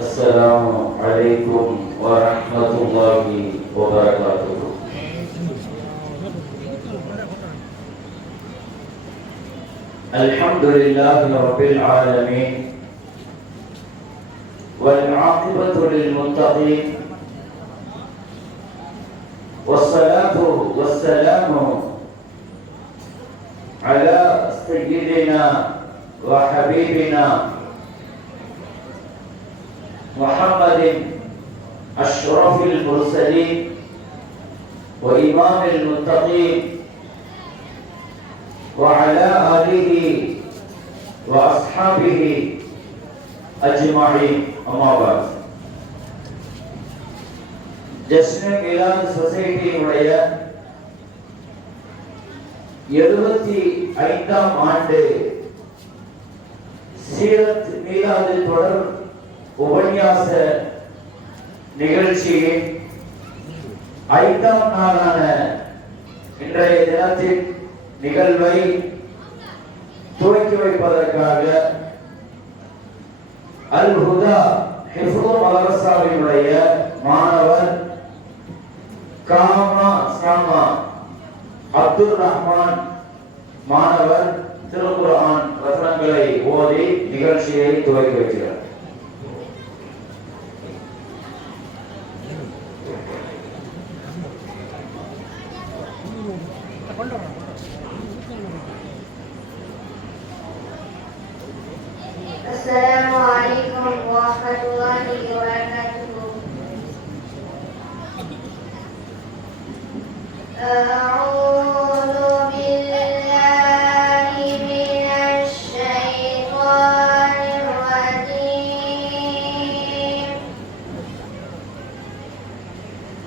السلام عليكم ورحمة الله وبركاته. الحمد لله رب العالمين والعاقبة للمتقين والصلاة والسلام على سيدنا وحبيبنا محمد أشرف المرسلين وإمام المتقين وعلى آله وأصحابه أجمعين. أما بعد. ஜஸ்ன மிலாத் சொசைட்டியினுடைய 75ஆம் ஆண்டு சீரத் மீலாது தொடர் உபன்யாச நிகழ்ச்சியின் 5ஆம் நாளான இன்றைய தினத்தின் நிகழ்வை துவக்கி வைப்பதற்காக அல் ஹுதா ஹிஃப்து மதரசாவினுடைய மாணவர் காமா சாமா அப்துல் ரஹ்மான் மாணவர் திருக்குர்ஆன் வசனங்களை ஓதி நிகழ்ச்சியை துவக்கி வைக்கிறார். السلام عليكم ورحمة الله وبركاته. أعوذ بالله من الشيطان الرجيم.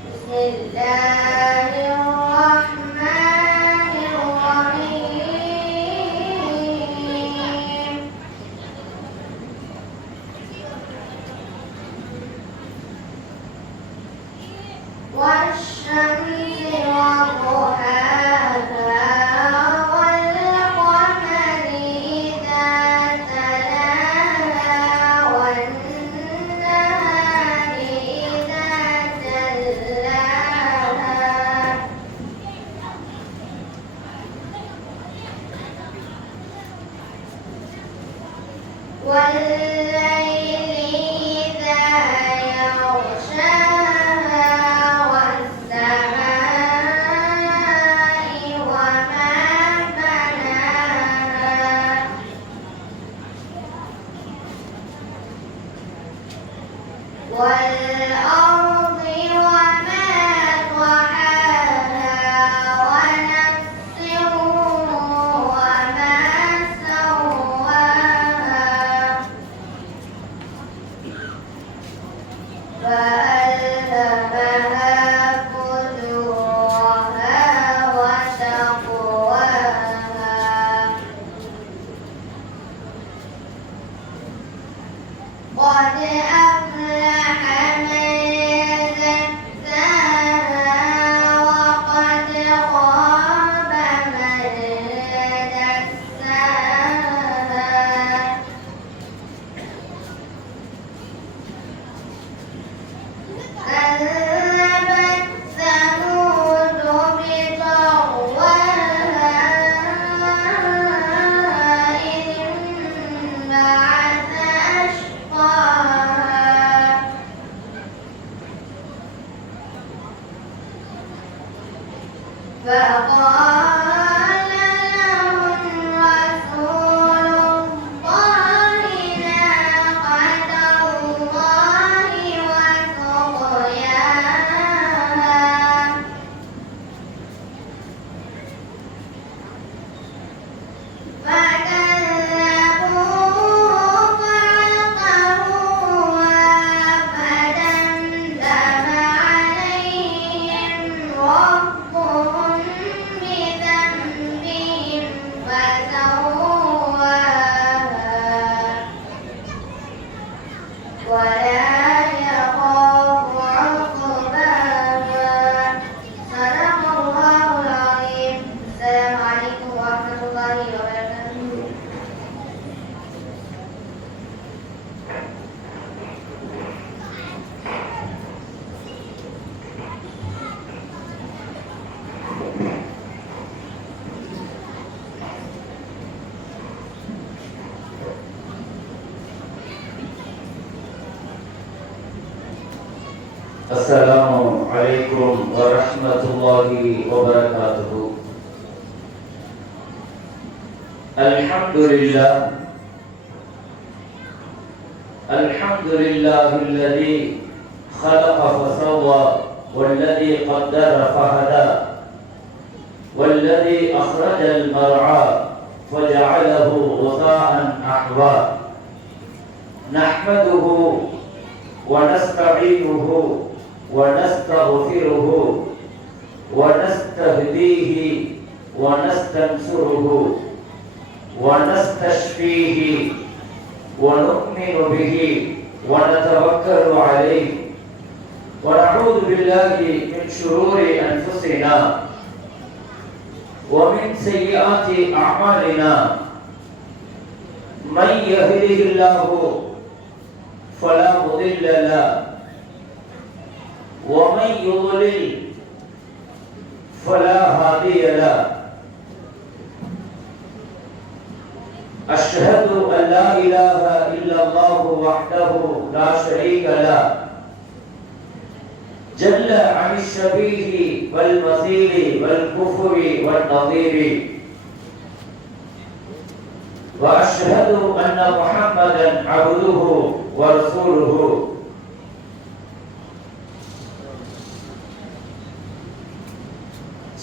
بسم الله الرحمن الرحيم. والشمس وضحاها والقمر إذا تلاها والنهار إذا جلاها والليل إذا يغشاها والسماء وما بناها والأرض وما طحاها ونفس وما سواها فألهمها فجورها وتقواها قد أفلح من زكاها وقد خاب من دساها كذبت ثمود بطغواها إذ انبعث أشقاها فقال لهم رسول الله ناقة الله وسقياها فكذبوه فعقروها فدمدم عليهم ربهم بذنبهم فسواها ولا يخاف عقباها. صدق الله العظيم. السلام عليكم ورحمة الله وبركاته. السلام عليكم ورحمة الله وبركاته. الحمد لله الذي خلق فسوى والذي قدر فهدى والذي أخرج المرعى فجعله غثاء أحوى. نحمده ونستعينه ونستغفره ونستهديه ونستنصره ونستشفيه ونؤمن به ونتوكل عليه ونعوذ بالله من شرور أنفسنا ومن سيئات أعمالنا. من يهده الله فلا مضل له ومن يضلل فلا هادي له. أشهد أن لا إله إلا الله وحده لا شريك له جل عن الشبيه والمثيل والكفر والنظير. وأشهد أن محمدا عبده ورسوله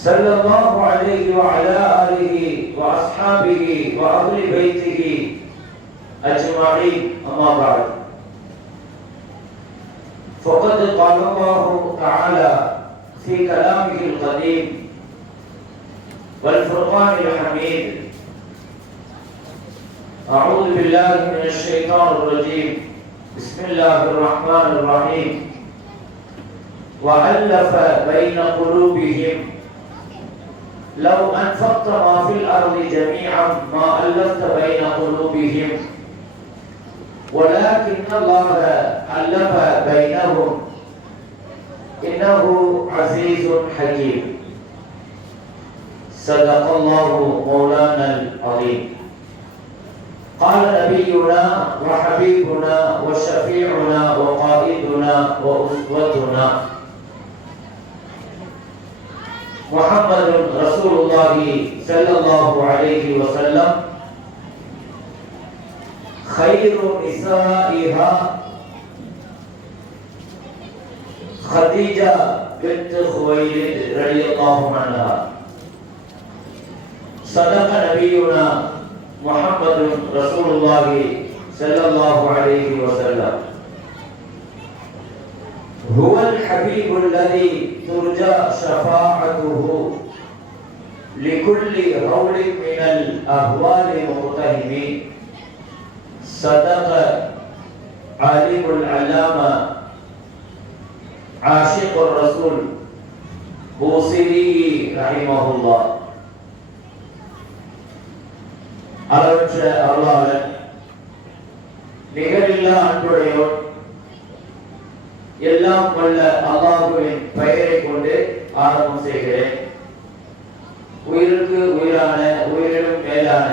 صلى الله عليه وعلى آله وأصحابه وأهل بيته أجمعين. أما بعد، فقد قال الله تعالى في كلامه القديم والفرقان الحميد: أعوذ بالله من الشيطان الرجيم. بسم الله الرحمن الرحيم. وألف بين قلوبهم لو أنفقت ما في الأرض جميعا ما ألفت بين قلوبهم ولكن الله ألف بينهم إنه عزيز حكيم. صدق الله مولانا العظيم. قال نبينا وحبيبنا وشفيعنا وقائدنا وأسوتنا محمد رسول الله صلى الله عليه وسلم: خير نسائها خديجة بنت خويلد رضي الله عنها. صدق نبينا محمد رسول الله صلى الله عليه وسلم: هو الحبيب الذي ترجى شفاعته لكل هول من الأهوال مقتهم. صدق عالم العلامة عاشق الرسول بوصيري رحمه الله. அளவற்ற அருளாளன், நிகரில்லா அன்புடையோன், எல்லாம் வல்ல அல்லாஹ்வின் பெயரை கொண்டு ஆரம்பம் செய்கிறேன். உயிருக்கு உயிரான, உயிரினும் மேலான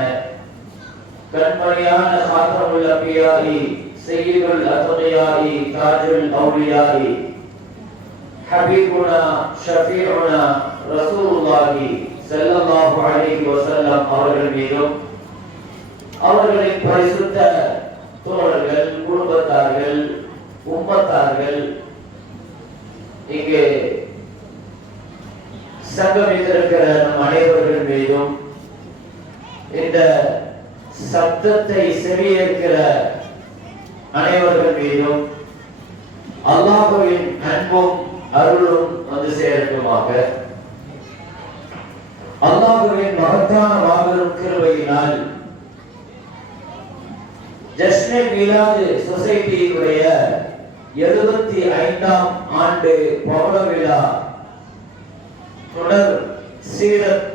கண்மணியான காத்தமுல் அன்பியாஇ சய்யிதுல் அத்கியாஇ தாஜுல் அவுலியாஇ ஹபீபுனா ஷஃபீஉனா ரசூலுல்லாஹி ஸல்லல்லாஹு அலைஹி வஸல்லம் அவர்கள் மீதும் அவர்களின் பரிசுத்த தோழர்கள், குடும்பத்தார்கள், உம்மத்தார்கள், இங்கே சங்கமித்திருக்கிற நம் அனைவர்கள் மீதும், இந்த சப்தத்தை செவியேற்கிற அனைவர்கள் மீதும் அல்லாஹ்வின் அன்பும் அருளும் வந்து சேரட்டுமாக. அல்லாஹ்வின் மகத்தான மாபெரும் கிருபையினால் ஜஷ்னே மீலாது சொசைட்டியுடைய 75ஆம் ஆண்டு பவள விழா தொடர் சீரத்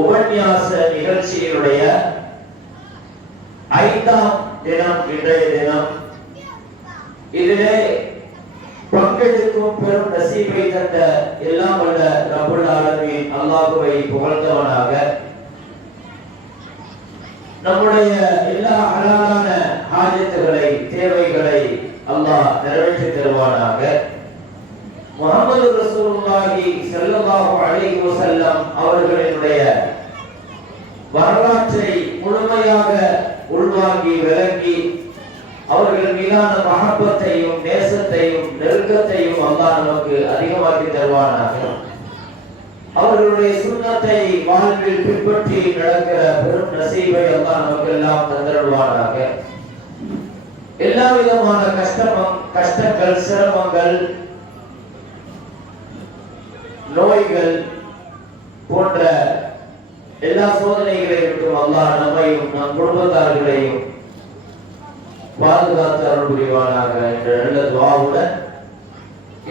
உபன்யாச நிகழ்ச்சியினுடைய 5ஆம் தினம் இன்றைய தினம். இதிலே பங்கெடுக்கும் பெரும் நசீபை தந்த எல்லாம் வல்ல ரப்புல் ஆலமீன் அல்லாஹ்வை புகழ்ந்தவனாக நம்முடைய எல்லா ஹலாலான ஹாஜத்துகளை, தேவைகளை உள்வாங்கி விளங்கி அவர்கள் மீதான மஹப்பத்தையும் நேசத்தையும் நெருக்கத்தையும் அல்லாஹ் நமக்கு அதிகமாக்கி தருவானாக. அவர்களுடைய சுன்னத்தை வாழ்வில் பின்பற்றி நடக்கிற பெரும் நசீபை அல்லாஹ் நமக்கு எல்லாம் தந்தருவானாக. எல்லா விதமான கஷ்டங்கள், சிரமங்கள், நோய்கள் போன்ற எல்லா சோதனைகளை விட்டும் அல்லாஹ் நம்மையும் நம் குடும்பத்தார்களையும் பாதுகாத்து அருள் புரிவானாக என்ற நல்ல துஆவுடன்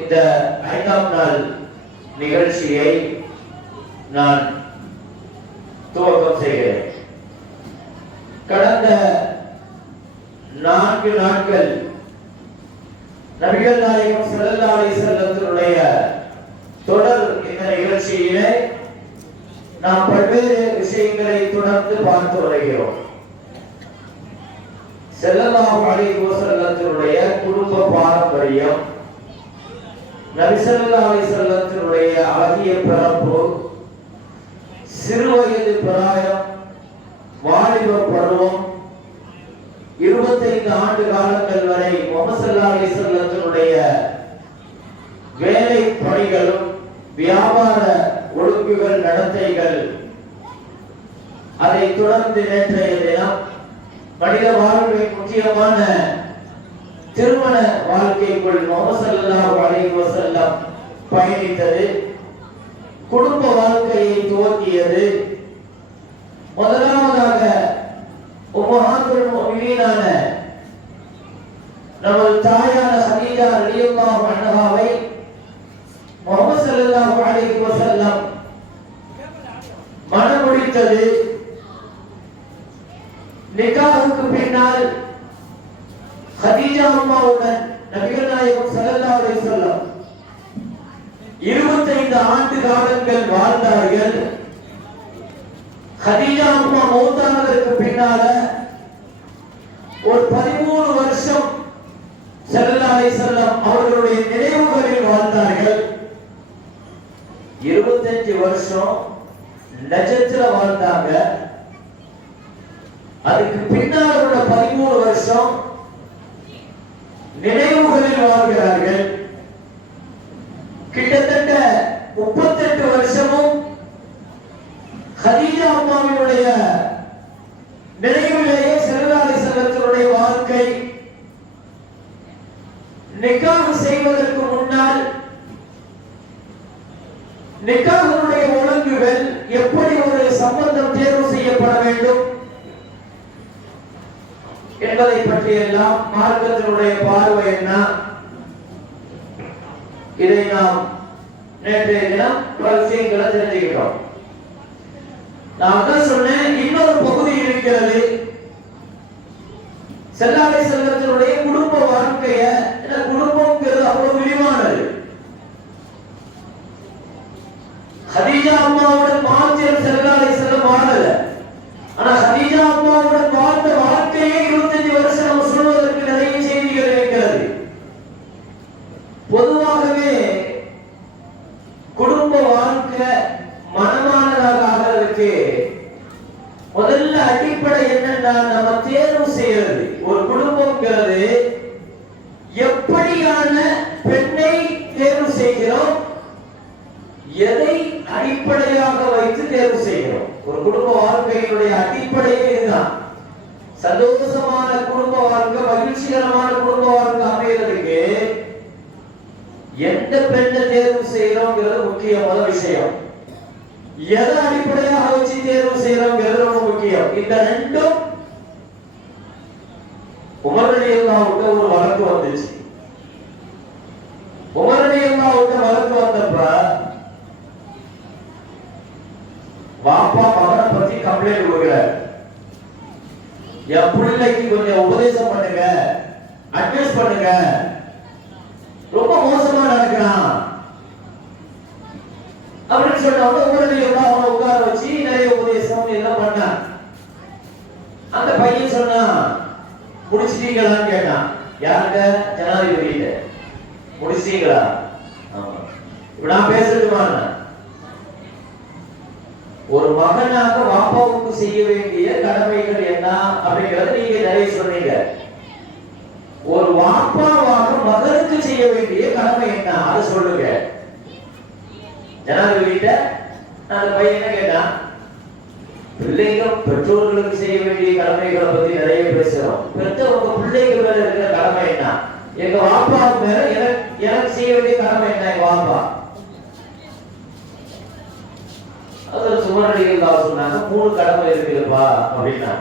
இந்த 5ஆம் நாள் நிகழ்ச்சியை நான் துவக்கம் செய்கிறேன். கடந்த 4 நாட்கள் நபிகள் நாயகம் ஸல்லல்லாஹு அலைஹி வஸல்லமுடைய தொடர் இந்த நிகழ்ச்சியிலே நாம் பல்வேறு விஷயங்களை தொடர்ந்து பார்த்து வருகிறோம். ஸல்லல்லாஹு அலைஹி வஸல்லமுடைய குடும்ப பாரம்பரியம், நபி ஸல்லல்லாஹு அலைஹி வஸல்லமுடைய அழகிய பிறப்பு, சிறுவயது பிராயம், வாலிப பருவம், 25 ஆண்டு காலங்கள் வரை முஹம்மது ஸல்லல்லாஹு அலைஹி வஸல்லமுடைய வேலை பணிகளும் வியாபார ஒழுங்குகள் நடத்தைகள், அதை தொடர்ந்து நேற்றைய தினம் மனித வாழ்வின் முக்கியமான திருமண வாழ்க்கைக்குள் முஹம்மது ஸல்லல்லாஹு அலைஹி வஸல்லம் பயணித்தது, குடும்ப வாழ்க்கையை துவக்கியது. முதலாவதாக உம்மஹாத்துல் முஃமினீனான நமது தாயான ஹதீஜா ரலியல்லாஹு அன்ஹாவை முஹம்மது ஸல்லல்லாஹு அலைஹி வஸல்லம் மணமுடித்தது. நிகாஹுக்கு பின்னால் ஹதீஜா அம்மாவுடன் நபிகள் நாயகம் ஸல்லல்லாஹு அலைஹி வஸல்லம் 25 ஆண்டு காலங்கள் வாழ்ந்தார்கள். ஹதீஜா அம்மா மௌத்தானதற்கு பின்னால ஒரு 13 வருஷம் ஸல்லல்லாஹு அலைஹி வஸல்லம் அவர்களுடைய நினைவுகளில் வாழ்ந்தார்கள். 25 வருஷம் நஜத்துல வாழ்ந்தாங்க. அதுக்கு பின்னால் உள்ள 13 வருஷம் நினைவுகளில் வாழ்கிறார்கள். கிட்டத்தட்ட 38 வருஷமும் ஹதீஜா அம்மாவினுடைய நினைவிலேயே ஸல்லல்லாஹு அலைஹி வஸல்லமுடைய வாழ்க்கை. நிக்காஹ் செய்வதற்கு முன்னால் நிக்காஹுடைய ஒழுங்குகள், எப்படி ஒரு சம்பந்தம் தேர்வு செய்யப்பட வேண்டும் என்பதை பற்றி எல்லாம் மார்க்கத்தினுடைய பார்வை என்ன, இதை நாம் நேற்றைய தினம் பல விஷயங்களை தெரிஞ்சுக்கிட்டோம். நான் தான் சொன்னேன், இன்னொரு பகுதி இருக்கிறது. ஸல்லல்லாஹு அலைஹி வஸல்லமுடைய குடும்ப வாழ்க்கைய, குடும்பம்ங்கிறது அவ்வளவு விரிவானது. ஹதீஜா அம்மாவுடன் மாத்திரம் ஸல்லல்லாஹு அலைஹி வஸல்லம் வாழல. ஆனா ஹதீஜா அம்மாவுடன் வாழ்ந்த வாழ்க்கையே 25 வருஷம் நம்ம சொல்வதற்கு நிறைய செய்திகள் இருக்கிறது. பொதுவாகவே குடும்ப வாழ்க்கை மனமானதாக ஆகிறதுக்கு முதல்ல அடிப்படை என்னன்னா, நம்ம தேர்வு செய்யறது. ஒரு குடும்பம்ங்கிறது எப்படியான பெண்ணை தேர்வு செய்கிறோம், எதை அடிப்படையாக வைத்து தேர்வு செய்கிறோம். ஒரு குடும்ப வாழ்க்கையினுடைய அடிப்படையே இதுதான். சந்தோஷமான குடும்ப வாழ்க்கை, மகிழ்ச்சிகரமான குடும்ப வாழ்க்கை அமைகிறதுக்கு எந்த பெண்ணை தேர்வு செய்யறோம்ங்கிறது முக்கியமான விஷயம். எதை அடிப்படையாக வச்சு தேர்வு செய்யறோம்ங்கிறது ரொம்ப முக்கியம். இந்த ரெண்டும் உமர் ரலியல்லாஹு அன்ஹு ஒரு வழக்கு வந்துச்சு. உமர் ரலியல்லாஹு அன்ஹு வழக்கு வந்தப்ப பாப்பா மகனை பத்தி கம்ப்ளைண்ட் கொடுக்கிறார். என் பிள்ளைக்கு கொஞ்சம் உபதேசம் பண்ணுங்க, அட்வைஸ் பண்ணுங்க, ரொம்ப மோசமா நடக்கிறான் அப்படின்னு சொன்னவங்க உடனடியாக அவனை உட்கார வச்சு நிறைய உபதேசம் எல்லாம் பண்ணான். அந்த பையன் சொன்னா, முடிச்சிட்டீங்களான்னு கேட்டான். யாருங்க? ஜனாதிபதியிட்ட. முடிச்சிட்டீங்களா? ஆமா. இப்ப நான் பேசட்டுமா? ஒரு மகனாக வாப்பாவுக்கு செய்ய வேண்டிய கடமைகள் என்ன அப்படிங்கறத நீங்க நிறைய சொன்னீங்க. ஒரு வாப்பாவாக மகனுக்கு செய்ய வேண்டிய கடமை என்ன அதை சொல்லுங்க. ஜனாதிபதிட்ட அந்த பையன் என்ன கேட்டான், பிள்ளைங்க பெற்றோர்களுக்கு செய்ய வேண்டிய கடமைகளை பத்தி நிறைய பேசுறோம். பெற்றவங்க பிள்ளைகள் மேல இருக்கிற கடமை என்ன? எங்க வாப்பா மேல எனக்கு செய்ய வேண்டிய கடமை என்ன? எங்க வாப்பா அதில் சுமரடிகள் சொன்னாங்க, 3 கடமை இருக்குதுப்பா அப்படின்னா.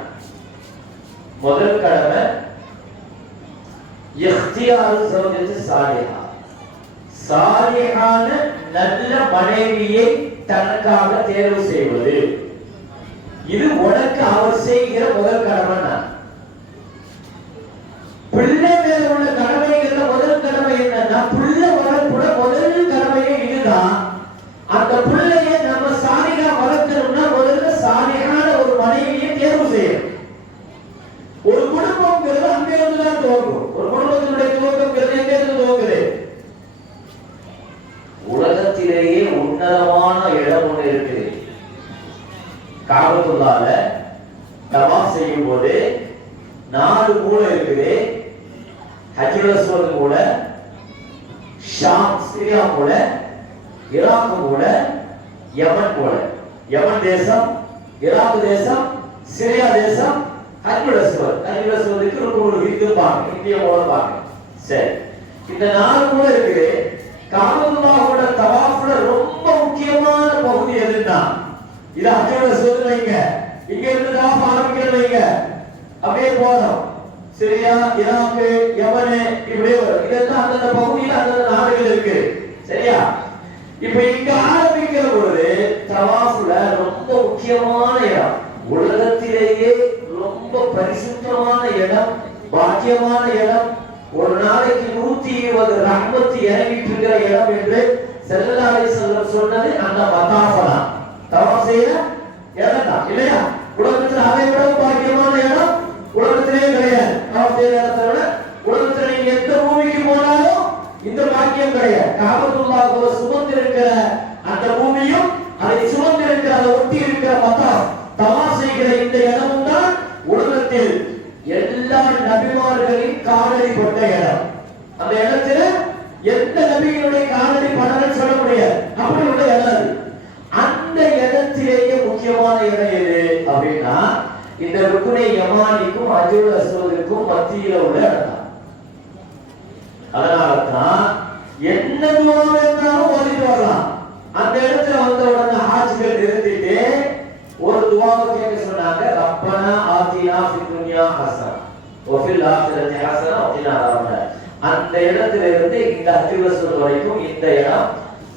முதல் கடமை இஹ்தியாரு ஜௌஜத்து சாலிஹா, சாலிஹான நல்ல மனைவியை தனக்காக தேர்வு செய்வது. இது உனக்கு அவர் செய்கிற முதல் கடமை. பிள்ளை மேல உள்ள கடமைகள்ல முதல் கடமை என்னன்னா, பிள்ளை வளர்ப்புட முதல் கடமையே இதுதான். அந்த பிள்ளைய நம்ம சாலிகா வளர்க்கணும்னா முதல்ல சாலிகான ஒரு மனைவியை தேர்வு செய்யணும். ஒரு குடும்பம்ங்கிறது அங்கிருந்து தான் துவங்கும். ஒரு குடும்பத்தினுடைய துவக்கம்ங்கிறது எங்கிருந்து துவங்குது? உலகத்திலேயே உன்னதமான இடம் ஒன்று இருக்குது. காபத்துல்லாஹ்ல தவாஃப் செய்யும் போது 4 மூலை இருக்குது. ஹஜ்ருல் அஸ்வத் மூலை, ஷாம் சிரியா மூலை, ஈராக் மூலை, யமன் மூலை. யமன் தேசம், ஈராக் தேசம், சிரியா தேசம், ஹஜ்ருல் அஸ்வத். ஹஜ்ருல் அஸ்வதுக்கு ருக்குனுல் ஹிந்து பாங்க, இந்திய மூலை பாங்க. சரி, இந்த 4 மூலை இருக்குது. காபத்துல்லாஹோட தவாஃப்ல ரொம்ப முக்கியமான பகுதி எதுன்னா, இது ஹஜ்ருல் அஸ்வத் வைங்க. இங்க இருந்து தவாஃப் ஆரம்பிக்கிறது வைங்க. அப்படியே போறோம். சிரியா, ஈராக், யமன் இப்படியே வரும். இதெல்லாம் அந்த பகுதியில் அந்த நாடுகள் இருக்கு. சரியா? இப்ப இங்க ஆரம்பிக்கிற பொழுது தவாஃப்ல ரொம்ப முக்கியமான இடம், உலகத்திலேயே ரொம்ப பரிசுத்தமான இடம், பாக்கியமான இடம், ஒரு நாளைக்கு 120 ரஹ்மத் இறங்கிட்டு இருக்கிற இடம் என்று ஸல்லல்லாஹு அலைஹி வஸல்லம் சொன்னது அந்த மதாஃபா. தவாஃப் செய்யற இடம் தான் இல்லையா? உலகத்துல அதை விட பாக்கியமான இடம் உலகத்திலே கிடையாது. தவாஃப் செய்யற இடத்தை விட உலகத்துல நீங்க எந்த பூமிக்கு போனாலும் இந்த பாக்கியம் கிடையாது. காபத்துல்லாஹ்வை சுமந்து இருக்கிற அந்த பூமியும் அதை சுமந்து இருக்கிற அதை ஒட்டி இருக்கிற மதாஃப் தவாஃப் செய்கிற இந்த இடமும் தான் உலகத்தில் எல்லா நபிமார்களின் காலடி பட்ட இடம். அந்த இடத்துல எந்த நபியினுடைய காலடி படலன்னு சொல்ல முடியாது. அப்படி உள்ள இடம். அந்த இடத்திலேயே முக்கியமான இடம் எது அப்படின்னா, இந்த ருக்னே யமானிக்கும் ஹஜ்ருல் அஸ்வதுக்கும் மத்தியில உள்ள இடம். அதனாலதான் என்ன துவா வேணாலும் ஓதிட்டு வரலாம். அந்த இடத்துல வந்த உடனே ஹாஜிகள் நிறுத்திட்டு ஒரு துவாவை கேட்க சொன்னாங்க. ரப்பனா ஆதினா ஃபித் துன்யா ஹஸனா வ ஃபில் ஆখিরাতি ஹஸனா வ கினா அஸாபன்னார். அந்த இடத்துல இருந்து இந்த ஹஜ்ருல் அஸ்வத் வரைக்கும் இந்த இடம்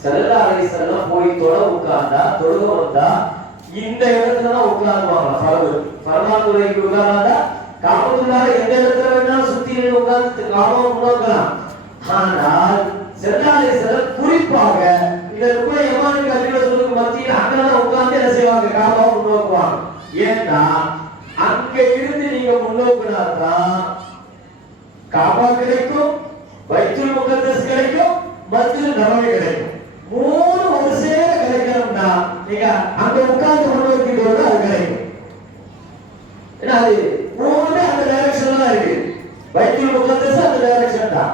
ஸல்லல்லாஹு அலைஹி வஸல்லம் போய் தொழுக வந்தா இந்த இடத்துல தான் உட்கார்ந்துவாங்க. ஃபர்மாத்துறைக்கு உட்கார்ந்தா காபத்துல்லாஹ் எந்த இடத்துல வேணாலும் சுத்தி உட்கார்ந்து காபம் உட்காரலாம். ஆனால் ஸல்லல்லாஹு அலைஹி வஸல்லம் குறிப்பாக இந்த ருக்னே யமானிக்கு ஹஜ்ருல் அஸ்வதுக்கு மத்தியில அங்கதான் உட்கார்ந்து என்ன செய்வாங்க? காபாவை முன்னோக்குவாங்க. ஏன்னா அங்க இருந்து நீங்க முன்னோக்குனாதான் காபா கிடைக்கும், பைத்துல் முகத்தஸ் கிடைக்கும், மஸ்ஜித் நபவி கிடைக்கும். 3 ஒரு சேர கிடைக்கணும்னா நீங்க அங்க உட்கார்ந்து முன்னோக்கிட்டு வந்தா அது கிடைக்கும். ஏன்னா அது 3 அந்த டைரக்ஷன்ல தான் இருக்கு. பைத்துல் முகத்தஸ் அந்த டைரக்ஷன் தான்.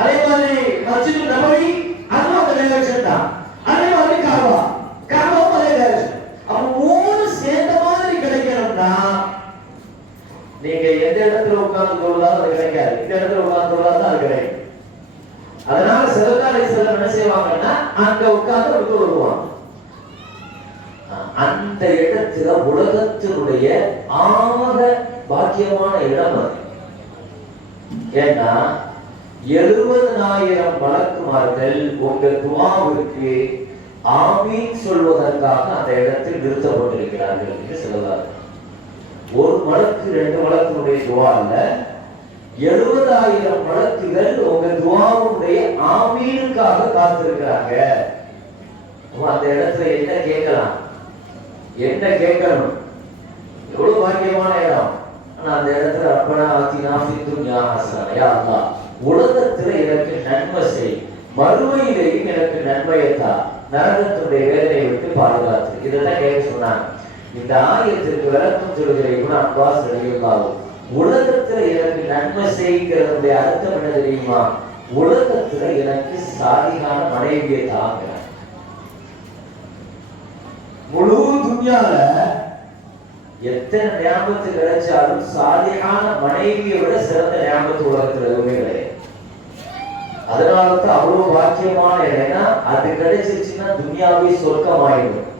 அதே மாதிரி மஸ்ஜித் நபவி அதுவும் அந்த டைரக்ஷன் தான். அதே மாதிரி காபாவும் அதே டைரக்ஷன். அப்ப 3 சேர்ந்த மாதிரி கிடைக்கணும்னா நீங்க எந்த இடத்துல உட்கார்ந்து தொழுதாலும் அது கிடைக்காது. இந்த இடத்துல உட்கார்ந்து தொழுதாலும் அது கிடைக்கும். அதனால ஸல்லல்லாஹு அலைஹி வஸல்லம் என்ன செய்வாங்கன்னா அங்க உட்கார்ந்து தொழுவாங்க. அந்த இடத்துல உலகத்தினுடைய ஆக பாக்கியமான இடம் அது. ஏன்னா 70,000 மலக்குமார்கள் உங்க துஆவுக்கு ஆமீன் சொல்வதற்காக அந்த இடத்தில் நிறுத்தப்பட்டிருக்கிறார்கள் என்று சொல்லலாம். ஒரு மலக்கு 2 மலக்குடைய துஆ இல்ல, 70,000 மலக்குகள் உங்க துஆவுடைய ஆமீனுக்காக காத்திருக்கிறாங்க. அந்த இடத்துல என்ன கேட்கலாம், என்ன கேட்கணும்? எவ்வளவு பாக்கியமான இடம். ஆனா அந்த இடத்துல ரப்பனா ஆத்தினா ஃபித் துன்யா ஹஸனா, யா அல்லாஹ் உலகத்துல எனக்கு நன்மை செய், மறுமையிலேயும் எனக்கு நன்மையை தா, நரகத்துடைய வேதனையை விட்டு பாதுகாத்து. இதைதான் கேட்க சொன்னாங்க. இந்த ஆயத்திற்கு விளக்கம் சொல்கிற இப்னு அப்பாஸ் ரலியல்லாஹு உலகத்துல எனக்கு நன்மை செய்கிறதுடைய அர்த்தம் என்ன தெரியுமா? உலகத்துல எனக்கு சாலிகான மனைவியை தாங்க. முழு துன்யால எத்தனை ஞாபகத்து கிடைச்சாலும் சாலிகான மனைவியை விட சிறந்த ஞாபகத்து உலகத்துல எதுவுமே கிடையாது. அதனாலதான் அவ்வளவு பாக்கியமான இடம்னா அது கிடைச்சிருச்சுன்னா துன்யாவே சொர்க்கமாயிடும்,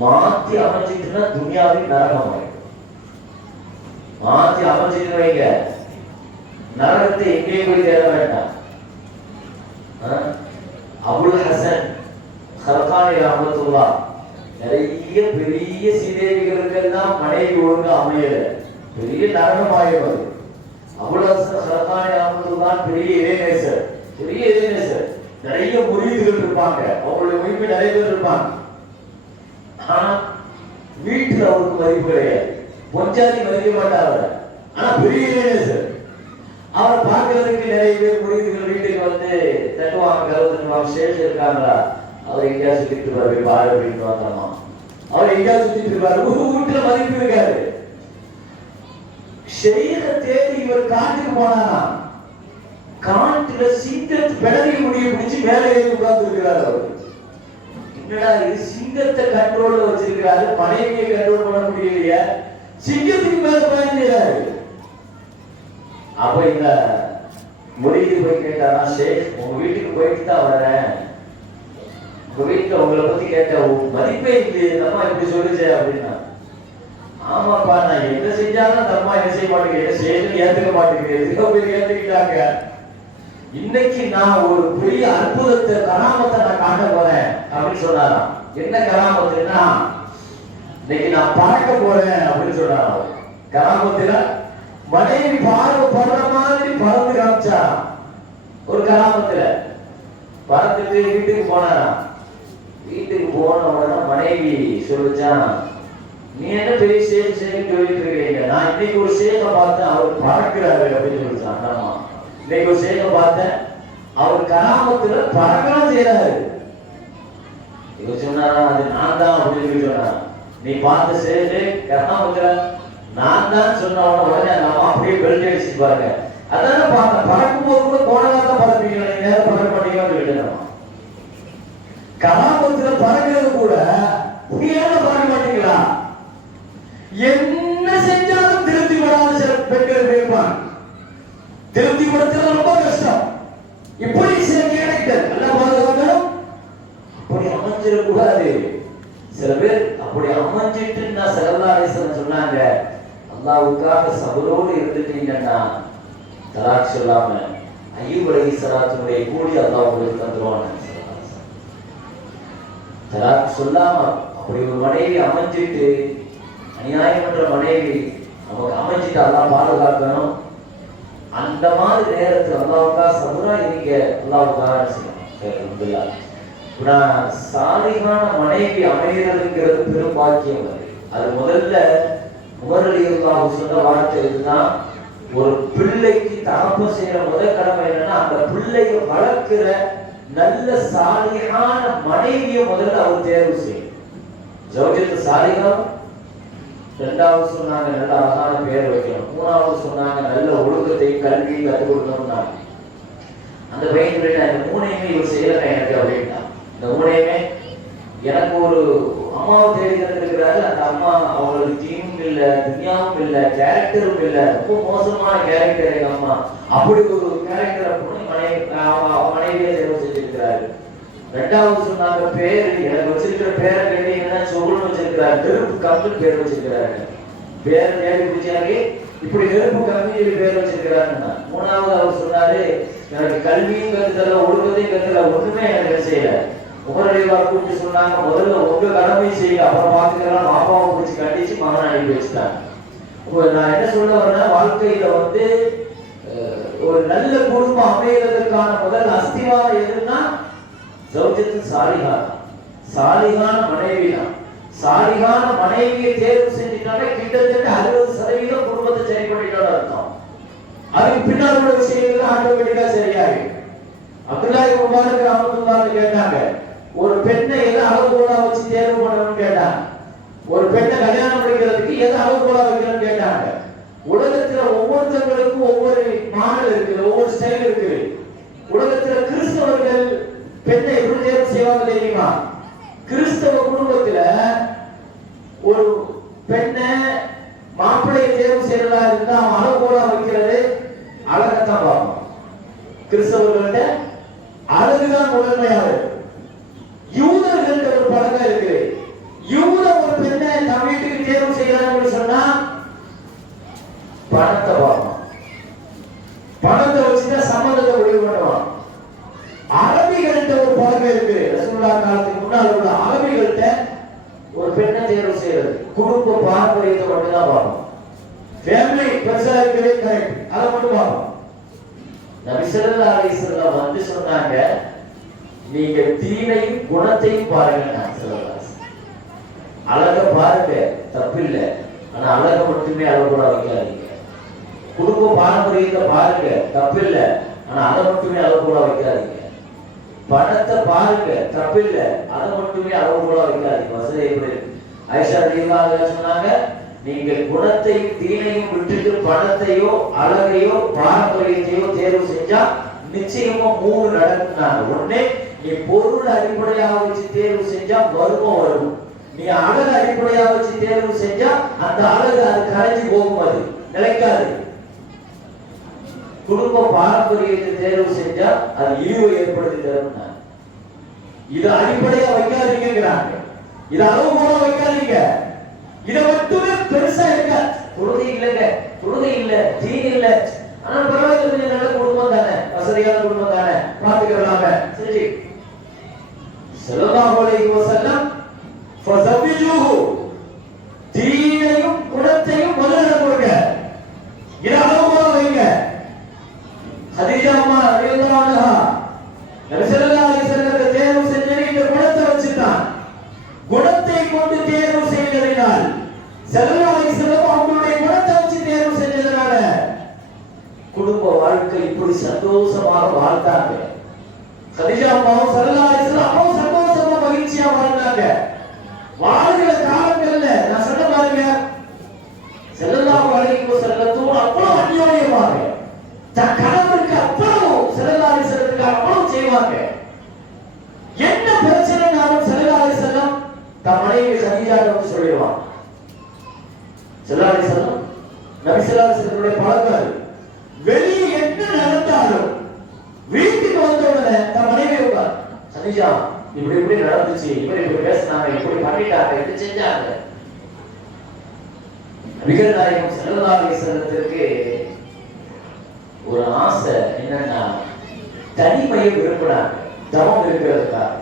மாத்தி அமைஞ்சிட்டுன்னா துன்யாவே நரகமாயிடும். மாத்தி அமைஞ்சிட்டு வைங்க, நரகத்தை எங்கேயும் போய் தேட வேண்டாம். அபுல் ஹசன் ஹர்கானி ரஹ்மத்துல்லாஹ் நிறைய பெரிய சீதேவிகளுக்கெல்லாம் மனைவி ஒழுங்கு அமையல, பெரிய நரகமாயிடும். அபுல் ஹசன் ஹர்கானி ரஹ்மத்துல்லாஹ் பெரிய இறைநேசர், பெரிய இறைநேசர், நிறைய முரீதுகள் இருப்பாங்க, அவங்களுடைய உரிமை நிறைய பேர் இருப்பாங்க. ஆனா வீட்டுல அவருக்கு மதிப்பு கிடையாது, பொஞ்சாதி மதிக்க மாட்டார். ஆனா பெரிய இறைநேசர், அவரை பார்க்கறதுக்கு நிறைய பேர் முரீதுகள் வீட்டுக்கு வந்து தட்டுவாங்க, கதவு தட்டுவாங்க, ஸ்டேஜ் இருக்காங்களா, அவர் எங்கேயா சுத்திட்டு இருப்பாரு, பாரு அப்படின்னு வந்தோமா, அவர் எங்கேயா சுத்திட்டு இருப்பாரு, ஒரு வீட்டுல மதிப்பு இருக்காரு. ஷெய்க தேடி இவர் காட்டுக்கு போனாரா, காட்டுல சிங்கத்து பிடரி முடிய பிடிச்சு மேலே ஏறி உட்கார்ந்து இருக்கிறார். அவர் என்னடா இது, சிங்கத்தை கண்ட்ரோல்ல வச்சிருக்கிறாரு, மனைவியை கண்ட்ரோல் பண்ண முடியலையா, சிங்கத்துக்கு மேல பயணிக்கிறாரு. அப்ப இந்த முரீது போய் கேட்டாரா, ஷேக் உங்க வீட்டுக்கு போயிட்டு தான் வரேன், உங்க வீட்டுல உங்களை பத்தி கேட்ட மதிப்பே இல்லையே, அம்மா இப்படி சொல்லுச்சு அப்படின்னா. ஆமாப்பா, நான் என்ன செஞ்சாலும் அந்த அம்மா என்ன செய்ய மாட்டேங்க, என்ன செய்யணும் ஏத்துக்க மாட்டேங்கிறது, ஏத்துக்கிட்டாங்க. இன்னைக்கு நான் ஒரு பெரிய அற்புதத்தை கராமத்தை நான் காட்ட போறேன் அப்படின்னு சொன்னாராம். என்ன கராமத்துன்னா, இன்னைக்கு நான் பறக்க போறேன் அப்படின்னு சொன்னாராம். கராமத்துல மனைவி பார்வை படுற மாதிரி பறந்து காமிச்சா. ஒரு கராமத்துல பறந்துட்டு வீட்டுக்கு போனாராம். வீட்டுக்கு போன உடனே மனைவி சொல்லிச்சான், நீ என்ன பெரிய சேஃப் சேஃப் சொல்லிட்டு இருக்கீங்க, நான் இன்னைக்கு ஒரு சேஃபை பார்த்தேன், அவர் பறக்கிறாரு அப்படின்னு சொல்லிச்சான். ஆமா, இன்னைக்கு ஒரு சேஃபை பார்த்தேன், அவர் கராமத்துல பறக்கலாம் செய்யறாரு. இவர் சொன்னாரா, அது நான் தான் அப்படின்னு சொல்லி சொன்னார். நீ பார்த்த சேஃபு கராமத்துல நான் தான் சொன்ன உடனே நம்ம அப்படியே பெல்ட் அடிச்சுட்டு பாருங்க, அதான பார்த்தேன், பறக்கும் போது கூட கோணலா தான் பறப்பீங்க, நேரம் பறக்க மாட்டீங்கன்னு சொல்லிட்டு நம்ம கராமத்துல பறக்கிறது கூட புரியாத பறக்க மாட்டீங்களா? என்ன செஞ்சாலும் திருப்தி படாத சில பெண்கள் இருப்பாங்க, திருப்தி படுத்துறது ரொம்ப கஷ்டம். இப்படி சில கேரக்டர் நல்லா பாதுகாக்கணும், அப்படி அமைஞ்சிடக்கூடாது. சில பேர் அப்படி அமைஞ்சிட்டு நான் ஸல்லல்லாஹு அலைஹி வஸல்லம் சொன்னாங்க, அல்லாஹ்வுக்காக சபரோடு இருந்துட்டீங்கன்னா தலாக் சொல்லாம அய்யூப் அலைஹிஸ்ஸலாத்துடைய கூலி அல்லாஹ் உங்களுக்கு தந்துருவாங்க. தலாக் சொல்லாம அப்படி ஒரு மனைவி அமைஞ்சிட்டு, அநியாயம் என்ற மனைவி நமக்கு அமைஞ்சிட்டு அல்லாஹ் பாதுகாக்கணும். அந்த மாதிரி நேரத்தில் அல்லாஹ்வுக்காக சபரா இருக்க, அல்லாஹ்வுக்காக செய்யணும். சாலிகான மனைவி அமைகிறதுங்கிறது பெரும் பாக்கியம். அது முதல்ல உமர் ரலியல்லாஹு சொன்ன வார்த்தை இதுதான், ஒரு பிள்ளைக்கு தகப்பன் செய்யற முதல் கடமை என்னன்னா, அந்த பிள்ளையை வளர்க்கிற நல்ல சாலிகான மனைவியை முதல்ல அவர் தேர்வு செய்யும். ஜௌஜத்து சாலிகம். ரெண்டாவது சொன்னாங்க நல்ல அழகான பேர் வைக்கணும். மூணாவது சொன்னாங்க நல்ல ஒழுக்கத்தை கல்வியை கற்றுக் கொடுக்கணும்னாங்க. அந்த பையன் இந்த மூணையுமே இவர் செய்யறேன் எனக்கு அப்படின்னா, இந்த மூணையுமே எனக்கு ஒரு அம்மாவை தேடி தந்திருக்கிறாரு. அந்த அம்மா அவங்களுக்கு தீனும் இல்லை, துன்யாவும் இல்லை, கேரக்டரும் இல்லை, ரொம்ப மோசமான கேரக்டர் எங்க அம்மா. அப்படி ஒரு கேரக்டர் அப்படின்னு மனைவியை தேர்வு செஞ்சிருக்கிறாரு. ரெண்டாவது சொன்னாங்க பேரு, எனக்கு வச்சிருக்கிற பேரை கேட்டீங்கன்னா சொல்லுன்னு வச்சிருக்கிறாரு, நெருப்பு கம்புன்னு பேர் வச்சிருக்கிறாரு. பேரை தேடி பிடிச்சாங்க, இப்படி நெருப்பு கம்பெனி பேர் வச்சிருக்கிறாருன்னா. மூணாவது அவர் சொன்னாரு, எனக்கு கல்வியும் கற்றுதல, ஒழுக்கத்தையும் கற்றுல, ஒண்ணுமே எனக்கு செய்யல. உமர் ரலியல்லாஹு கூப்பிட்டு சொன்னாங்க, முதல்ல உங்க கடமை செய்ய, அப்புறம் பார்த்துக்கலாம். பாப்பாவை பிடிச்சி கண்டிச்சு மகனை அனுப்பி வச்சுட்டாங்க. நான் என்ன சொல்ல வரேன்னா, வாழ்க்கையில வந்து ஒரு நல்ல குடும்பம் அமைகிறதுக்கான முதல் அஸ்திவாரம் எதுன்னா ஜௌஜத்து சாலிஹா, சாலிகான மனைவி தான். சாலிகான மனைவியை தேர்வு செஞ்சுட்டாலே கிட்டத்தட்ட 60% குடும்பத்தை சரி பண்ணிட்டோம்னு அர்த்தம். அதுக்கு பின்னால் உள்ள விஷயங்கள் ஆட்டோமேட்டிக்கா சரியாகும். அப்துல்லாஹ் இப்னு முபாரக் ரஹ்மத்துல்லாஹி கேட்டாங்க, ஒரு பெண்ணை எதை அளவுகோலா வச்சு தேர்வு பண்ணணும்னு கேட்டாங்க. ஒரு பெண்ணை கல்யாணம் முடிக்கிறதுக்கு எதை அளவுகோலா வைக்கணும்னு கேட்டாங்க. உலகத்துல ஒவ்வொருத்தவங்களுக்கும் ஒவ்வொரு மாடல் இருக்குது, ஒவ்வொரு ஸ்டைல் இருக்குது. உலகத்துல கிறிஸ்தவர்கள் பெண்ணை எப்படி தேர்வு செய்வாங்க தெரியுமா? கிறிஸ்தவ குடும்பத்துல ஒரு பெண்ணை மாப்பிள்ளையை தேர்வு செய்யறதா இருந்தா அவன் அளவுகோலா வைக்கிறது அழகத்தான் பார்ப்போம். கிறிஸ்தவர்கள்ட்ட அழகுதான் முதன்மையாக. யூதர்கள்ட்ட ஒரு பழக்கம் இருக்கு. யூத ஒரு பெண்ணை தன் வீட்டுக்கு தேர்வு செய்யறாங்கன்னு சொன்னா பணத்தை பார்ப்போம். பணத்தை வச்சுதான் சம்பந்தத்தை முடிவு பண்ணுவான். அரபிகள்கிட்ட ஒரு பழக்கம் இருக்கு. ரசூலுல்லாஹ் காலத்துக்கு முன்னால் உள்ள அரபிகள்கிட்ட ஒரு பெண்ணை தேர்வு செய்யறது குடும்ப பாரம்பரியத்தை மட்டும் தான் பார்ப்போம். ஃபேமிலி பெருசா இருக்கவே கரெக்ட், அதை மட்டும் பார்ப்போம். நபி ஸல்லல்லாஹு அலைஹி வஸல்லம் வந்து சொன்னாங்க, நீங்க தீனையும் குணத்தையும் பாருங்க. அழக பாருங்க, தப்பில்லை. ஆனா அழக மட்டுமே அளவுகோலா வைக்காதீங்க. குடும்ப பாரம்பரியத்தை பாருங்க, தப்பில்லை. ஆனா அதை மட்டுமே அளவுகோலா வைக்காதீங்க. பணத்தை பாருங்க, தப்பில்லை. அதை மட்டுமே அளவுகோலா வைக்காதீங்க. வசதி எப்படி? ஆயிஷா ரலியல்லாஹு அன்ஹா சொன்னாங்க, நீங்க குணத்தையும் தீனையும் விட்டுட்டு பணத்தையோ அழகையோ பாரம்பரியத்தையோ தேர்வு செஞ்சா நிச்சயமா 3 நடக்குனாங்க. ஒண்ணு, நீ பொருள் அடிப்படையாக வச்சு தேர்வு செஞ்சா வருமம் வரும். நீ அழகு அடிப்படையாக வச்சு தேர்வு செஞ்சா அந்த அழகு அது கரைஞ்சு போகும், அது நிலைக்காது. குடும்ப பாரம்பரியத்தை தேர்வு செஞ்சா அது இழிவை ஏற்படுத்தி தரும். இதை அடிப்படையா வைக்காதீங்கிறாங்க. இதை அளவுகோலா வைக்காதீங்க. இதை மட்டுமே பெருசா இருக்க. தொழுகை இல்லைங்க, தொழுகை இல்ல, தீன் இல்ல. ஆனா பரவாயில்ல, கொஞ்சம் நல்ல குடும்பம் தானே, வசதியான குடும்பம் தானே, பார்த்துக்கலாமே. சரி, ஸல்லல்லாஹு அலைஹி வஸல்லம் ஃபஸபிஜூஹு, தீனையும் குணத்தையும் முதல்ல கொடுங்க. இதை அளவுகோலா வைங்க. ஹதீஜா அம்மா ரலியல்லாஹு அன்ஹா நபி ஸல்லல்லாஹு அலைஹி வஸல்லம் தேர்வு செஞ்சது இந்த குணத்தை வச்சுதான். குணத்தை கொண்டு தேர்வு செய்ததினால் ஸல்லல்லாஹு அலைஹி வஸல்லம் அவங்களுடைய குணத்தை வச்சு தேர்வு செஞ்சதனால குடும்ப வாழ்க்கை இப்படி சந்தோஷமாக வாழ்ந்தாங்க. ஹதீஜா அம்மாவும் ஸல்லல்லாஹு அலைஹி வஸல்லம் அவங்க சந்தோஷமா மகிழ்ச்சியா வாழ்ந்தாங்க. வாழ்கிற காலங்கள்ல நான் சொல்ல பாருங்க, ஸல்லல்லாஹு அலைஹி வஸல்லத்தோடு அவ்வளவு அந்யோன்யமாக தன் கணவருக்கு அவ்வளவு ஸல்லல்லாஹு அலைஹி வஸல்லத்துக்கு அவ்வளவு செய்வாங்க. என்ன பிரச்சனைனாலும் ஸல்லல்லாஹு அலைஹி வஸல்லம் தன் மனைவி ஹதீஜாவை வந்து சொல்லிடுவாங்க. ஸல்லல்லாஹு அலைஹி வஸல்லம் நபி ஸல்லல்லாஹு அலைஹி வஸல்லமுடைய பழக்கம், வெளியே என்ன நடந்தாலும் வீட்டுக்கு வந்த உடனே தன் மனைவி உட்கார், ஹதீஜா இப்படி இப்படி நடந்துச்சு, இப்படி பேசினாங்க, இப்படி பண்ணிட்டாங்க, இப்படி செஞ்சாங்க. நபிகள் நாயகம் ஸல்லல்லாஹு அலைஹி வஸல்லத்திற்கு ஒரு ஆசை என்னன்னா, தனிமையை விரும்பினாங்க, தவம் இருக்கிறதுக்காக.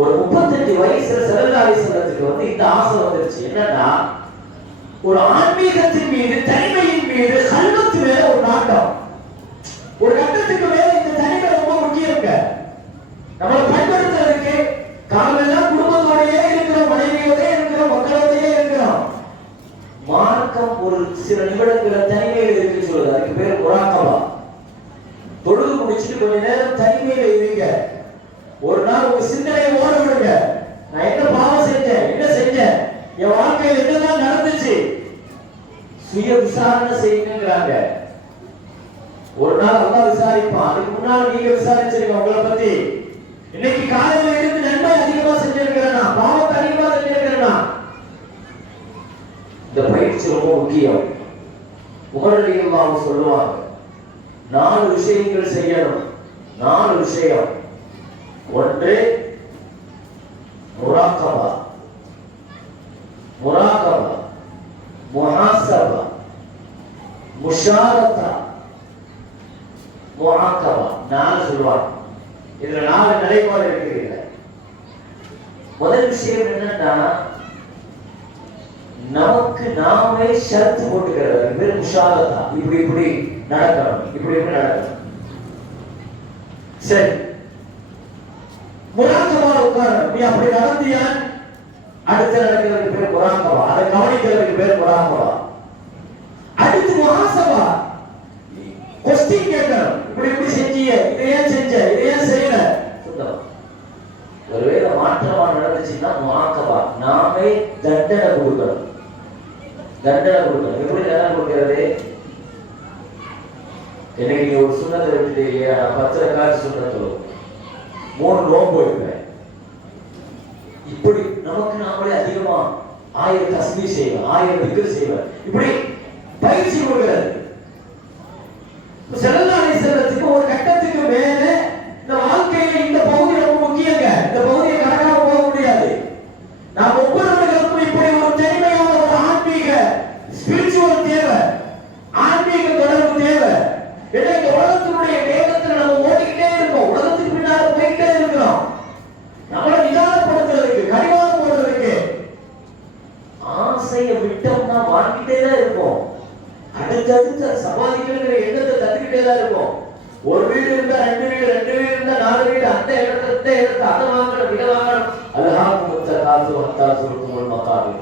ஒரு 35 வயசுல ஸல்லல்லாஹு அலைஹி வஸல்லத்துக்கு வந்து இந்த ஆசை வந்துருச்சு. என்னன்னா, ஒரு ஆன்மீகத்தின் மீது, தனிமையின் மீது, கல்வத்து மேல ஒரு நாட்டம். ஒரு கட்டத்துக்கு மேல இந்த தனிமை ரொம்ப முக்கியங்க. நம்மளை பயன்படுத்துறதுக்கு காலமெல்லாம் குடும்பத்தோடயே இருக்கிறோம், மனைவியோடே இருக்கிறோம், மக்களோடயே இருக்கிறோம். மார்க்கம் ஒரு சில நிமிடங்கள தனிமையில் இருக்கு சொல்லுது. அதுக்கு பேர் முராக்கபா. தொழுது முடிச்சுட்டு கொஞ்ச நேரம் தனிமையில இருங்க. ஒரு நாள் உங்க சிந்தனையை ஓட விடுங்க. நான் என்ன பாவம் செஞ்சேன், என்ன செஞ்சேன், என் வாழ்க்கையில் என்னதான் நடந்துச்சு, சுய விசாரணை செய்யுங்கிறாங்க. ஒரு நாள் அல்லாஹ் விசாரிப்பான். அதுக்கு முன்னால நீங்க விசாரிச்சிருங்க உங்களை பத்தி. இன்னைக்கு காலையில இருந்து நன்மை அதிகமா செஞ்சிருக்கிறேனா, பாவத்தை அதிகமா செஞ்சிருக்கிறேனா? இந்த பயிற்சி ரொம்ப முக்கியம். உமர் ரலியல்லாஹு அன்ஹு சொல்லுவாங்க, 4 விஷயங்கள் செய்யணும். 4 விஷயம். ஒன்று முராகபா, முராகபா, முஹாசபா, முஷாரதா, முராகபா. 4 சொல்லுவாங்க. இதுல 4 நிலைப்பாடு இருக்கிறீங்க. முதல் விஷயம் என்னன்னா, நமக்கு நாமே ஷரத்து போட்டுக்கிறது. பேர் முஷாரதா. இப்படி இப்படி நடக்கணும், இப்படி இப்படி நடக்கணும். சரி, முராகபா உட்காரணும். நீ அப்படி நடந்தியா, அடுத்து நடக்கிறதுக்கு பேர் முராகபா. அதை கவனிக்கிறதுக்கு பேர் முராகபா. அடுத்து முஹாசபா, கொஸ்டின் கேட்கணும். இப்படி இப்படி செஞ்சீங்க, இதை ஏன் செஞ்ச, இதை ஏன் செய்யல, சொல்லுங்க. ஒருவேளை மாற்றமா நடந்துச்சுன்னா முஆக்கபா, நாமே தண்டனை கொடுக்கணும். தண்டனை கொடுக்கணும். எப்படி தண்டனை கொடுக்கிறது? எனக்கு நீ ஒரு சுண்ணத்தை விட்டுட்டு இல்லையா, நான் 10 ரக்காத் சுண்ணத் தொழுவேன், 3 நோன்பு வைப்பேன். இப்படி நமக்கு நாமளே அதிகமா 1000 தஸ்பீஹ் செய்வேன், 1000 திக்ர் செய்வேன், இப்படி பயிற்சி கொடுக்கிறது. ஸல்லல்லாஹு அலைஹி வஸல்லத்துக்கு ஒரு கட்டத்துக்கு மேல இந்த வாழ்க்கையில இந்த பகுதி ரொம்ப முக்கியங்க. இந்த பகுதியை கடக்காம போக முடியாது. நாம் ஒவ்வொருவருக்கும் இப்படி ஒரு தனிமையான ஒரு ஆன்மீக ஸ்பிரிச்சுவல் தேவை, ஆன்மீக தொடர்பு தேவை. ஏன்னா இந்த உலகத்தினுடைய வேகத்துல நம்ம ஓடிக்கிட்டே இருக்கோம், உலகத்துக்கு பின்னால போய்கிட்டே இருக்கிறோம். நம்மளை நிதானப்படுத்துறதுக்கு, கடிவாளம் போடுறதுக்கு, ஆசையை விட்டோம்னா வாழ்ந்துட்டே தான் இருப்போம். அடுத்தடுத்த சம்பாதிக்கிற எண்ணத்தை தந்துக்கிட்டே தான் இருக்கும். ஒரு வீடு இருந்தா 2 வீடு, 2 வீடு இருந்தா 4 வீடு, அந்த இடத்தை அதை வாங்கணும், இதை வாங்கணும். அல்லாஹ் முத்த காத்து வந்தா சுருக்குமுல் மகாபி,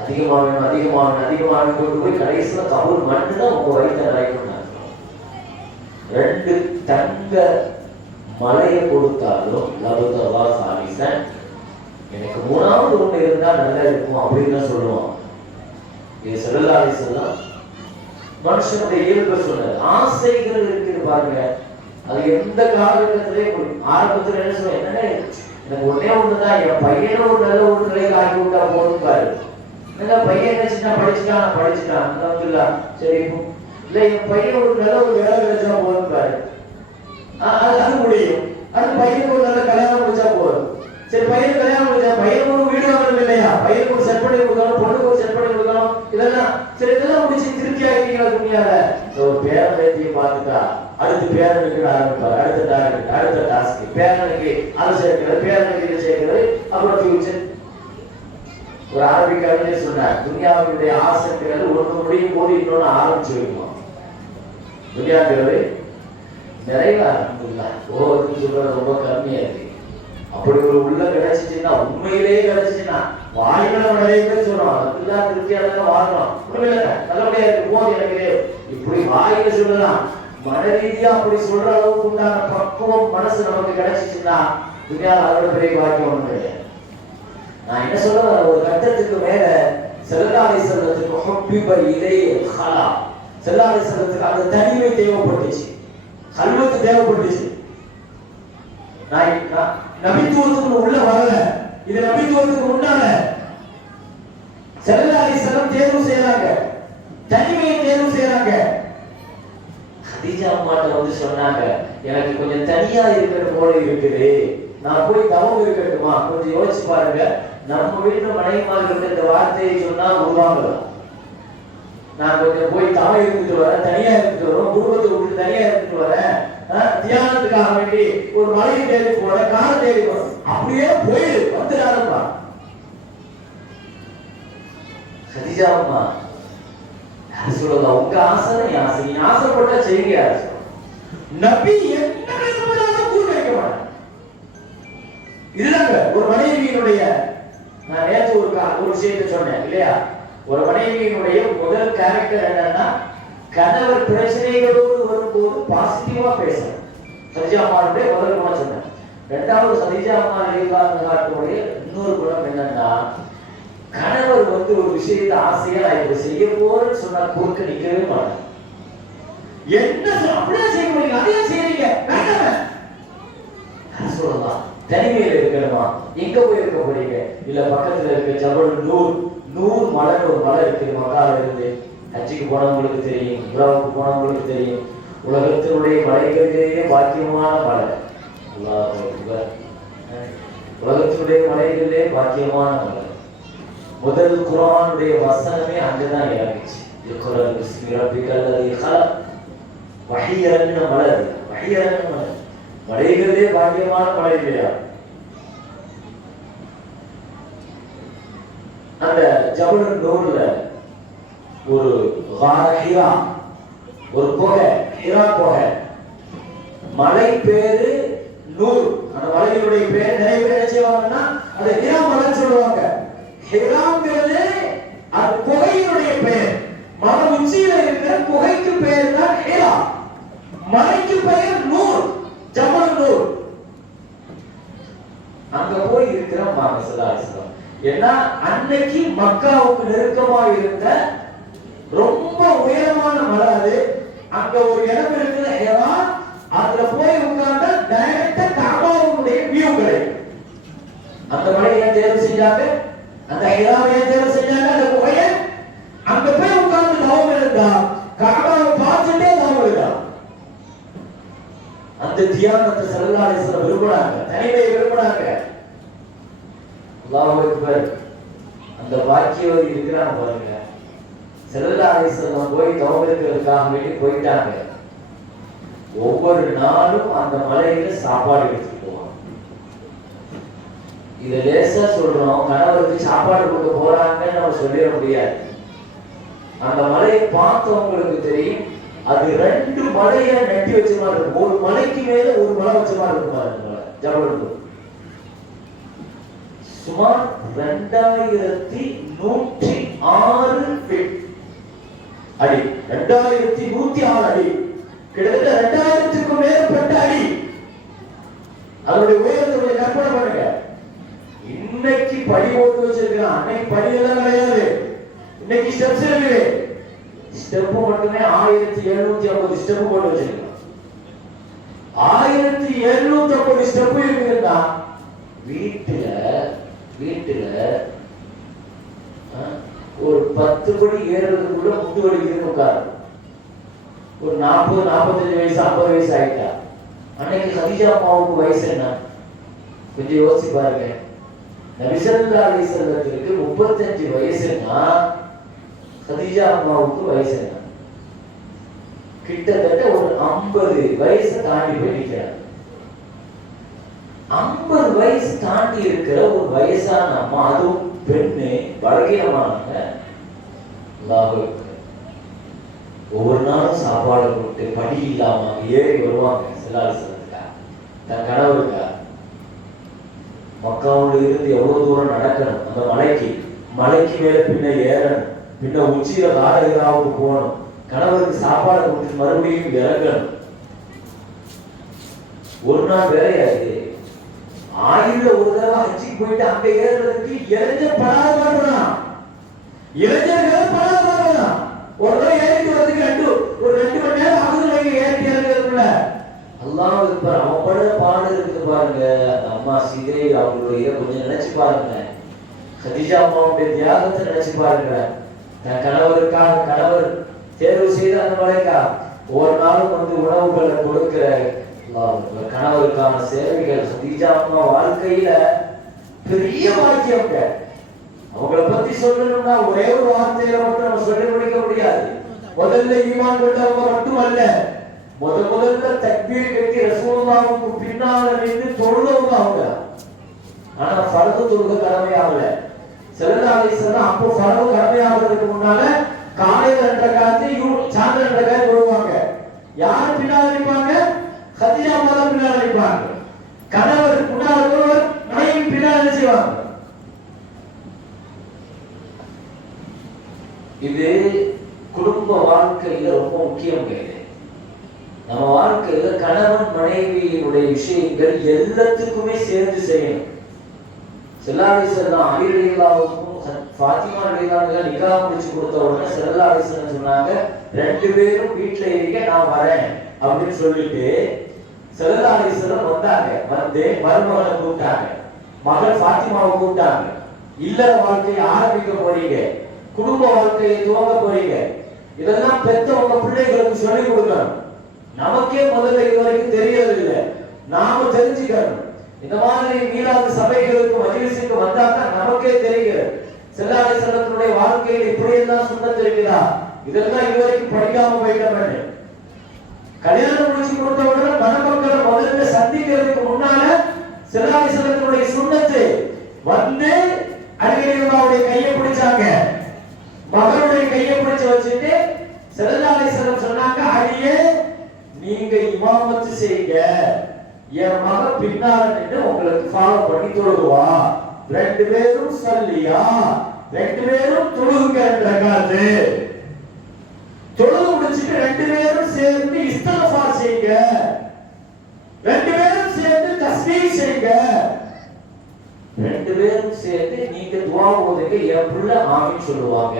அதிகமாக அதிகமாக கொண்டு போய் கடைசியில கபூர் மண்ணு தான் உங்க வயிற்ற நிறையணும். 2 தங்க மலையை கொடுத்தாலும் லபுதவா சாலிசன், எனக்கு 3வது ஒண்ணு இருந்தா நல்லா இருக்கும் அப்படின்னு தான் சொல்லுவான். இது ஸல்லல்லாஹு அலைஹி வஸல்லம் மனுஷனுடைய இயல்பு சொன்னது. ஆசைகள் இருக்குது பாருங்க, அது எந்த காலகட்டத்திலே ஆரம்பத்தில் என்ன சொல்ல, என்னன்னா எனக்கு ஒன்னே ஒண்ணுதான், என் பையனை ஒரு நல்ல ஒரு நிலைக்கு ஆக்கி விட்டா போதும் பாரு. என்ன பையன் என்ன சின்ன படிச்சுட்டான் சரி, இல்ல என் பையன் ஒரு நல்ல ஒரு வேலை கிடைச்சா போதும் பாரு, அது முடியும். அது பையனுக்கு ஒரு நல்ல கல்யாணம் முடிச்சா போதும். சரி, பையன் கல்யாணம் முடிச்சா பையனுக்கு ஒரு வீடு வாங்கணும் இல்லையா, பையனுக்கு ஒரு செட் பண்ணி கொடுக்கணும், பொண்ணுக்கு ஒரு செட் பண்ணி கொடுக்கணும், இதெல்லாம் சரி, இதெல்லாம் முடிச்சு திருப்தி ஆகிட்டீங்களா துணியால. ஒரு பேரன் பேத்தியை பார்த்துட்டா அடுத்து பேரனுக்கு ஆரம்பிப்பாரு, அடுத்த டார்கெட், அடுத்த டாஸ்க், பேரனுக்கு அதை சேர்க்கிறது, பேரனுக்கு இதை சேர்க்கிறது, அப்புறம் ஃபியூச்சர். ஒரு ஆரம்பிக்காரனே சொன்னார், துனியாவுடைய ஆசைங்கிறது ஒன்று முடியும் போது இன்னொன்னு ஆரம்பிச்சு வைக்கணும். துனியாங்கிறது நிறைவா இருக்குல்ல, ஓதுன்னு சொல்றது ரொம்ப கம்மியா இருக்கு. அப்படி ஒரு உள்ள கிடைச்சிச்சுன்னா, உண்மையிலேயே கிடைச்சிச்சுன்னா, வாய்களை நிறைய பேர் சொல்றோம் அதெல்லாம் திருப்தியாக வாங்கணும், உண்மையில நல்லபடியா இருக்கு போது எனக்கு இப்படி வாயில சொல்லலாம். மன ரீதியா அப்படி சொல்ற அளவுக்கு உண்டான பக்குவம் மனசு நமக்கு கிடைச்சிச்சுன்னா துனியாவில் அதோட பெரிய வாக்கியம் ஒண்ணு கிடையாது. நான் என்ன சொல்றேன், ஒரு கட்டத்துக்கு மேல ஸல்லல்லாஹு அலைஹி வஸல்லத்துக்கு ஹுப்பிப இலைஹி ஹலா, ஸல்லல்லாஹு அலைஹி வஸல்லத்துக்கு அந்த தனிமை தேவைப்பட்டுச்சு, கல்வத்து தேவைப்பட்டுச்சு. நான் நபித்துவத்துக்கு உள்ள வரல, இது நபித்துவத்துக்கு முன்னால ஸல்லல்லாஹு அலைஹி வஸல்லம் தேர்வு செய்யறாங்க, தனிமையை தேர்வு செய்யறாங்க. கதீஜா அம்மாட்ட வந்து சொன்னாங்க, எனக்கு கொஞ்சம் தனியா இருக்கிற போல இருக்குது, நான் போய் தவம் இருக்கட்டுமா, கொஞ்சம் யோசிச்சு பாருங்க. நம்ம வீட்டுல மனைவிமார்கள் இந்த வார்த்தையை சொன்னா உருவாங்கலாம். நான் கொஞ்சம் போய் தவம் இருந்துட்டு வரேன், தனியா இருந்துட்டு வரேன், குடும்பத்தை விட்டு தனியா இருந்துட்டு வரேன், தியானத்துக்காக வேண்டி ஒரு மலையை தேடி போற, காரை தேடி போற, அப்படியே போயிடு வந்துடாருப்பா. கதீஜா அம்மா சொல்லலாம், உங்க ஆசை என் ஆசை, நீ ஆசைப்பட்டா செய்யுங்க. நபி என்ன கூட வைக்க மாட்டேன். இதுதாங்க ஒரு மனைவியினுடைய, நான் நேற்று ஒரு விஷயத்தை சொன்னேன் இல்லையா, ஒரு மனைவியினுடைய முதல் கேரக்டர் என்னன்னா, கணவர் பிரச்சனைகளோடு வரும்போது பாசிட்டிவா பேசணும். கதீஜா அம்மாவுடைய முதல் குணம் சொன்னேன். 2வது கதீஜா அம்மா காட்டுடைய இன்னொரு குணம் என்னன்னா, கணவர் வந்து ஒரு விஷயத்தை ஆசையா நான் இப்ப செய்ய போறேன்னு சொன்னா குறுக்க நிக்கவே மாட்டேன். என்ன அப்படியே செய்ய முடியும், அதையே செய்யறீங்க சொல்லலாம். தனிமையில இருக்கணுமா, எங்க போய் இருக்க போறீங்க, இல்ல பக்கத்துல இருக்க ஜபல் நூர் மலை, ஒரு மலை இருக்கு மக்கால இருந்து. ஹஜ்ஜுக்கு போனவங்களுக்கு தெரியும், உலகுக்கு போனவங்களுக்கு தெரியும், உலகத்தினுடைய மலைகளிலேயே பாக்கியமான மலை. உலகத்தினுடைய மலைகளிலே பாக்கியமான மலை. முதல் குர்ஆனுடைய வசனமே அங்கதான் இறங்குச்சு. இக்ரா பிஸ்மி ரப்பிக்கல் லதீ ஹலக். வஹி இறங்கின மலை, வஹி இறங்கின மலை. மலைகளிலே பாக்கியமான மலை இல்லையா? அந்த ஜபல் நூர்ல ஒரு ஹிரா, ஒரு புகை, ஹிரா புகை, மலை பேரு நூர். அந்த மலையினுடைய பேர் நிறைய பேர் என்ன செய்வாங்கன்னா அதை ஹிரா மலைன்னு சொல்லுவாங்க. ஹிராங்கிறது அது புகையினுடைய பெயர். மலை உச்சியில இருக்கிற புகைக்கு பெயர் தான் ஹிரா, மலைக்கு பெயர் நூர், ஜபல் நூர். அங்க இருக்கிறோம் ஸல்லல்லாஹு. ஏன்னா அன்னைக்கு மக்காவுக்கு நெருக்கமா இருந்த ரொம்ப உயரமான மலை அது. அங்க ஒரு இடம் இருக்குது, அதுல போய் உட்கார்ந்தா டைரக்டா காபாவுடைய வியூ கிடைக்கும். அந்த மலையை தேர்வு செஞ்சாங்க, அந்த ஹிராவை தேர்வு செஞ்சாங்க, அந்த குகையை அங்க போய் உட்கார்ந்து தவம் இருந்தா காபாவை பார்த்துட்டே தவம் இருந்தான். அந்த தியானத்தை ஸல்லல்லாஹு அலைஹி வஸல்லம் விரும்புறாங்க, தனிமையை விரும்புறாங்க. அல்லாஹ் அக்பர். அந்த பாக்கியவதி இருக்கிறாங்க பாருங்க. ஸல்லல்லாஹு அலைஹி வஸல்லம் போய் தவம் இருக்கிறதுக்காக வேண்டி போயிட்டாங்க. ஒவ்வொரு நாளும் அந்த மலையில சாப்பாடு எடுத்துட்டு போவாங்க. இத லேசா சொல்றோம், கணவருக்கு சாப்பாடு கொடுக்க போறாங்கன்னு நம்ம சொல்லிட முடியாது. அந்த மலையை பார்த்தவங்களுக்கு தெரியும், அது 2 மலையை நட்டி வச்ச மாதிரி இருக்கும். ஒரு மலைக்கு மேல ஒரு மலை வச்ச மாதிரி இருக்கும் பாருங்க. ஜபல் சுமார் 2106 ஃபீட் அடி, 2106 அடி, கிட்டத்தட்ட 2000க்கும் மேற்பட்ட அடி. அதனுடைய உயரத்தை கற்பனை பண்ணுங்க. இன்னைக்கு படி ஓட்டு வச்சிருக்கான், அன்னைக்கு படி எல்லாம் கிடையாது. இன்னைக்கு ஸ்டெப்ஸ் இருக்கு, ஸ்டெப் மட்டுமே 1750 ஸ்டெப் போட்டு வச்சிருக்கான். 1750 ஸ்டெப் இருக்குன்னா வீட்டுல ஒரு 10 படி ஏறதுக்குள்ள முட்டு வலி இருக்குக்காரு. ஒரு 40, 45 வயசு, 50 வயசு ஆயிட்டா. அன்னைக்கு கதீஜா அம்மாவுக்கு வயசு என்ன கொஞ்சம் யோசிச்சு பாருங்க. நபி ஸல்லல்லாஹு அலைஹி வஸல்லத்துக்கு 35 வயசுன்னா கதீஜா அம்மாவுக்கு வயசு என்ன? கிட்டத்தட்ட ஒரு 50 வயசு தாண்டி போய் நிற்கிறார். 50 வயசு தாண்டி இருக்கிற ஒரு வயசான அம்மா, அதுவும் பெண்ணு, பலகீனமானவங்க, ஒவ்வொரு நாளும் சாப்பாடு போட்டு படி இல்லாம ஏறி வருவாங்க ஸல்லல்லாஹு. தன் கணவருக்கா மக்காவோடு இருந்து எவ்வளவு தூரம் நடக்கணும், அந்த மலைக்கு மேல பின்ன ஏறணும், பின்ன உச்சியில காரகிராவுக்கு போகணும், கணவருக்கு சாப்பாடு கொடுத்து மறுபடியும் இறங்கணும். ஒரு நாள் வேலையாது. ஆயுள்ல ஒரு தடவை ஹஜ்ஜுக்கு போயிட்டு அங்க ஏறுறதுக்கு இளைஞர்கள் படாதவனா, ஒரு தடவை ஏறிட்டு வரதுக்கு ஒரு 2 மணி நேரம் ஆகுது ஏறிட்டு இறங்குறதுக்குள்ள. அல்லாஹ் அக்பர். அவன் படுற பாடு இருக்குது பாருங்க. அம்மா சீதை அவங்களுடைய கொஞ்சம் நினைச்சு பாருங்க. கதீஜா அம்மாவுடைய தியாகத்தை நினைச்சு பாருங்க. தன் கணவர் தேர்வு செய்த அந்த மலைக்கா ஒரு நாளும் உணவுகளை கொடுக்கிற கணவருக்கான சேவைகள் கதீஜா அம்மா வாழ்க்கையில பெரிய பாக்கியம். அவங்களை பத்தி சொல்லணும்னா ஒரே ஒரு வார்த்தையில மட்டும் நம்ம சொல்லி முடிக்க முடியாது. முதல்ல ஈமான் கொண்டவங்க மட்டுமல்ல, முதல்ல தக்பீர் கட்டி ரசூலுல்லாஹ்வுக்கு பின்னால நின்று தொழுதவங்க அவங்க. ஆனா ஃபர்து தொழுக கடமையாகல. ஸல்லல்லாஹு அலைஹி வஸல்லம் அப்போ ஃபர்து கடமையாகிறதுக்கு முன்னால காலையில 2 ரக்காத்து சாயந்தரம் 2 ரக்காத்து தொழுவாங்க. யார் பின்னால நிப்பாங்க? கதீஜா அம்மா பின்னால நிப்பாங்க. கணவர் முன்னால ஒருவர், மனைவி பின்னால செய்வாங்க. இது குடும்ப வாழ்க்கையில ரொம்ப முக்கியம். நம்ம வாழ்க்கையில கணவன் மனைவியினுடைய விஷயங்கள் எல்லாத்துக்குமே சேர்ந்து செய்யணும். ஸல்லல்லாஹு அலைஹி வஸல்லம் அலி ரலியல்லாஹு ஃபாத்திமா ரலியல்லாஹு நிக்காஹ் முடிச்சு கொடுத்த உடனே ஸல்லல்லாஹு அலைஹி வஸல்லம் சொன்னாங்க, 2 பேரும் வீட்டுல இருக்க நான் வரேன் அப்படின்னு சொல்லிட்டு ஸல்லல்லாஹு அலைஹி வஸல்லம் வந்தாங்க. வந்து மருமகளை கூப்பிட்டாங்க, மகள் ஃபாத்திமாவை கூப்பிட்டாங்க. இல்லற வாழ்க்கையை ஆரம்பிக்க போறீங்க, குடும்ப வாழ்க்கையை துவங்க போறீங்க, இதெல்லாம் பெத்தவங்க பிள்ளைகளுக்கு சொல்லிக் கொடுக்கணும். நமக்கே முதல்ல இதுவரைக்கும் தெரியறதில்லை, நாம தெரிஞ்சுக்கணும். இந்த மாதிரி மீளாது சபைகளுக்கு மஜ்லிஸுக்கு வந்தாதான் நமக்கே தெரிகிறது. ஸல்லல்லாஹு அலைஹி வஸல்லத்துடைய வாழ்க்கையில் இப்படி எல்லாம் சுன்னத் இருக்குதா, இதெல்லாம் இதுவரைக்கும் படிக்காம போயிட்டோம். கல்யாணம் முடிச்சு கொடுத்த உடனே மணமக்களை முதல்ல சந்திக்கிறதுக்கு முன்னால ஸல்லல்லாஹு அலைஹி வஸல்லத்துடைய சுன்னத்து வந்து அலிரலியல்லாஹுடைய கையை பிடிச்சாங்க, மகளுடைய கையை பிடிச்சு வச்சுட்டு ஸல்லல்லாஹு அலைஹி வஸல்லம் சொன்னாங்க, அலியே நீங்க இமாமத்து செய்யுங்க, என் மகன் பின்னால நின்று உங்களுக்கு ஃபாலோ பண்ணி தொழுவா, 2 பேரும் சல்லியா, 2 பேரும் தொழுகுங்க 2 ரக்காத்து. தொழுது முடிச்சிட்டு 2 பேரும் சேர்ந்து இஸ்திக்ஃபார் செய்யுங்க, 2 பேரும் சேர்ந்து தஸ்பீஹ் செய்யுங்க. ரெண்டு பேரும் சேர்ந்து நீங்க துவா ஓதுங்க, என் பிள்ளை ஆமின்னு சொல்லுவாங்க.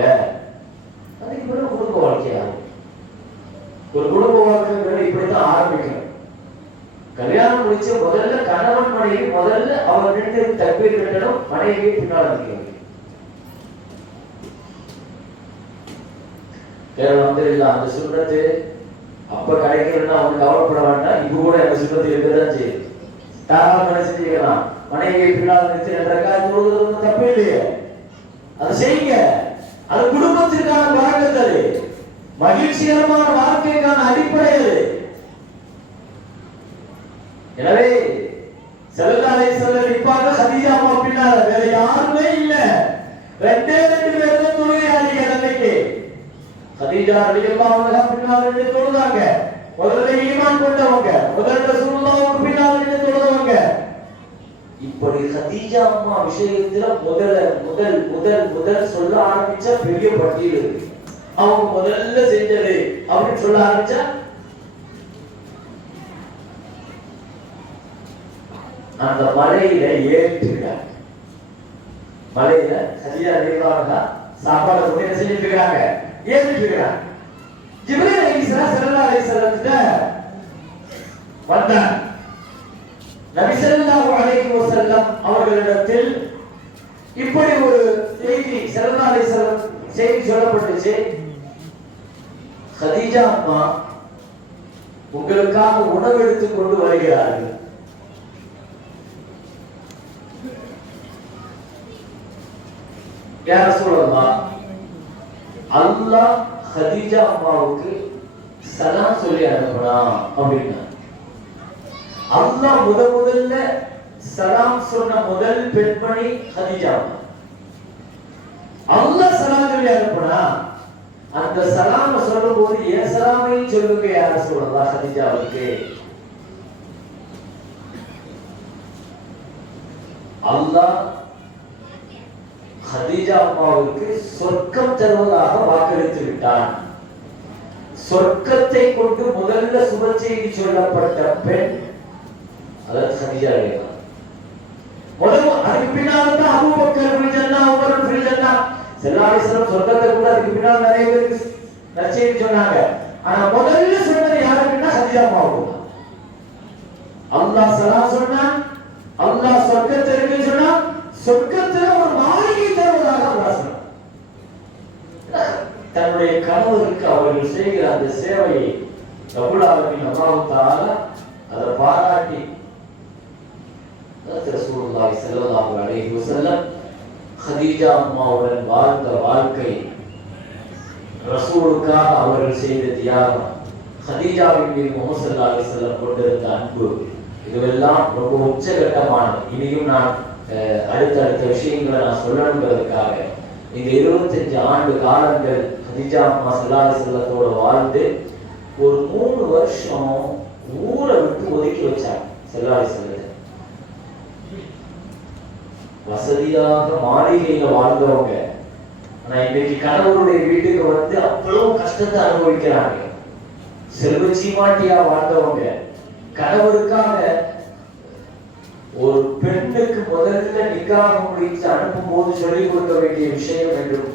அதுக்கு பிறகு குடும்ப வாழ்க்கையா ஒரு குடும்ப வாழ்க்கை இப்படித்தான் ஆரம்பிக்கணும். கல்யாணம் முடிச்ச முதல்ல கணவன் மனைவி முதல்ல அவர் ரெண்டு தக்பீர் கட்டணும், மனைவியை பின்னால் நிற்கணும். வந்து இல்ல அந்த சுண்ணத்து அப்ப கிடைக்கலன்னா அவங்க கவலைப்பட வேண்டாம், இப்ப கூட அந்த சுண்ணத்து இருக்கதான் செய்யுது. தாராளமாக செஞ்சுக்கலாம். மனைவியை பின்னால் நிறுத்தி ரெண்டு தப்பு இல்லையே, அதை செய்யுங்க. அது குடும்பத்திற்கான வாழ்க்கை, மகிழ்ச்சிகரமான வாழ்க்கைக்கான அடிப்படை அது. எனவே ஸல்லல்லாஹு அலைஹி வஸல்லம் நிப்பாங்க கதீஜா அம்மா பின்னால, வேற யாருமே இல்ல. ரெண்டு பேரும் தொழுகையாளிங்க. அன்னைக்கு கதீஜா ரலியல்லாஹு அன்ஹா பின்னால நின்று தொழுதாங்க. முதல்ல ஈமான் கொண்டவங்க, முதல்ல ரசூலுல்லாஹ்வுக்கு பின்னால நின்று தொழுதவங்க. இப்படி கதீஜா அம்மா விஷயத்துல முதல் சொல்ல ஆரம்பிச்சா பெரிய பட்டியல் இருக்கு. அவங்க முதல்ல செஞ்சது அப்படின்னு சொல்ல ஆரம்பிச்சா அந்த மலையில ஏறிட்டுருக்காங்க. மலையில கதீஜா ரலியல்லாஹு சாப்பாடு கொண்டு என்ன செஞ்சுட்டு இருக்காங்க, ஏறிட்டு இருக்காங்க. ஜிப்ரீல் ஸல்லல்லாஹு அலைஹி வஸல்லம் வந்தார். நபி ஸல்லல்லாஹு அலைஹி வஸல்லம் அவர்களிடத்தில் இப்படி ஒரு செய்தி ஸல்லல்லாஹு அலைஹி வஸல்லம் செய்தி சொல்லப்பட்டுச்சு. கதீஜா அம்மா உங்களுக்காக உணவு எடுத்துக் கொண்டு வருகிறார்கள். யா ரசூலல்லாஹ், அல்லாஹ் கதீஜா அம்மாவுக்கு சலாம் சொல்லி அனுப்புறான் அப்படின்னா, அல்லாஹ் முதல்ல சலாம் சொன்ன முதல் பெண்மணி கதீஜா அம்மா. அல்லாஹ் சலாம் சொல்லி அனுப்புனா அந்த சலாம சொல்லும் போது என் சலாமை சொல்லுங்க யா ரசூலல்லாஹ் கதீஜாவுக்கு. அல்லாஹ் கதீஜா அம்மாவுக்கு சொர்க்கம் தருவதாக வாக்களித்து விட்டான். சொர்க்கத்தை கொண்டு முதல்ல சுப செய்தி சொல்லப்பட்ட பெண் அதாவது கதீஜா ரலியல்லாஹு. அதுக்கு பின்னால் தான் அபூபக்கர் ஃபில் ஜன்னா, உமர் ஃபில் ஜன்னா. ஸல்லல்லாஹு அலைஹி வஸல்லம் சொர்க்கத்தை கூட அதுக்கு பின்னால் நிறைய பேருக்கு நற்செய்தி சொன்னாங்க. ஆனா முதல்ல சொன்னது யாருக்குன்னா கதீஜா அம்மாவுக்கு. அல்லாஹ் சலாம் சொன்னா, அல்லாஹ் சொர்க்கத்தை இருக்குன்னு சொன்னா, சொர்க்கத்துல ஒரு மாளிகை தருவதாக அல்லாஹ் சொன்னார். தன்னுடைய கணவருக்கு அவர்கள் செய்கிற அந்த சேவையை ரப்புல் ஆலமீன் அல்லாஹ் தஆலா அதை பாராட்டி ரசூலுல்லாஹி ஸல்லல்லாஹு அலைஹி வஸல்லம் கதீஜா அம்மாவுடன் வாழ்ந்த வாழ்க்கை, ரசூலுக்காக அவர்கள் செய்த தியாகம், கதீஜாவின் மீது முஹம்மது ஸல்லல்லாஹு அலைஹி வஸல்லம் கொண்டிருந்த அன்பு, இதுவெல்லாம் ரொம்ப உச்சகட்டமானது. இனியும் நான் அடுத்த விஷயங்களை நான் சொல்லணுங்கிறதுக்காக இந்த 25 ஆண்டு காலங்கள் கதீஜா அம்மா ஸல்லல்லாஹு அலைஹி வஸல்லத்தோட வாழ்ந்து ஒரு 3 வருஷம் ஊரை விட்டு ஒதுக்கி வச்சாங்க. ஸல்லல்லாஹு அலைஹி வஸல்லம் வசதியாக மாளிகையில வாழ்ந்தவங்க, ஆனா இன்னைக்கு கணவருடைய வீட்டுக்கு வந்து அவ்வளவு கஷ்டத்தை அனுபவிக்கிறாங்க. செல்வ சீமாட்டியா வாழ்ந்தவங்க கணவருக்காக ஒரு பெண்ணுக்கு முதல்ல நிக்காஹ் முடிச்சு அனுப்பும் போது சொல்லிக் கொடுக்க வேண்டிய விஷயம் என்றும்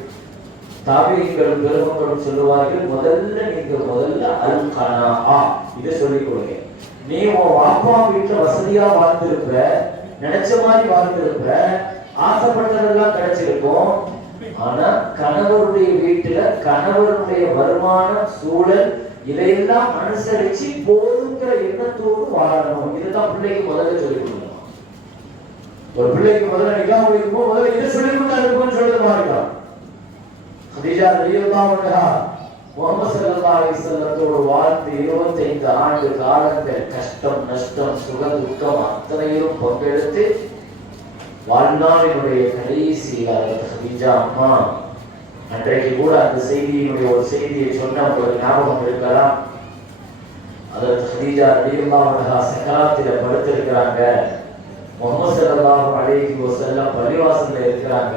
தாபீகளும் பெருமக்களும் சொல்லுவார்கள், முதல்ல அல் கனாஆ இதை சொல்லிக் கொடுங்க. நீ உன் வாப்பா வீட்டுல வசதியா வாழ்ந்திருப்ப, நினைச்ச மாதிரி வாழ்ந்திருப்ப, ஆசைப்பட்டதெல்லாம் கிடைச்சிருக்கும். ஆனா கணவருடைய வீட்டுல கணவருடைய வருமானம், சூழல் இதையெல்லாம் அனுசரிச்சு போதுங்கிற எண்ணத்தோடு வாழணும். இதுதான் பிள்ளைக்கு முதல்ல சொல்லிக் கொடுக்கணும். ஒரு பிள்ளைக்கு முதல்ல நிக்காஹ் முடிக்கும் முதல்ல இதை சொல்லிக் கொடுத்தா இருக்கும்னு சொல்றது மாதிரிதான் கதீஜா ரலியல்லாஹு அன்ஹா முஹம்மது ஸல்லல்லாஹு அலைஹி வஸல்லத்தோடு வாழ்ந்து 25 ஆண்டு காலங்கள் கஷ்டம், நஷ்டம், சுக, துக்கம் அத்தனையும் பங்கெடுத்து வாழ்நாளினுடைய கடைசியில் கதீஜா அம்மா அன்றைக்கு கூட அந்த செய்தியினுடைய ஒரு செய்தியை சொன்ன உங்களுக்கு ஞாபகம் இருக்கலாம். அதற்கு கதீஜா ரலியல்லாஹு அன்ஹா சக்கராத்தில படுத்திருக்கிறாங்க. முஹம்மது ஸல்லல்லாஹு அலைஹி வஸல்லம் பள்ளிவாசல்ல இருக்கிறாங்க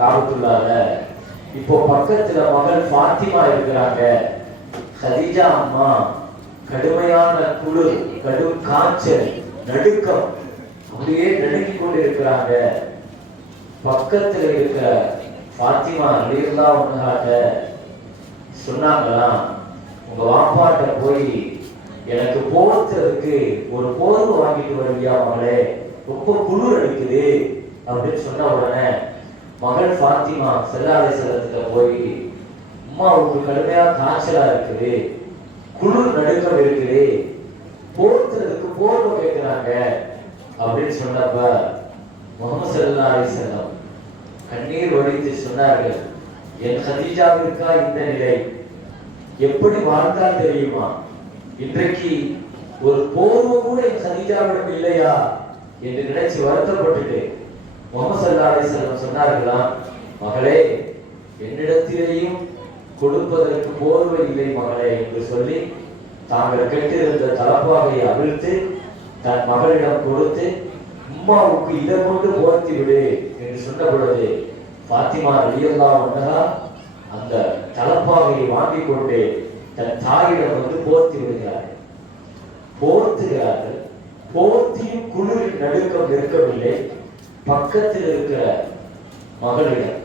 காபத்துல்லாஹ்ல. இப்போ பக்கத்துல மகள் ஃபாத்திமா இருக்கிறாங்க. கதீஜா அம்மா கடுமையான குளிர், கடும் காய்ச்சல், நடுக்கம், அப்படியே நடுங்கிக் கொண்டு இருக்கிறாங்க. பக்கத்துல இருக்கிற பாத்திமா ரலியல்லாஹு அன்ஹாட்ட சொன்னாங்களாம், உங்க வாப்பாட்ட போய் எனக்கு போர்த்துறதுக்கு ஒரு போர்வை வாங்கிட்டு வருவியா மகளே, ரொம்ப குளிர் அடிக்குது அப்படின்னு சொன்ன உடனே மகள் ஃபாத்திமா ஸல்லல்லாஹு அலைஹி வஸல்லத்துக்கு போய், அம்மாவுக்கு கடுமையா காய்ச்சலா இருக்குது, குளிர் நடுக்கம் இருக்குது, போர்த்துறதுக்கு போர்வை கேட்கிறாங்க அப்படின்னு சொன்னப்ப முஹம்மது ஸல்லல்லாஹு அலைஹி வஸல்லம் கண்ணீர் வடித்து சொன்னார்கள், என் கதீஜாவிற்கா இந்த நிலை, எப்படி வாழ்ந்தால் தெரியுமா, இன்றைக்கு ஒரு போர்வை கூட என் கதீஜாவிடம் இல்லையா என்று நினைச்சு வருத்தப்பட்டுட்டு முஹம்மது ஸல்லல்லாஹு அலைஹி வஸல்லம் சொன்னார்களாம், மகளே என்னிடத்திலேயும் கொடுப்பதற்கு போர்வை இல்லை மகளே என்று சொல்லி தாங்கள் கெட்டிருந்த தலப்பாகையை அவிழ்த்து தன் மகளிடம் கொடுத்து, அம்மாவுக்கு இதை கொண்டு போர்த்தி விடு என்று சொன்ன பொழுது பாத்திமா ரலியல்லாஹு அன்ஹா அந்த தலப்பாகையை வாங்கிக் கொண்டு தன் தாயிடம் வந்து போர்த்தி விடுகிறார்கள். போர்த்துகிறார்கள். போர்த்தியும் குளிரின் நடுக்கம் இருக்கவில்லை. பக்கத்தில் இருக்கிற மகளிடம்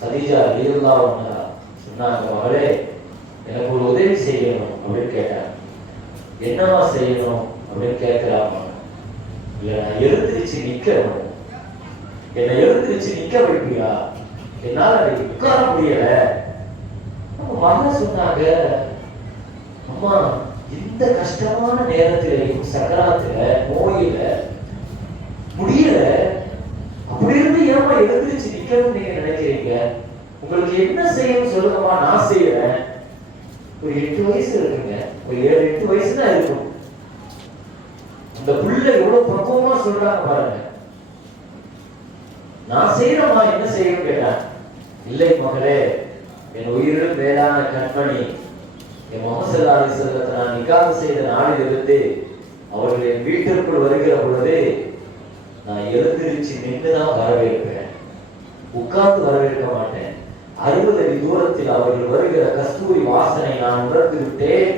கதீஜா ரலியல்லாஹு அன்ஹா சொன்னாங்க, மகளே எனக்கு ஒரு உதவி செய்யணும் அப்படின்னு கேட்டாங்க. என்னவா செய்யணும் அப்படின்னு கேட்கிறாங்க. இல்ல நான் எழுந்திருச்சு நிக்கணும், என்னை எழுந்திருச்சு நிக்க வைப்பியா, என்னால உட்கார முடியல. மகன் சொன்னாங்க, அம்மா இந்த கஷ்டமான நேரத்திலையும் சக்கராத்துல நோயில முடியல, அப்படி இருந்து ஏமா எழுந்திருச்சு நிக்கணும்னு நீங்க நினைக்கிறீங்க, உங்களுக்கு என்ன செய்யணும் சொல்லுங்கம்மா, நான் செய்யறேன். ஒரு 8 வயசு இருக்குங்க, ஒரு 7-8 வயசு தான் இருக்கும். அந்த புள்ள எவ்வளவு பக்குவமா சொல்றாங்க பாருங்க. நான் செய்யறமா, என்ன செய்யணும் கேட்டேன். இல்லை மகளே, என் உயிரிலும் மேலான கண்மணி என் முஹம்மது ஸல்லல்லாஹு அலைஹி வஸல்லத்தை நான் நிக்காஹ் செய்த நாளிலிருந்து அவர்கள் என் வீட்டிற்குள் வருகிற பொழுது நான் எழுந்திருச்சு நின்றுதான் வரவேற்பேன், உட்கார்ந்து வரவேற்க மாட்டேன். 60 அடி தூரத்தில் அவர்கள் வருகிற கஸ்தூரி வாசனை நான் உணர்ந்து விட்டேன்.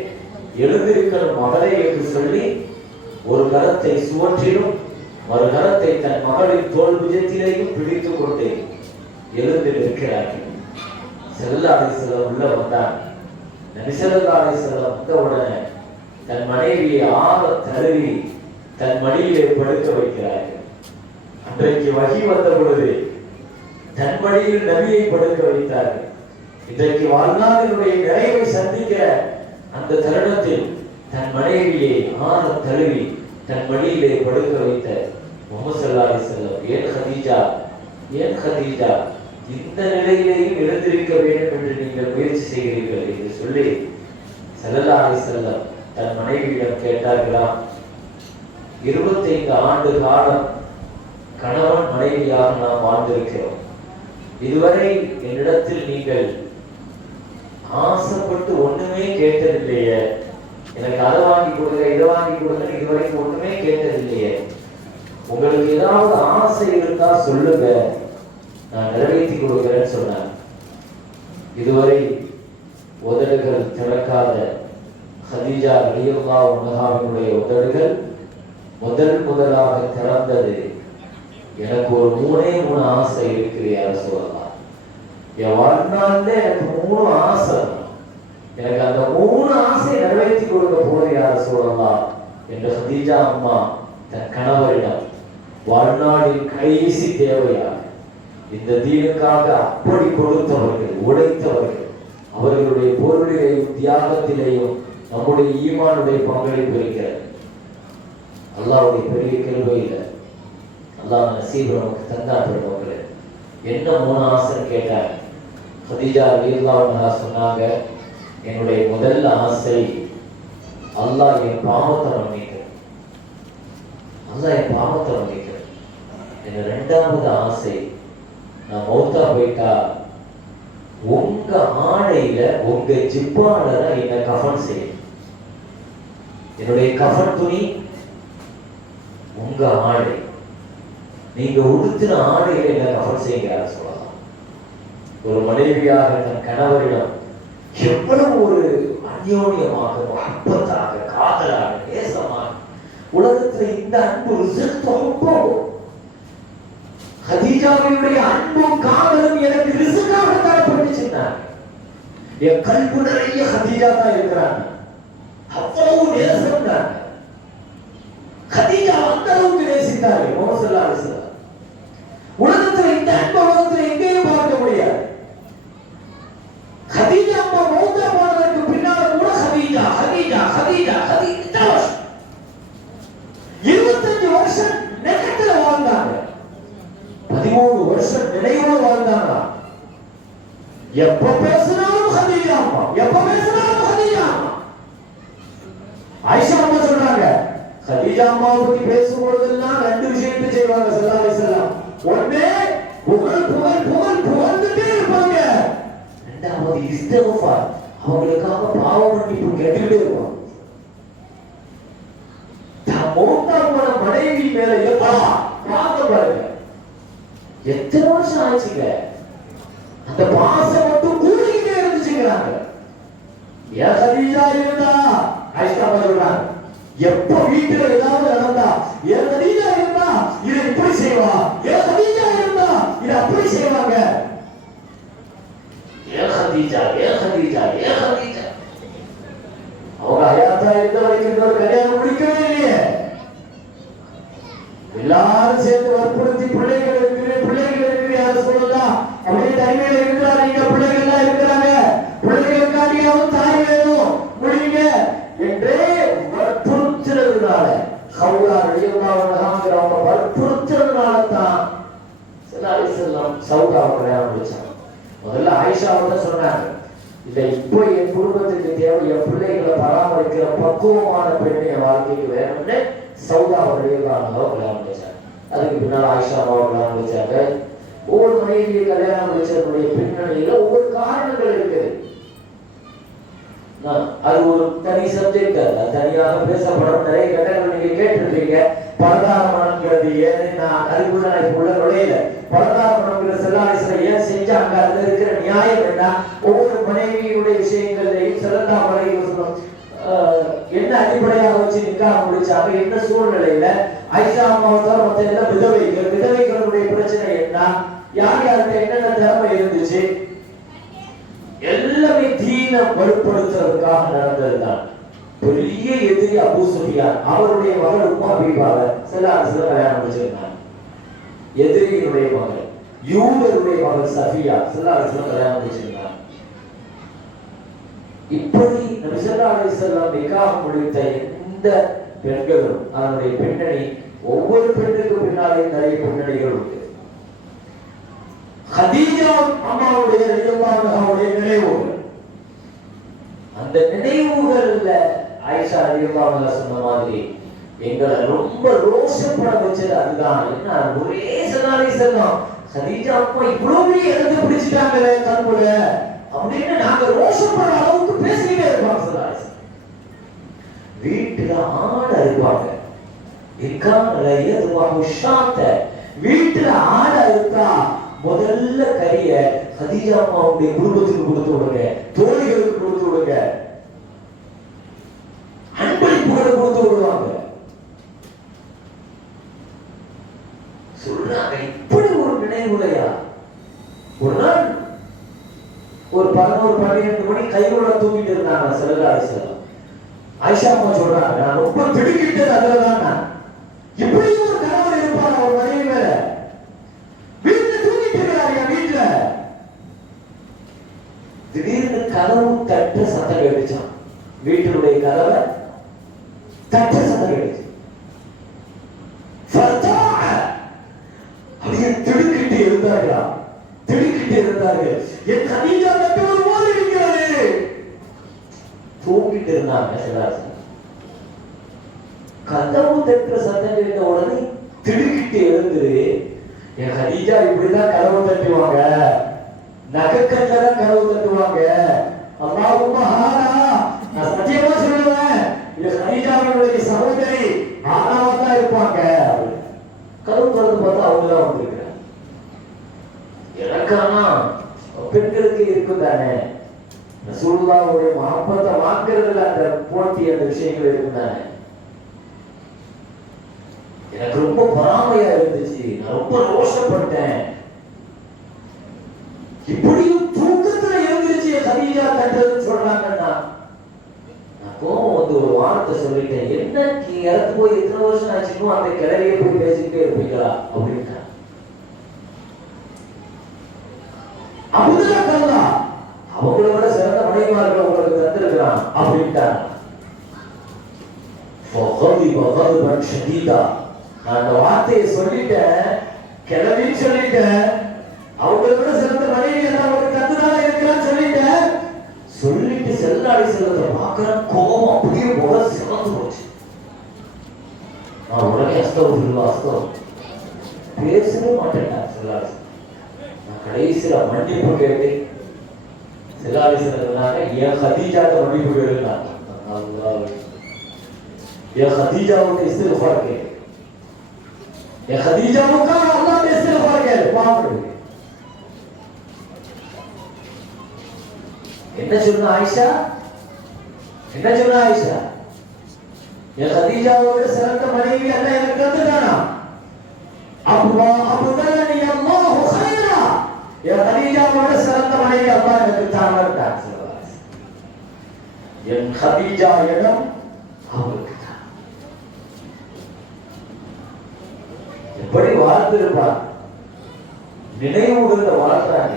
எழுந்திருக்கணும் மகளே என்று சொல்லி ஒரு கரத்தை சுவற்றிலும் ஒரு கரத்தை தன் மகளின் தோல் புஜத்திலேயும் பிடித்துக் கொண்டு எழுந்து நிற்கிறார்கள். ஸல்லல்லாஹு அலைஹி வஸல்லம் உள்ள வந்தார். நபி ஸல்லல்லாஹு அலைஹி வஸல்லம் வந்த உடனே தன் மனைவியை ஆற தழுவி தன் மடியிலே படுக்க வைக்கிறார்கள். அன்றைக்கு வஹி வந்த பொழுது தன் மடியில் நபியை படுக்க வைத்தார்கள். இன்றைக்கு வாழ்நாளினுடைய நிறைவை சந்திக்கிற அந்த தருணத்தில் தன் மனைவியை ஆற தழுவி தன் மடியிலே படுக்க வைத்த முஹம்மது ஸல்லல்லாஹு அலைஹி வஸல்லம், ஏன் கதீஜா இந்த நிலையிலேயும் எழுந்திருக்க வேண்டும் என்று நீங்கள் முயற்சி செய்கிறீர்கள் என்று சொல்லி ஸல்லல்லாஹு அலைஹி வஸல்லம் தன் மனைவியிடம் கேட்டார்களாம். 25 ஆண்டு காலம் கணவன் மனைவியாக நாம் வாழ்ந்திருக்கிறோம். இதுவரை என்னிடத்தில் நீங்கள் ஆசைப்பட்டு ஒண்ணுமே கேட்டதில்லையே, எனக்கு அதை வாங்கி கொடுங்க இதை வாங்கி கொடுங்க இதுவரைக்கும் ஒண்ணுமே கேட்டதில்லையே, உங்களுக்கு ஏதாவது ஆசை இருந்தா சொல்லுங்க, நான் நிறைவேற்றி கொடுக்கிறேன்னு சொன்னார். இதுவரை உதடுகள் திறக்காத கதீஜா ரலியல்லாஹு அன்ஹாவினுடைய உதடுகள் முதலாக திறந்தது. எனக்கு ஒரு 3 ஆசை இருக்கு யா ரசூலல்லாஹ், என் வாழ்நாள்ல எனக்கு 3 ஆசை, எனக்கு அந்த 3 ஆசை நிறைவேற்றி கொடுக்க போது யா ரசூலல்லாஹ் என்ற கதீஜா அம்மா தன் கணவரிடம் வாழ்நாளின் கடைசி தேவையாக இந்த தீனுக்காக அப்படி கொடுத்தவர்கள், உழைத்தவர்கள், அவர்களுடைய பொருளிலேயும் தியாகத்திலேயும் நம்முடைய ஈமானுடைய பங்களிப்பு இருக்கிறது. அல்லாஹ்வுடைய பெரிய கிருபையில அல்லாஹ் நசீப் நமக்கு தந்தார். பெருமக்களே, என்ன 3 ஆசைன்னு கேட்டாங்க. கதீஜா ரலியல்லாஹு அன்ஹா சொன்னாங்க, என்னுடைய முதல் ஆசை அல்லாஹ் என் பாவத்தை மன்னிக்கிறார், அல்லாஹ் என் பாவத்தை மன்னிக்கிறார். என் 2வது ஆசை, நான் மௌத்தா போயிட்டா உங்க ஆடையில உங்க ஜிப்பால என்ன கஃபன் செய்யும், என்னுடைய கஃபன் துணி உங்க ஆடை, நீங்க உடுத்தின ஆடையில என்ன கஃபன் செய்கிறார் சொல்லலாம். ஒரு மனைவியாக தன் கணவரிடம் எவ்வளவு ஒரு அந்யோன்யமாக, மஹப்பத்தாக, காதலாக, நேசமாக உலகத்துல இந்த அன்பு ஹதீஜாவினுடைய அன்பும் காதலும் எனக்கு ரிசுக்காக தரப்பட்டுச்சுன்னாங்க. என் கல்பு நிறைய ஹதீஜா தான் இருக்கிறாங்க. அவ்வளவு நேசம் தான். ஹதீஜா அந்த அளவுக்கு நேசித்தார்கள் முஹம்மது ஸல்லல்லாஹு அலைஹி வஸல்லம். உலகத்துல இந்த அன்பு உலகத்துல எங்கேயும் பார்க்க முடியாது. ஹதீஜா அம்மா மௌத்தா போனதற்கு பின்னால் கூட ஹதீஜா ஹதீஜா ஹதீஜா ஹதீஜா 25 வருஷம் நெகத்துல வாழ்ந்தாங்க. 13 வருஷம் நினைவோடு வாழ்ந்தாங்க. எப்ப பேசினாலும் ஹதீஜா அம்மா, எப்ப பேசினாலும் ஹதீஜா அம்மா. ஆயிஷா அம்மா சொல்றாங்க, ஹதீஜா அம்மாவை பத்தி பேசும்போதெல்லாம் 2 விஷயத்தை செய்வாங்க ஸல்லல்லாஹு அலைஹி வஸல்லம். ஒண்ணே புகழ் புகழ் புகழ் புகழ்ந்துட்டே இருப்பாங்க. இரண்டாவது இஸ்திக்ஃபார், அவங்களுக்காக பாவ மன்னிப்பு கேட்டுட்டே இருப்பாங்க. மௌத்தா போன மனைவி மேல பாசம் பாருங்க. எத்தனை வருஷம் ஆச்சுங்க, அந்த பாசம் மட்டும் கூடிக்கிட்டே இருந்துச்சுங்கிறாங்க. ஏன் ஹதீஜா இருந்தா ஆயிஷா சொல்றாங்க, எப்ப வீட்டுல ஏதாவது நடந்தா ஏன் ஹதீஜா இருந்தா இதை இப்படி செய்வா, ஏன் ஹதீஜா இருந்தா இதை அப்படி செய்வாங்க. ஏன் ஹதீஜா ஏன் ஹதீஜா ஏன் ஹதீஜா. அவங்க ஹயாத்தா இருந்த வரைக்கும் ஒரு கல்யாணம் முடிக்கவே இல்லையே. எல்லாரும் சேர்ந்து வற்புறுத்தி பிள்ளைகள் இருக்கு யார சொல்லலாம் அப்படியே தனிமையில இருக்கிறாங்க. பிள்ளைகள் எல்லாம் இருக்கிறாங்க, பிள்ளைகளுக்காண்டியாவும் தாய் வேணும் முடியுங்க என்றே வற்புறுத்துறதுனால ஹவுலா ரலியல்லாஹு அன்ஹா அவங்க வற்புறுத்துறதுனால தான் ஸல்லல்லாஹு அலைஹி வஸல்லம் சௌதாவை கல்யாணம் முடிச்சாங்க. முதல்ல ஆயிஷாவை தான் சொன்னாங்க, இல்ல இப்போ என் குடும்பத்துக்கு தேவை என் பிள்ளைகளை பராமரிக்கிற பக்குவமான பெண்ணை என் வாழ்க்கைக்கு வேணும்னு சௌதாவை ரலியல்லாஹு அன்ஹா கல்யாணம் முடிச்சாங்க. அதுக்கு பின்னால் ஆயிஷாவை கல்யாணம் முடிச்சாங்க. ஒவ்வொரு மனைவியை கல்யாணம் முடிச்சதுடைய பின்னணியில ஒவ்வொரு காரணங்கள் இருக்குது. அது ஒரு தனி சப்ஜெக்ட், அது தனியாக பேசப்படும். நிறைய கட்டங்கள் நீங்க கேட்டிருப்பீங்க. பரதாரமணங்கிறது ஏன்னு நான் அதுக்குள்ள நான் இப்ப உள்ள நுழையில. பரதாரமணங்கிற ஸல்லல்லாஹு ஏன் செஞ்சாங்க, அதுல இருக்கிற நியாயம் என்ன, ஒவ்வொரு மனைவியுடைய விஷயங்களையும் ஸல்லல்லாஹு அலைஹி வஸல்லம் என்ன அடிப்படையாக வச்சு நிக்காஹ் முடிச்சாங்க, என்ன சூழ்நிலையில ஆயிஷா அம்மாவை தவிர மற்ற எல்லாம் விதவைகளுடைய பிரச்சனை என்ன, யார் யாருக்கு என்னென்ன திறமை இருந்துச்சு, எல்லாமே தீன வலுப்படுத்துறதுக்காக நடந்ததுதான். பெரிய எதிரி அபூ சுஃபியான், அவருடைய மகள் உம்மா ஹபீபாவை ஸல்லல்லாஹு அலைஹி வஸல்லம் கல்யாணம் முடிச்சிருந்தாங்க. எதிரியினுடைய மகள் யூதருடைய மகள் சஃபியா ஸல்லல்லாஹு அலைஹி வஸல்லம் கல்யாணம் முடிச்சிருந்தாங்க. இப்படி நபி ஸல்லல்லாஹு அலைஹி வஸல்லம் நிக்காஹ் முடித்த இந்த பெண்களும் அதனுடைய பின்னணி, ஒவ்வொரு பெண்ணுக்கு பின்னாலே நிறைய பின்னணிகள் உண்டு. ஹதீஜா அம்மாவுடைய ரலியல்லாஹு அன்ஹாவுடைய நினைவுகள், அந்த நினைவுகள்ல ஆயிஷா ரலியல்லாஹு அன்ஹா சொன்ன மாதிரி எங்களை ரொம்ப ரோஷப்பட வச்சது அதுதான். என்ன ஒரே ஸல்லல்லாஹு அலைஹி வஸல்லம் ஹதீஜா அம்மா இவ்வளவு பெரிய இடத்தை பிடிச்சிட்டாங்களே தன்புல அப்படின்னு நாங்க ரோஷப்படுற அளவுக்கு பேசிக்கிட்டே இருப்பாங்க ஸல்லல்லாஹு அலைஹி வஸல்லம். வீட்டுல ஆடை இருப்பாங்க, வீட்டுல ஆடை இருக்கா முதல்ல கரிய ஹதீஜா அம்மாவுடைய குடும்பத்துக்கு கொடுத்து விடுங்க, தோழிகளுக்கு கொடுத்து விடுங்க, அன்பளிப்புகளை கொடுத்து விடுவாங்க. சொல்றாங்க இப்படி ஒரு நினைவுலையா. ஒரு நாள் ஒரு 11-12 மணி கையோட தூங்கிட்டு இருந்தாங்க ஸல்லல்லாஹு அலைஹி வஸல்லம். ஆயிஷா அம்மா சொல்றாங்க, நான் ரொம்ப திடுக்கிட்டது அதுலதான். இப்படி ஒரு கணவன் இருப்பான் ஒரு மனைவி மேல, வீட்டுல தூங்கிட்டு இருக்கிறாங்க. வீட்டுல திடீர்னு கதவு தட்ட சத்தம் கேட்டுச்சான். வீட்டினுடைய கதவை தட்ட சத்தம் கேட்டுச்சு. அப்படியே திடுக்கிட்டு இருந்தார்களா, திடுக்கிட்டு இருந்தார்கள். என் ஹதீஜா தட்டுவது போல இருக்கிறது. தூங்கிட்டு இருந்தாங்க. கதவு தட்டுற சத்தம் கேட்ட உடனே திடுக்கிட்டு எழுந்து, என் ஹதீஜா இப்படிதான் கதவு தட்டுவாங்க, நகைக்கல்லதான் கதவு தட்டுவாங்க. அல்லாஹும்ம ஹாரா, நான் சத்தியமா சொல்லுவேன் இது ஹதீஜாவினுடைய சகோதரி ஹாராவா தான் இருப்பாங்க. கதவு திறந்து பார்த்தா அவங்கதான் வந்திருக்கிறாங்க. எனக்கானா பெண்களுக்கு இருக்கும் தானே, ரசூலுல்லாஹ்வுடைய மஹப்பத்தை வாங்குறதுல அந்த போட்டி அந்த விஷயங்கள் இருக்கும் தானே. எனக்கு ரொம்ப பொறாமையா இருந்துச்சு, நான் ரொம்ப ரோஷப்பட்டேன். இப்படியும் தூக்கத்துல எழுந்துச்சு கதீஜா தட்டுறதுன்னு சொல்றாங்கன்னா, நான் கோபம் வந்து ஒரு வார்த்தை சொல்லிட்டேன், என்ன நீ இறந்து போய் எத்தனை வருஷம் ஆச்சுன்னு அந்த கிளறிய போய் பேசிக்கிட்டே இருப்பீங்களா அப்படின்ட்டா. அப்படின்னா அவங்கள விட சிறந்த மனைவிமார்கள் உங்களுக்கு தந்திருக்கிறான் அப்படின்ட்டாங்க. நான் அந்த வார்த்தையை சொல்லிட்டேன், கிளவின்னு சொல்லிட்டேன், அவங்களை விட சிறந்த மனைவி அவங்களுக்கு தந்துதான் இருக்கிறான்னு சொல்லிட்டேன். சொல்லிட்டு செல்லாடி செல்வதை பார்க்கிற கோபம் அப்படியே போல சிறந்து போச்சு. நான் உடனே அஸ்தவம் பேசவே மாட்டேன். செல்லாடி நான் கடைசியில மன்னிப்பு கேட்டு செல்லாடி செல்வதுனால என் ஹதீஜாட்ட மன்னிப்பு கேட்டுனாங்க. என் ஹதீஜாவுக்கு இஸ்திக்ஃபார் கேளு, என் ஹதீஜாவுக்கு அல்லாஹ் இஸ்திக்ஃபார் கேளு. பாருங்க என்ன சொன்ன ஆயிஷா, என்ன சொன்ன ஆயிஷா, என் ஹதீஜாவோட சிறந்த மனைவி அல்லாஹ் எனக்கு தந்துட்டானா. அபுதலனி அல்லாஹு கைரா, என் ஹதீஜாவோட சிறந்த மனைவி அல்லாஹ் எனக்கு தானாட்டான். என் ஹதீஜா இடம் அவருக்கு தான். எப்படி வாழ்ந்திருப்பார், நினைவுகளை வாழ்றாங்க.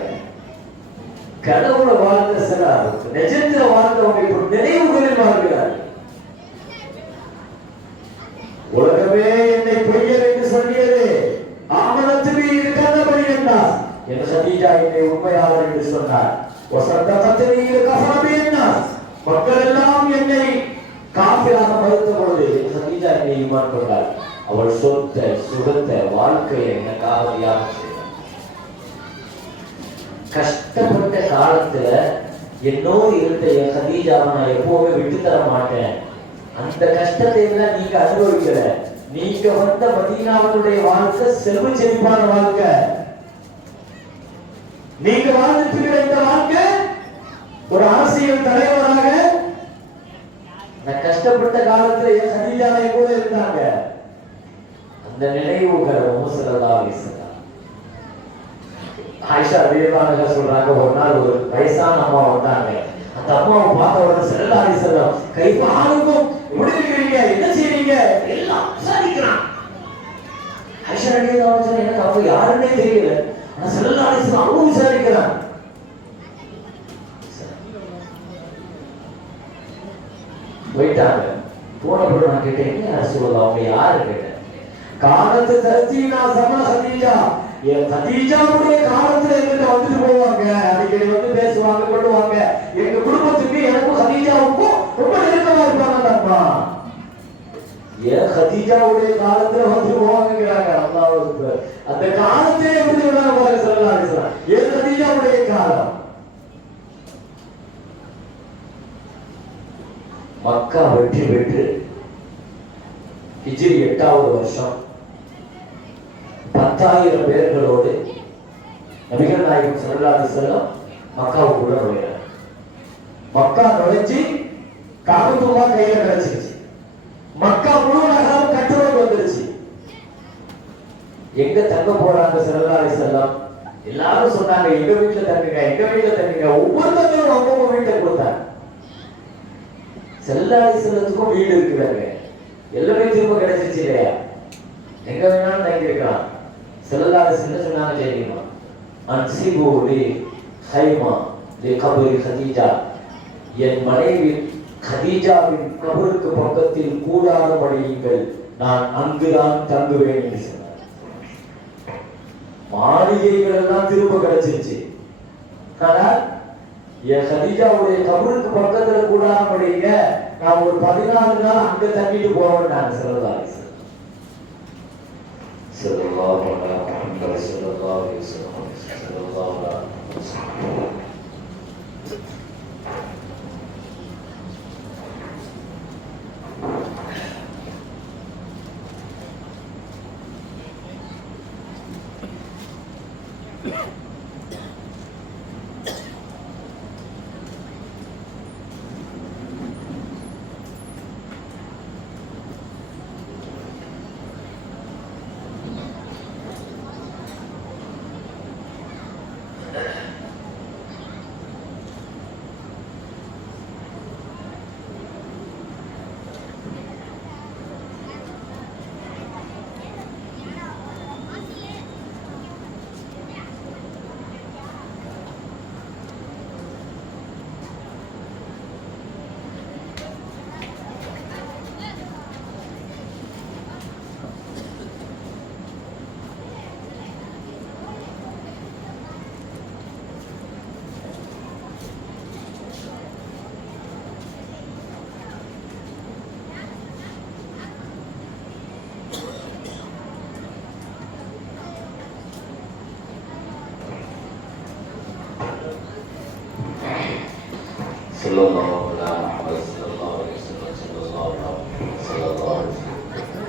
கடவுளை வாழ்ந்த சிலர் நிஜத்துல வாழ்ந்தவங்க இப்ப நினைவுகளில் வாழ்கிறார். உலகமே என்னை பொய்யர் என்று சொல்லியது ஆமனத்துவி இது கண்டபடி என்றார். என் ஹதீஜா என்னை உண்மையாளர் என்று சொன்னார். வசந்தகத்துவி இது கஃபரபி என்றார். மக்கள் எல்லாம் என்னை காஃபிராக மறுத்த பொழுது என் ஹதீஜா என்னை ஈமான் கொண்டார். அவள் சொத்த சுகத்த வாழ்க்கையை எனக்காக தியாகம் செய்தார். கஷ்டப்பட்ட காலத்துல என்னோடு இருந்த என் ஹதீஜாவை நான் எப்பவுமே விட்டு தர மாட்டேன். அந்த கஷ்டத்தை எல்லாம் நீங்க அனுபவிக்கல. நீங்க வந்த மதீனாவுடைய வாழ்க்கை செல்வ செழிப்பான வாழ்க்கை. நீங்க வாழ்ந்துட்டு இந்த வாழ்க்கை ஒரு அரசியல் தலைவராக நான் கஷ்டப்பட்ட காலத்துல என் ஹதீஜாவை கூட இருந்தாங்க. அந்த நினைவுகளை ஸல்லல்லாஹு ஆயிஷா ரலியல்லாஹு சொல்றாங்க, ஒரு நாள் ஒரு வயசான அம்மா வந்தாங்க. அந்த அம்மாவை பார்த்த உடனே ஸல்லல்லாஹு அலைஹி வஸல்லம் கைஃப ஆலுக்கும், எப்படி இருக்கீங்க, என்ன செய்றீங்க எல்லாம் விசாரிக்கிறான். ஆயிஷா ரலியல்லாஹு சொன்னா எனக்கு அவங்க யாருன்னே தெரியல, ஆனா ஸல்லல்லாஹு அலைஹி வஸல்லம் அவங்க விசாரிக்கிறான். போயிட்டாங்க. போன பிறகு நான் கேட்டேன், என்ன ரசூலுல்லாஹ் அவங்க யாரு கேட்டேன். காலத்து தர்ஜீனா சமா ஹதீஜா, என் ஹதீஜாவுடைய காலத்துல எங்கிட்ட வந்துட்டு போவாங்க, அடிக்கடி வந்து பேசுவாங்க கொள்ளுவாங்க. எங்க குடும்பத்துக்கு எனக்கும் ஹதீஜாவுக்கும் ரொம்ப நெருக்கமா இருப்பாங்க அம்மா. என் ஹதீஜாவுடைய காலத்துல வந்து போவாங்கிறாங்க. அல்லாஹ் அந்த காலத்தை எப்படி சொல்றாங்க ஸல்லல்லாஹு அலைஹி வஸல்லம், என் ஹதீஜாவுடைய காலம். மக்கா வெற்றி பெற்று ஹிஜ்ரி 8வது வருஷம் 10,000 பேர்களோடு நபிகள் நாயகம் ஸல்லல்லாஹு அலைஹி வஸல்லம் மக்காவுக்குள்ள நுழைறார். மக்கா நுழைஞ்சி காபத்துல்லாஹ் கையில கிடைச்சிருச்சு. மக்கா முழு நகரம் கட்டுறதுக்கு வந்துருச்சு. எங்க தங்க போறாங்க ஸல்லல்லாஹு அலைஹி வஸல்லம்? எல்லாரும் சொன்னாங்க, எங்க வீட்டுல தங்குங்க, எங்க வீட்டுல தங்குங்க. ஒவ்வொருத்தரும் அவங்க வீட்டை கொடுத்தாங்க. ஸல்லல்லாஹு அலைஹி வஸல்லத்துக்கும் வீடு இருக்குறாங்க, எல்லாமே திரும்ப கிடைச்சிருச்சு இல்லையா? எங்க வேணாலும் தங்கி இருக்கலாம். ஸல்லல்லாஹு அலைஹி வஸல்லம் சொன்னாங்க தெரியுமா, அன்சிபு லி ஹைமா லி கபரி ஹதீஜா, என் மனைவி ஹதீஜாவின் கபருக்கு பக்கத்தில் கூடாரம் அடியுங்கள், நான் அங்குதான் தங்குவேன் என்று சொன்னார். மாளிகைகள் எல்லாம் திரும்ப கிடைச்சிருச்சு. ஆனால் என் ஹதீஜாவுடைய கபருக்கு பக்கத்துல கூடாரம் அடியுங்க, நான் ஒரு 14 நாள் அங்க தங்கிட்டு போவேன். நான் ஸல்லல்லாஹு அலைஹி வஸல்லம் ஸல்லல்லாஹு அலைஹி வஸல்லம். صلى الله على محمد صلى الله عليه وسلم صلى الله عليه وسلم.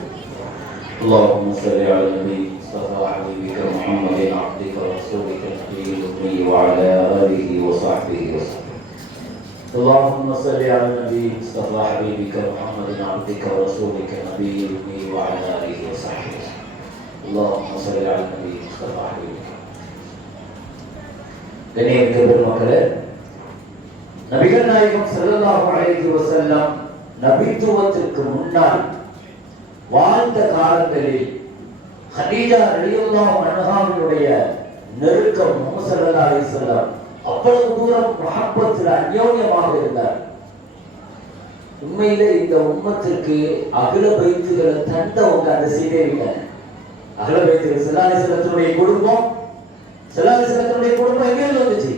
اللهم صل على النبي مصطفى حبيبك محمد عبدك ورسولك النبي الأمي وعلى آله وصحبه وسلم. اللهم صل على النبي مصطفى حبيبك محمد عبدك ورسولك النبي الأمي وعلى آله وصحبه وسلم. اللهم صل على النبي مصطفى حبيبك. கண்ணியமிக்க பெருமக்களே, நபிகள் நாயகம் ஸல்லல்லாஹு அலைஹி வஸல்லம் நபித்துவத்திற்கு முன்னால் வாழ்ந்த காலங்களில் ஹதீஜா ரலியல்லாஹு அன்ஹாவினுடைய நெருக்கம் முஹம்மது ஸல்லல்லாஹு அலைஹி வஸல்லம் அவ்வளவு தூரம் மஹப்பத்தில் அந்யோன்யமாக இருந்தார். உண்மையிலே இந்த உம்மத்திற்கு அகில பைத்துகளை தந்தவங்க அந்த சீதே இல்லை. அகில பைத்துகள் ஸல்லல்லாஹு அலைஹி வஸல்லத்துடைய குடும்பம் எங்கிருந்து வந்துச்சு?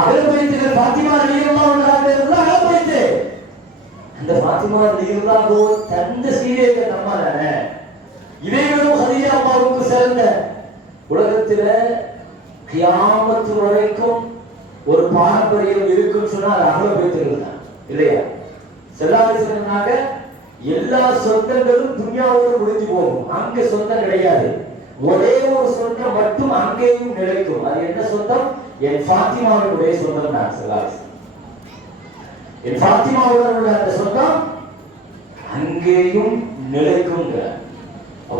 அகில பைத்துகள் ஃபாத்திமா ரலியல்லாஹு அன்ஹா இருந்தா அகில பைத்து. அந்த ஃபாத்திமா ரலியல்லாஹு தந்த சீதேகள் நம்ம தானே. இதைவிடும் ஹதீஜா அம்மாவுக்கு சிறந்த உலகத்துல கியாமத்து வரைக்கும் ஒரு பாரம்பரியம் இருக்குன்னு சொன்னா அது அகில பைத்துகள் தான் இல்லையா? ஸல்லல்லாஹு சொன்னாங்க எல்லா சொந்தங்களும் துன்யாவோடு முடிஞ்சு போகும், அங்க சொந்தம் கிடையாது. ஒரே ஒரு சொந்தம் மட்டும் அங்கேயும் நிலைக்கும். அது என்ன சொந்தம்? என் ஃபாத்திமாவுடைய சொந்தம் தான். ஸல்லல்லாஹு என் ஃபாத்திமாவுடன் உள்ள அந்த சொந்தம் அங்கேயும் நிலைக்கும்.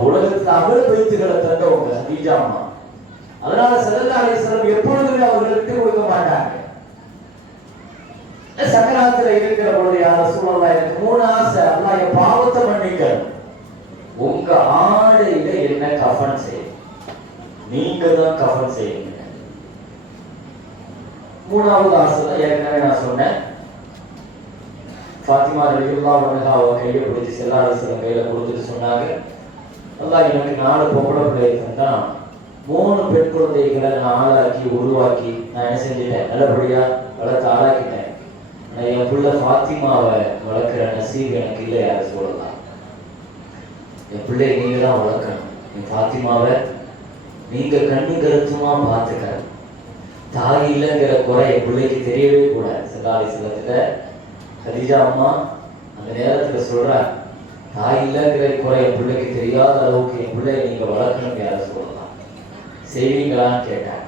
உலகத்தில் அகில பைத்துகளை தந்தவங்க ஹதீஜா அம்மா. அதனால ஸல்லல்லாஹு அலைஹி வஸல்லம் எப்பொழுதுமே அவர்களுக்கு கொடுக்க மாட்டாங்க. சக்கராத்துல இருக்கிற பொழுது யார சூழலா எனக்கு 3 ஆசை. அல்லாஹ் என் பாவத்தை மன்னிக்க, உங்க ஆடையில என்ன கஃபன் செய்ய, நீங்க தான் கஃபன் செய்யுங்க. 3வது ஆசை தான் ஏற்கனவே நான் சொன்னேன். ஃபாத்திமா ரலியல்லாஹு அன்ஹா கையை பிடிச்சி ஸல்லல்லாஹு அலைஹி வஸல்லம் கையில கொடுத்துட்டு சொன்னாங்க, அல்லாஹ் எனக்கு 4 பொம்பளை பிள்ளைகள் தந்தான், 3 பெண் குழந்தைகளை நான் ஆளாக்கி உருவாக்கி நான் என்ன செஞ்சுட்டேன், நல்லபடியா வளர்த்து ஆளாக்கிட்டேன். என் பிள்ளை ஃபாத்திமாவை வளர்க்கிற நசீப் எனக்கு இல்லை. யார சொல்லலாம், என் பிள்ளை நீங்க தான் வளர்க்கணும். என் ஃபாத்திமாவை நீங்க கண்ணு கருத்துமா பார்த்துக்க. தாய் இல்லைங்கிற குறை என் பிள்ளைக்கு தெரியவே கூடாது. ஸல்லல்லாஹு அலைஹி வஸல்லம் ஹதீஜா அம்மா அந்த நேரத்துல சொல்ற, தாய் இல்லைங்கிற குறை என் பிள்ளைக்கு தெரியாத அளவுக்கு என் பிள்ளையை நீங்க வளர்க்கணும். யார சொல்லலாம், செய்வீங்களான்னு கேட்டாங்க.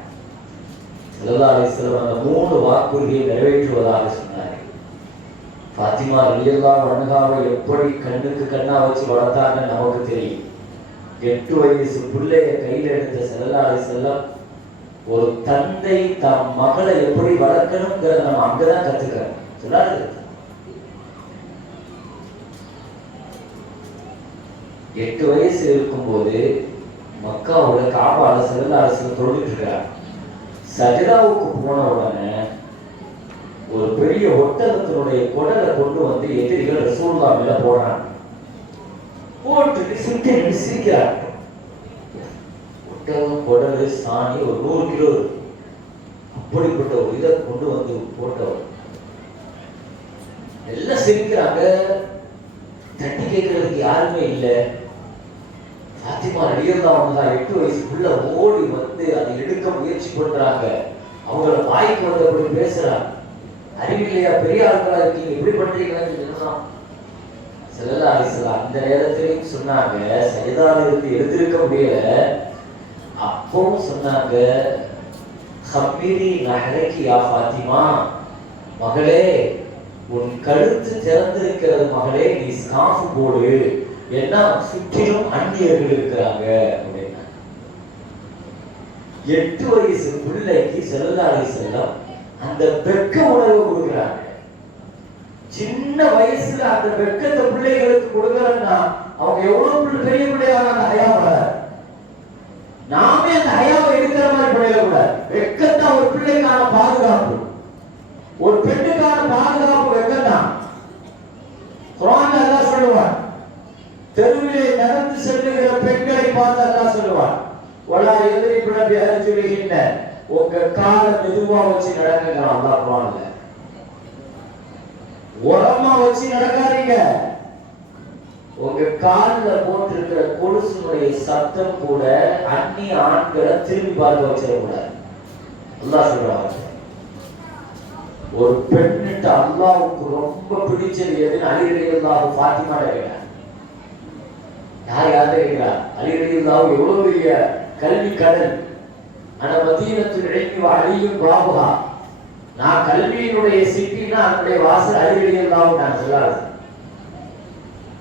ஸல்லல்லாஹு அலைஹி வஸல்லம் அந்த 3 வாக்குறுதியை நிறைவேற்றுவதாக சொன்னார். ஃபாத்திமா ரலியல்லாஹு அன்ஹாவை எப்படி கண்ணுக்கு கண்ணா வச்சு வளர்த்தாங்கன்னு நமக்கு தெரியும். 8 வயசு பிள்ளைய கையில் எடுத்த ஸல்லல்லாஹு அலைஹி வஸல்லம் ஒரு தந்தை தம் மகளை எப்படி வளர்க்கணுங்கிறத நம்ம அங்கதான் கத்துக்கிறோம். சொல்லாது 8 வயசு இருக்கும்போது மக்காவோட காபால ஸல்லல்லாஹு அலைஹி வஸல்லம் தொழுதுட்டு இருக்கிறார். சஜதாவுக்கு போன உடனே ஒரு பெரிய ஒட்டகத்தினுடைய குடலை கொண்டு வந்து எதிரிகள் ரசூலுல்லாஹ் மேல போடுறாங்க. போட்டு சிரிக்கிறாங்க. ஒட்டகம் குடல் சாணி ஒரு 100 கிலோ அப்படிப்பட்ட ஒரு இதை கொண்டு வந்து போட்டவர் எல்லாம் சிரிக்கிறாங்க. தட்டி கேட்கறதுக்கு யாருமே இல்லை. ஃபாத்திமா ரலியல்லாஹு அன்ஹா 8 வயசுக்குள்ள ஓடி வந்து அதை எடுக்க முயற்சி பண்றாங்க. அவங்கள வாய்க்கு வந்தபடி பேசுறாங்க. அறிவில்லையா, பெரிய ஆட்களா இருக்கீங்க, இப்படி பண்றீங்கன்னு சொல்லலாம். ஸல்லல்லாஹு அலைஹி வஸல்லம் அந்த நேரத்திலையும் சொன்னாங்க, சஜதால இருந்து எழுந்திருக்க முடியல. அப்பவும் சொன்னாங்க, ஹப்பீரி நஹலகி யா ஃபாத்திமா, மகளே உன் கழுத்து திறந்திருக்கிறது மகளே, நீ ஸ்கார்ஃப் போடு, ஏன்னா சுற்றிலும் அந்நியர்கள் இருக்கிறாங்க அப்படின்னா. 8 வயசு பிள்ளைக்கு ஸல்லல்லாஹு அலைஹி வஸல்லம் அந்த வெட்க உணர்வு கொடுக்குறாங்க. சின்ன வயசுல அந்த வெட்கத்தை பிள்ளைகளுக்கு கொடுக்கறன்னா அவங்க எவ்வளவு பெரிய பிள்ளையாக அந்த ஹயாவை நாமே அந்த ஹயாவை எடுக்கிற மாதிரி பிள்ளைக்கூடாது. வெட்கத்தான் ஒரு பிள்ளைக்கான பாதுகாப்பு, ஒரு பெண்ணுக்கான பாதுகாப்பு வெட்கத்தான். குர்ஆன்ல அல்லாஹ் சொல்லுவார், தெருவிலே நடந்து செல்லுகிற பெண்களை பார்த்து அல்லாஹ் சொல்லுவார், வலா எதிரிபுன பிஅர்ஜுலிஹின்ன, உங்க காலை மெதுவா வச்சு நடக்குங்கிறான் அல்லாஹ் குர்ஆன்ல. உரமா வச்சு நடக்காதீங்க. உங்க கால்ல போட்டிருக்கிற கொலுசுடைய சத்தம் கூட அந்நிய ஆண்களை திரும்பி பார்க்க வச்சிடக்கூடாது. அல்லாஹ் சொல்றாங்க. ஒரு பெண்ணிட்டு அல்லாஹ்வுக்கு ரொம்ப பிடிச்சது எதுன்னு அலி ரலியல்லாஹு ஃபாத்திமா கேட்டாங்க. யார் கேட்கிறா? அலி ரலியல்லாஹு எவ்வளவு பெரிய கல்வி கடல். ஆனா மதீனத்துல் இல்மி வ அலியும் பாபுஹா, நான் கல்வியினுடைய சிட்டினா அதனுடைய வாசல் அலி ரலியல்லாஹு நான் சொல்லாது.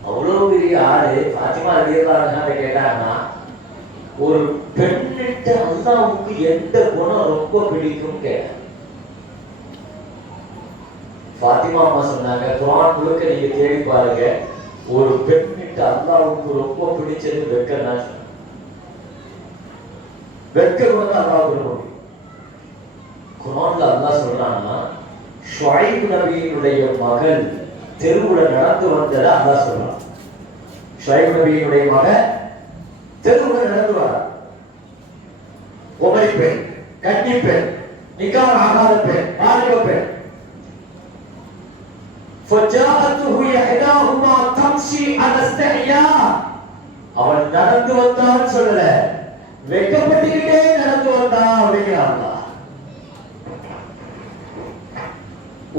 அவ்வளவு பெரிய ஆளு ஃபாத்திமா ரலியல்லாஹு கேட்டாங்கன்னா, ஒரு பெண்ணிட்டு அல்லாஹ்வுக்கு எந்த குணம் ரொம்ப பிடிக்கும் கேட்டாங்க. ஃபாத்திமா அம்மா சொன்னாங்க, குர்ஆன் முழுக்க நீங்க தேடி பாருங்க, ஒரு பெண்ணிட்டு அல்லாஹ்வுக்கு ரொம்ப பிடிச்சது வெட்கம் தான் சொன்னாங்க. வெட்கம் வந்து அல்லாஹ்வுக்கு ரொம்ப பிடிக்கும். குர்ஆன்ல அல்லாஹ் சொல்றான்னா, ஷுஐப் நபியினுடைய மகள் தெருவுல நடந்து வந்ததை அல்லாஹ் சொல்றான். ஷுஐப் நபியினுடைய மகள் தெருவுல நடந்து வரா. உமரி பெண், கன்னி பெண், நிக்காஹ் ஆகாத பெண், வாலிப பெண். فجاءته إحداهما تمشي على استحياء. அவள் நடந்து வந்தான்னு சொல்லல, வெட்கப்பட்டுக்கிட்டே நடந்து வந்தா அப்படிங்கிறாங்க.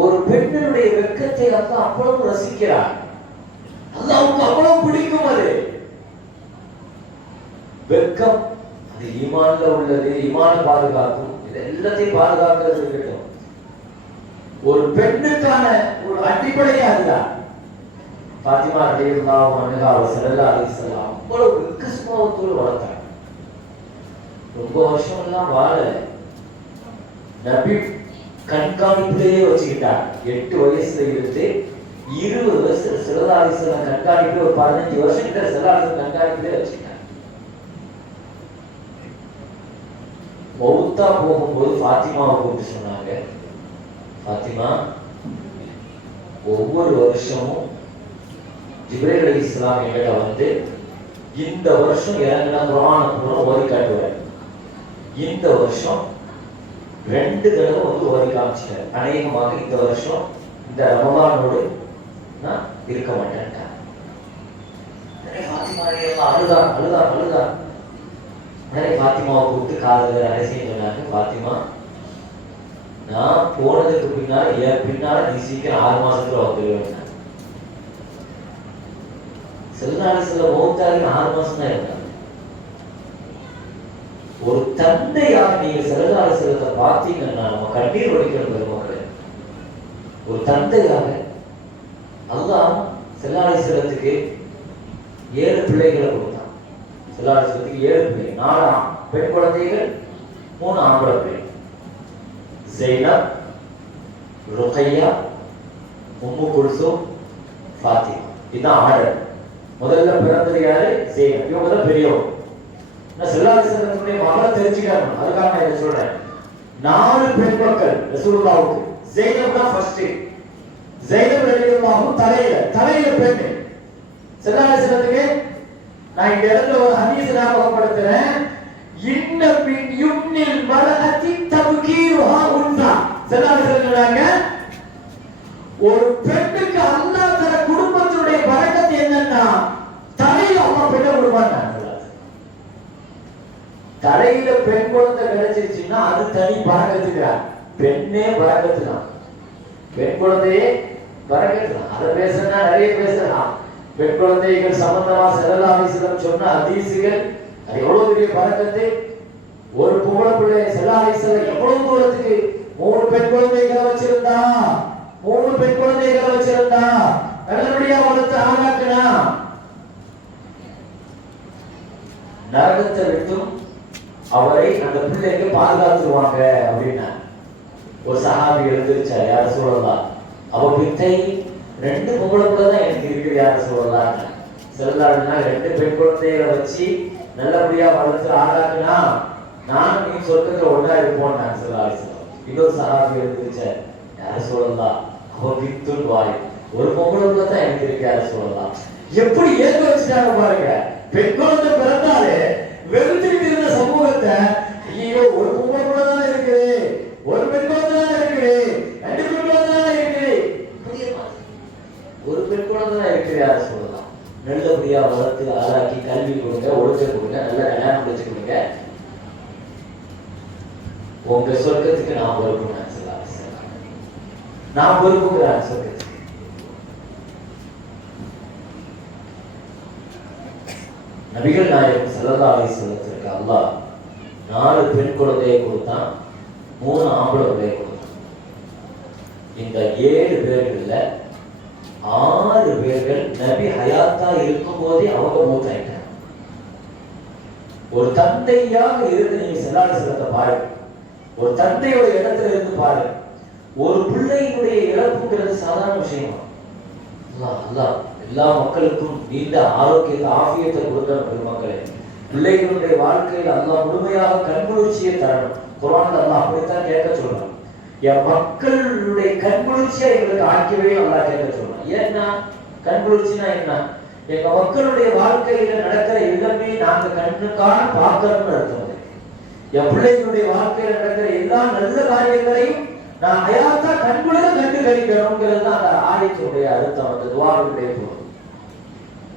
ஒரு பெண்ணுடைய வெட்கத்தை அல்லாஹ் அவ்வளவு ரசிக்கிறார். அல்லாஹ்வுக்கு அவ்வளவு பிடிக்கும் அது. வெட்கம் அது ஈமான்ல உள்ளது, ஈமான பாதுகாக்கும். இது எல்லாத்தையும் பாதுகாக்கிறது இருக்கட்டும். ஒரு பெண்ணுக்கான ஒரு அடிப்படையே அதுதான். ஃபாத்திமா ரலியல்லாஹு அன்ஹா ஸல்லல்லாஹு அலைஹி வஸல்லம் அவ்வளவு வெட்க சுபாவத்தோடு வளர்த்தாங்க. ரொம்ப வருஷம் எல்லாம் வாழல, நபி கண்காணிப்பிலேயே வச்சுக்கிட்டாங்க. 8 வயசுல இருந்து 20 வருஷம் ஸல்லல்லாஹு அலைஹி வஸல்லம் கண்காணிப்பு, ஒரு 15 வருஷம் கிட்ட ஸல்லல்லாஹு அலைஹி வஸல்லம் கண்காணிப்பிலே வச்சுக்கிட்டாங்க. மௌத்தா போகும்போது ஃபாத்திமாவை கூப்பிட்டு சொன்னாங்க, ஃபாத்திமா, ஒவ்வொரு வருஷமும் ஜிப்ரீல் அலைஹிஸ்ஸலாம் என்கிட்ட வந்து இந்த வருஷம் இறங்கின குர்ஆனை பூரா ஓதி காட்டுவார். இந்த வருஷம் 2 தடவை வந்து ஓதி காமிச்சிட்டார். அநேகமாக இந்த வருஷம் இந்த ரமலானோடு நான் இருக்க மாட்டேன்டா. ஃபாத்திமா அழுதா. நிறைய ஃபாத்திமாவை கூப்பிட்டு காதல ரகசியம் சொன்னாங்க. ஃபாத்திமா, நான் போனதுக்கு பின்னால என் பின்னால நீ சீக்கிரம் 6 மாசத்துல வந்துடுவேன். சில மௌத்தாகி 6 மாசம் தான் இருந்தாங்க. ஒரு தந்தையாக நீங்க ஸல்லல்லாஹு அலைஹி வஸல்லத்தை பார்த்தீங்கன்னா நம்ம கண்ணீர் வடிக்கணும் பெருமக்களே. ஒரு தந்தையாக அல்லாஹ் ஸல்லல்லாஹு அலைஹி வஸல்லத்துக்கு 7 பிள்ளைகளை கொடுத்தான். ஸல்லல்லாஹு அலைஹி வஸல்லத்துக்கு 7 பிள்ளைகள், 4 பெண் குழந்தைகள், 3 ஆம்பளை பிள்ளை. ज़ैनब, रुक़ैया, उम्मु कुल्सूम, फातिमा. இதுதான் ஆர்டர். முதல்ல பிறந்தது யாரு? ज़ैनब. இவங்க தான் பெரியவங்க. நான் ஸல்லல்லாஹு அலைஹி வஸல்லத்துடைய மகளை தெரிஞ்சுக்கணும், அதுக்காக நான் இதை சொல்றேன். 4 பெண் மக்கள் ரசூலுல்லாஹ்வுக்கு. ज़ैनब தான் ஃபர்ஸ்ட். ज़ैनब ரலியல்லாஹு தலையில பெண். ஸல்லல்லாஹு அலைஹி வஸல்லத்துக்கு நான் இந்த இடத்துல ஒரு ஹதீஸ் ஞாபகப்படுத்துறேன். இன்ன மின் யும்னில் மரஅத்தி தப்கீருஹா உன்ஸா. ஸல்லல்லாஹு அலைஹி வஸல்லம், ஒரு பெண்ணுக்கு அல்லாஹ் தர குடும்பத்துடைய பரக்கத் என்னன்னா தலையில அல்லாஹ் பெண்ணை கொடுப்பாங்க. தலையில பெண் குழந்தை கிடைச்சிருச்சுன்னா அது தனி பரக்கத்துக்கு. பெண்ணே பரக்கத்து தான், பெண் குழந்தையே பரக்கத்து தான். அதை பேசுனா நிறைய பேசலாம். பெண் குழந்தைகள் சம்பந்தமா ஸல்லல்லாஹு அலைஹி வஸல்லம் சொன்ன ஹதீஸுகள் அது எவ்வளவு பெரிய பரக்கத்து. ஒரு பொம்பளை பிள்ளை ஸல்லல்லாஹு அலைஹி வஸல்லம் எவ்வளவு தூரத்துக்கு 3 பெண் குழந்தைகளை வச்சிருந்தா, 3 பெண் குழந்தைகளை வச்சிருந்தா, நல்லபடியா வளர்த்து ஆளாக்குனா நரகத்தை விட்டும் அவரை அந்த பிள்ளைக்கு பாதுகாத்துருவாங்க அப்படின்னா. ஒரு சஹாபி எழுந்திருச்சார், யார சொல்லலாம், அவ பித்தை 2 பொம்பளை பிள்ளை தான் எனக்கு இருக்குது, யார சொல்லலாம். சொல்லலாம்னா 2 பெண் குழந்தைகளை வச்சு நல்லபடியா வளர்த்து ஆளாக்குனா நான் நீ சொர்க்கத்துல ஒண்ணா இருப்போம். நான் ஸல்லல்லாஹு. இன்னொரு சஹாபி எழுந்திருச்சார், யார சொல்லலாம், அவ பித்துல் வாய், ஒரு பொம்பளை பிள்ளை தான் எனக்கு இருக்கு, யார சொல்லலாம். எப்படி ஏற்க வச்சுட்டாங்க பாருங்க. பெண் குழந்தை பிறந்தாலே வெறுத்துக்கிட்டு இருந்த சமூகத்தை, ஐயோ ஒரு பொம்பளை பிள்ளை தான் இருக்குது, ஒரு பெண் குழந்தை தான் இருக்குது, 2 பெண் குழந்தை தான் இருக்குது, ஒரு பெண் குழந்தை தான் இருக்குது, யார சொல்லலாம். நல்லபடியா வளர்த்து ஆளாக்கி கல்வி கொடுங்க, ஒழுக்கம் கொடுங்க, நல்ல கல்யாணம் முடிச்சு கொடுங்க, உங்க சொர்க்கத்துக்கு நான் வருவேன். நான் பொறுப்புகிறான் சொர்க்கத்துக்கு. நபிகள் நாயகம் ஸல்லல்லாஹு அலைஹி வஸல்லத்திற்கு அல்லாஹ் 4 பெண் குழந்தையை கொடுத்தான், 3 ஆம்பளை குழந்தையை கொடுத்தான். இந்த 7 பேர்கள்ல 6 பேர்கள் நபி ஹயாத்தா இருக்கும் போதே அவங்க மூத்தாயிட்டாங்க. ஒரு தந்தையாக இருந்து நீங்க செல்லாத பாருங்க, ஒரு தந்தையோட இடத்துல இருந்து பாருங்க. ஒரு பிள்ளையினுடைய இழப்புங்கிறது சாதாரண விஷயமா? அல்லாஹ் எல்லா மக்களுக்கும் நீண்ட ஆரோக்கியத்தை ஆஃபியத்தை கொடுக்கணும். பெருமக்களே, பிள்ளைகளுடைய வாழ்க்கையில் அல்லாஹ் முழுமையாக கண்குளிர்ச்சியை தரணும். குர்ஆன்ல அல்லாஹ் அப்படித்தான் கேட்க சொல்றான். என் மக்களுடைய கண்குளிர்ச்சியா எங்களுக்கு ஆக்கியவே அல்லாஹ் கேட்க சொல்றான். ஏன்னா கண்குளிர்ச்சினா என்ன? எங்க மக்களுடைய வாழ்க்கையில நடக்கிற எல்லாமே நாங்க கண்ணுக்கான பார்க்கணும்னு அர்த்தம். என் பிள்ளைகளுடைய வாழ்க்கையில நடக்கிற எல்லா நல்ல காரியங்களையும் நான் ஹயாத்தா கண்குளிர கண்டு கழிக்கணும்ங்கிறது தான் அந்த ஆயத்துடைய அர்த்தம், அந்த துஆவுடைய பொருள்.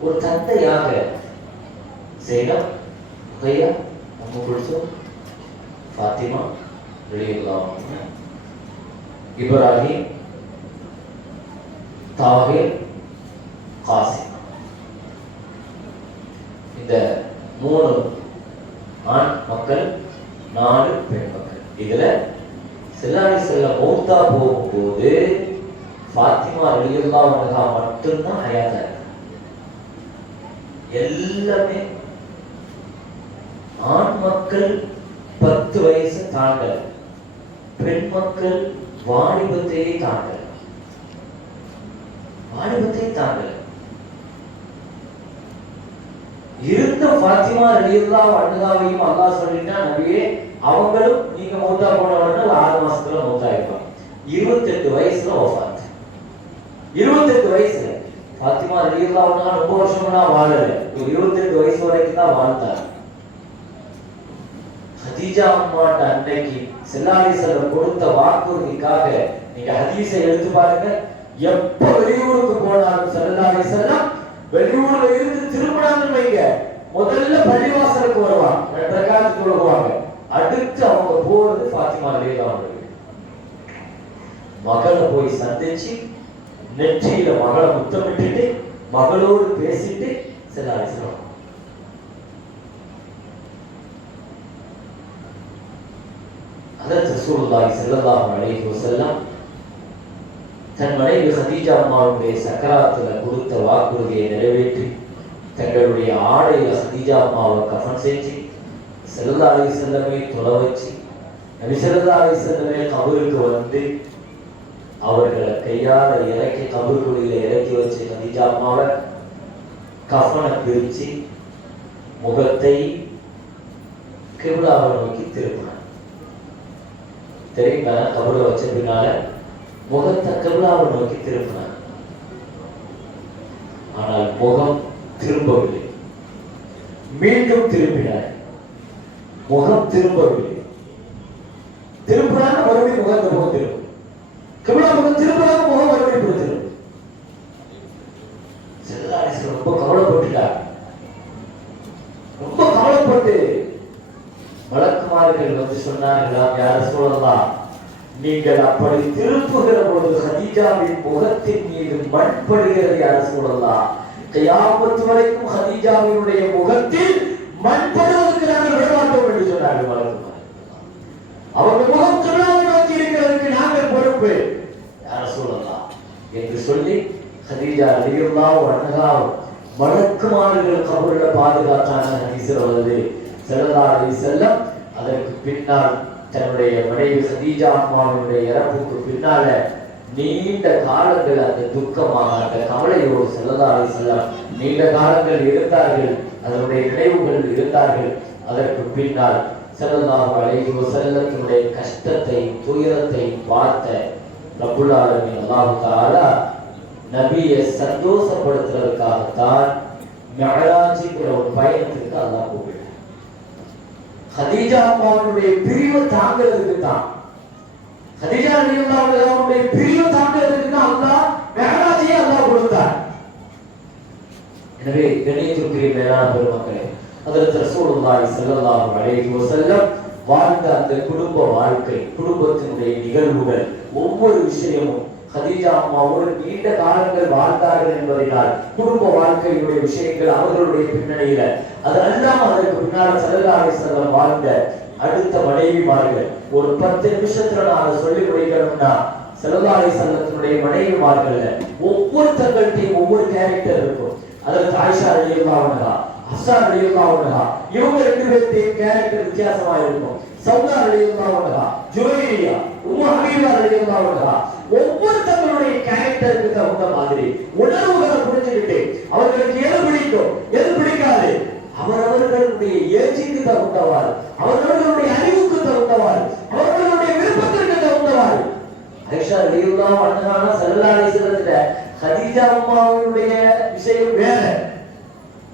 ஒரு தந்தையாக ஸைனப், ருக்கையா, உம்மு குல்சூம், ஃபாத்திமா ரலியல்லாஹு அன்ஹா, இப்ராஹிம், தாஹிர், காசிம், இந்த 3 ஆண் மக்கள், 4 பெண் மக்கள். இதுல ஸல்லல்லாஹு அலைஹி வஸல்லம் மௌத்தா போகும்போது ஃபாத்திமா ரலியல்லாஹு அன்ஹா மட்டும்தான் ஹயாத்தா இருக்காங்க. எல்லாமே ஆண் மக்கள் 10 வயசு தாண்டல, பெண் மக்கள் வாலிபத்தையே தாண்டல, வாலிபத்தையே தாண்டல. இருந்த ஃபாத்திமா ரலியல்லாஹு அன்ஹாவையும் அல்லாஹ் சொல்லிட்டான், நபியே அவங்களும் நீங்க மௌத்தா போன உடனே 6 மாசத்துல மௌத்தா ஆயிடுவாங்க. 28 வயசுல வஃபாத். 28 வயசுல ஃபாத்திமா ரலியல்லாஹு அன்ஹா ரொம்ப வருஷம்லாம் வாழல, 28 வயசு வரைக்கும் தான் வாழ்ந்தாங்க. ஹதீஜா அம்மாட்ட அன்னைக்கு ஸல்லல்லாஹு அலைஹி வஸல்லம் கொடுத்த வாக்குறுதிக்காக நீங்க ஹதீஸை எடுத்து பாருங்க. எப்ப வெளியூருக்கு போனாலும் ஸல்லல்லாஹு அலைஹி வஸல்லம் வெளியூர்ல இருந்து திரும்பினாங்கன்னு வைங்க, முதல்ல பள்ளிவாசலுக்கு வருவாங்க, 2 ரக்காத் தொழுவாங்க. அடுத்து அவங்க போறது ஃபாத்திமா ரலியல்லாஹு அன்ஹா மகளை போய் சந்திச்சு நெற்றியில மகளை முத்தமிட்டுட்டு மகளோடு பேசிட்டு ஸல்லல்லாஹு அலைஹி வஸல்லம். ஹஜ்ரத் ரசூலுல்லாஹி ஸல்லல்லாஹு அலைஹி வஸல்லம் தன் மனைவி ஹதீஜா அம்மாவுடைய சக்கராத்துல கொடுத்த வாக்குறுதியை நிறைவேற்றி தங்களுடைய ஆடையில ஹதீஜா அம்மாவை கஃன் செஞ்சு ஸல்லல்லாஹு அலைஹி வஸல்லமை தொலை வச்சு நபி ஸல்லல்லாஹு அலைஹி வஸல்லமே கபருக்கு வந்து அவர்களை கையால இறக்கி கபருக்குள்ள இறக்கி வச்சு ஹதீஜா அம்மாவை கஃனை பிரிச்சு முகத்தை கிப்லாவை நோக்கி திருப்பினார். தெரியுங்களா? கபரை வச்ச பின்னால முகத்தை கிப்லாவை நோக்கி திருப்பினார். ஆனால் முகம் திரும்பவில்லை. மீண்டும் திரும்பினார், முகம் திரும்பவில்லை. திரும்பினாங்க மறுபடியும் முகம் திரும்பும். கிப்லா முகம் திரும்பினாங்க, முகம் மறுபடியும் திரும்பும். ஸல்லல்லாஹு அலைஹி வஸல்லம் ரொம்ப கவலைப்பட்டுட்டார். ரொம்ப கவலைப்பட்டு மலக்குமார்கள் வந்து சொன்னார்களாம், யா ரசூலல்லாஹ், நீங்கள் அப்படி திருப்புகிற பொழுது ஹதீஜாவின் முகத்தின் மீது மண் படுகிறது. யா ரசூலல்லாஹ், கியாமத் வரைக்கும் ஹதீஜாவினுடைய முகத்தில் மண் படுவதற்கு நாங்கள் விடமாட்டோம் என்று சொன்னார்கள் மலக்குமார்கள். அவங்க முகம் கிப்லாவை நோக்கி இருக்கிறதுக்கு நாங்கள் பொறுப்பு. யா ரசூலல்லாஹ் என்று சொல்லி ஹதீஜா ரலியல்லாஹு அன்ஹா மலக்குமார்கள் கபர்ல பாதுகாத்தான ஹதீஸ்ல வருது. ஸல்லல்லாஹு அலைஹி வஸல்லம் அதற்கு பின்னால் தன்னுடைய மனைவி ஹதீஜா அம்மாவினுடைய இறப்புக்கு பின்னால நீண்ட காலங்கள் அந்த துக்கமாக அந்த கவலையோடு ஸல்லல்லாஹு அலைஹி வஸல்லம் நீண்ட காலங்கள் இருந்தார்கள், அதனுடைய நினைவுகள் இருந்தார்கள். அதற்கு பின்னால் ஸல்லல்லாஹு அலைஹி வஸல்லத்தினுடைய கஷ்டத்தை துயரத்தை பார்த்த ரப்புல் ஆலமீன் அல்லாஹ் தஆலா நபியை சந்தோஷப்படுத்துறதுக்காகத்தான் மிஅராஜ்ங்கிற ஒரு பயணத்துக்கு அல்லாஹ் கூப்பிட்டார். ஹதீஜா அம்மாவுடைய பிரிவு தாங்கிறதுக்கு தான், ஹதீஜா ரலியல்லாஹு அன்ஹாவுடைய பிரிவு தாங்கிறதுக்கு தான் அல்லாஹ் மிஅராஜை அல்லாஹ் கொடுத்தார். எனவே கண்ணியத்திற்குரிய மேலான பெருமக்களே, ஹஜ்ரத் ரசூலுல்லாஹி ஸல்லல்லாஹு அலைஹி வஸல்லம் வாழ்ந்த அந்த குடும்ப வாழ்க்கை, குடும்பத்தினுடைய நிகழ்வுகள், ஒவ்வொரு விஷயமும் கதீஜா அம்மாவோடு நீண்ட காலங்கள் வாழ்ந்தார்கள் என்பதனால் குடும்ப வாழ்க்கையுடைய விஷயங்கள் அவர்களுடைய பின்னணியில அது அல்லாம அதற்கு பின்னால் ஸல்லல்லாஹு அலைஹி வஸல்லம் வாழ்ந்த அடுத்த மனைவிமார்கள் ஒரு 10 நிமிஷத்துல நான் சொல்லி முடிக்கணும்னா ஸல்லல்லாஹு அலைஹி வஸல்லத்தினுடைய மனைவிமார்கள்ல ஒவ்வொருத்தங்கள்ட்டையும் ஒவ்வொரு கேரக்டர் இருக்கும். அதற்கு ஆயிஷா ரலியல்லாஹு அன்ஹா, ஹஃப்ஸா ரலியல்லாஹு அன்ஹா, இவங்க ரெண்டு பேருடைய கேரக்டர் வித்தியாசமா இருக்கும். சௌதா ரலியல்லாஹு அன்ஹா, ஜுவைரியா, உம்மு ஹபீபா ரலியல்லாஹு அன்ஹா, ஒவ்வொருத்தங்களுடைய கேரக்டருக்கு தகுந்த மாதிரி உணர்வுகளை புரிஞ்சுக்கிட்டு அவர்களுக்கு எது பிடிக்கும் எது பிடிக்காது அவரவர்களுடைய ஏஜிக்கு தகுந்தவாறு அவர்களுடைய அறிவுக்கு தகுந்தவாறு அவர்களுடைய விருப்பத்திற்கு தகுந்தவாறு. ஆயிஷா ரலியல்லாஹு அன்ஹா ஸல்லல்லாஹு அலைஹி வஸல்லத்துல கதீஜா அம்மாவுடைய விஷயம் வேற.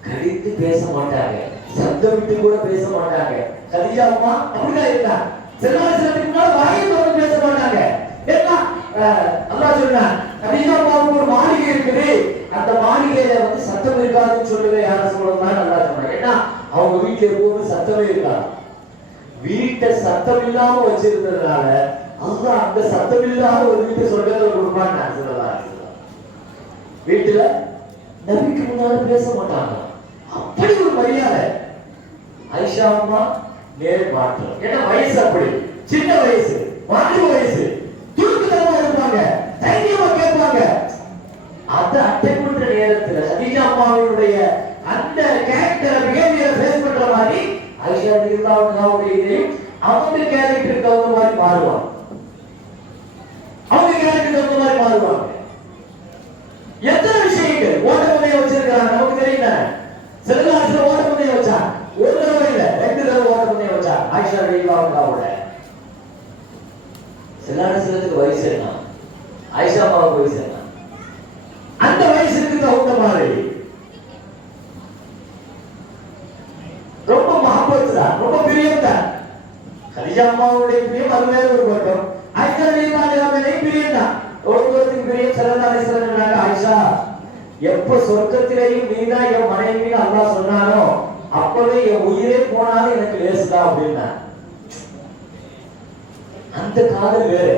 கடித்து பேச மாட்டாங்க, சத்தம் விட்டு கூட பேச மாட்டாங்க. கதீஜா அம்மா அப்படிதான் இருந்தாங்க. ஸல்லல்லாஹு அலைஹி வஸல்லத்துக்கு முன்னால வாயை திறந்து பேச மாட்டாங்க. ஏன்னா அல்லாஹ் சொன்னான், கதீஜா அம்மாவுக்கு ஒரு மாளிகை இருக்குது, அந்த மாளிகையில வந்து சத்தம் இருக்காதுன்னு சொல்லுங்க யார சொல்லணும்னு அல்லாஹ் சொன்னான். ஏன்னா அவங்க வீட்டுல எப்பவுமே சத்தமே இருக்காது. வீட்டை சத்தம் இல்லாம வச்சிருந்ததுனால அல்லாஹ் அந்த சத்தம் இல்லாத ஒரு வீட்டை சொர்க்கத்துல கொடுப்பான்னு நான் சொல்லலாம். வீட்டுல நபிக்கு முன்னால பேச மாட்டாங்க, அப்படி ஒரு மரியாதை. ஆயிஷா அம்மா நேர் மாற்றம். ஏன்னா வயசு அப்படி, சின்ன வயசு, வாலிப வயசு, துடுக்குத்தனமா இருப்பாங்க, தைரியமா கேட்பாங்க. அத அட்டெண்ட் பண்ற நேரத்துல கதீஜா அம்மாவினுடைய அந்த கேரக்டர் பிஹேவியர் ஃபேஸ் பண்ற மாதிரி ஆயிஷா ரலியல்லாஹு அன்ஹாவுடைய இதையும் அவங்க கேரக்டருக்கு தகுந்த மாதிரி மாறுவாங்க. அவங்க கேரக்டருக்கு தகுந்த மாதிரி மாறுவாங்க. எத்தனை விஷயங்கள் ஓட்டப்பந்தய வச்சிருக்காங்க நமக்கு தெரியுங்க. ஸல்லல்லாஹு அலைஹி வஸல்லம் ஓட்டப்பந்தய வச்சாங்க, ஒரு தடவை இல்ல 2 தடவை ஓட்டப்பந்தய வச்சாங்க. ஆயிஷா ரலியல்லாஹு அன்ஹாவோட ஸல்லல்லாஹு அலைஹி வஸல்லத்துக்கு வயசு என்ன, ஆயிஷா அம்மாவுக்கு வயசு என்ன, அந்த வயசுக்கு தகுந்த மாதிரி ரொம்ப மஹப்பத் தான், ரொம்ப பிரியம் தான். கதீஜா அம்மாவுடைய பிரியம் அது வேற ஒரு பக்கம், ஆயிஷா ரலியல்லாஹு அன்ஹாவுடைய பிரியம் தான் ஒருவருக்கு பிரியம். ஸல்லல்லாஹு அலைஹி வஸல்லம் சொன்னாங்க, ஆயிஷா எப்ப சொர்க்கத்திலேயும் நீதான் என் மனைவின்னு அல்லாஹ் சொன்னானோ அப்பவே என் உயிரே போனாலும் எனக்கு லேசுதான் அப்படின்னா. அந்த காதல் வேற.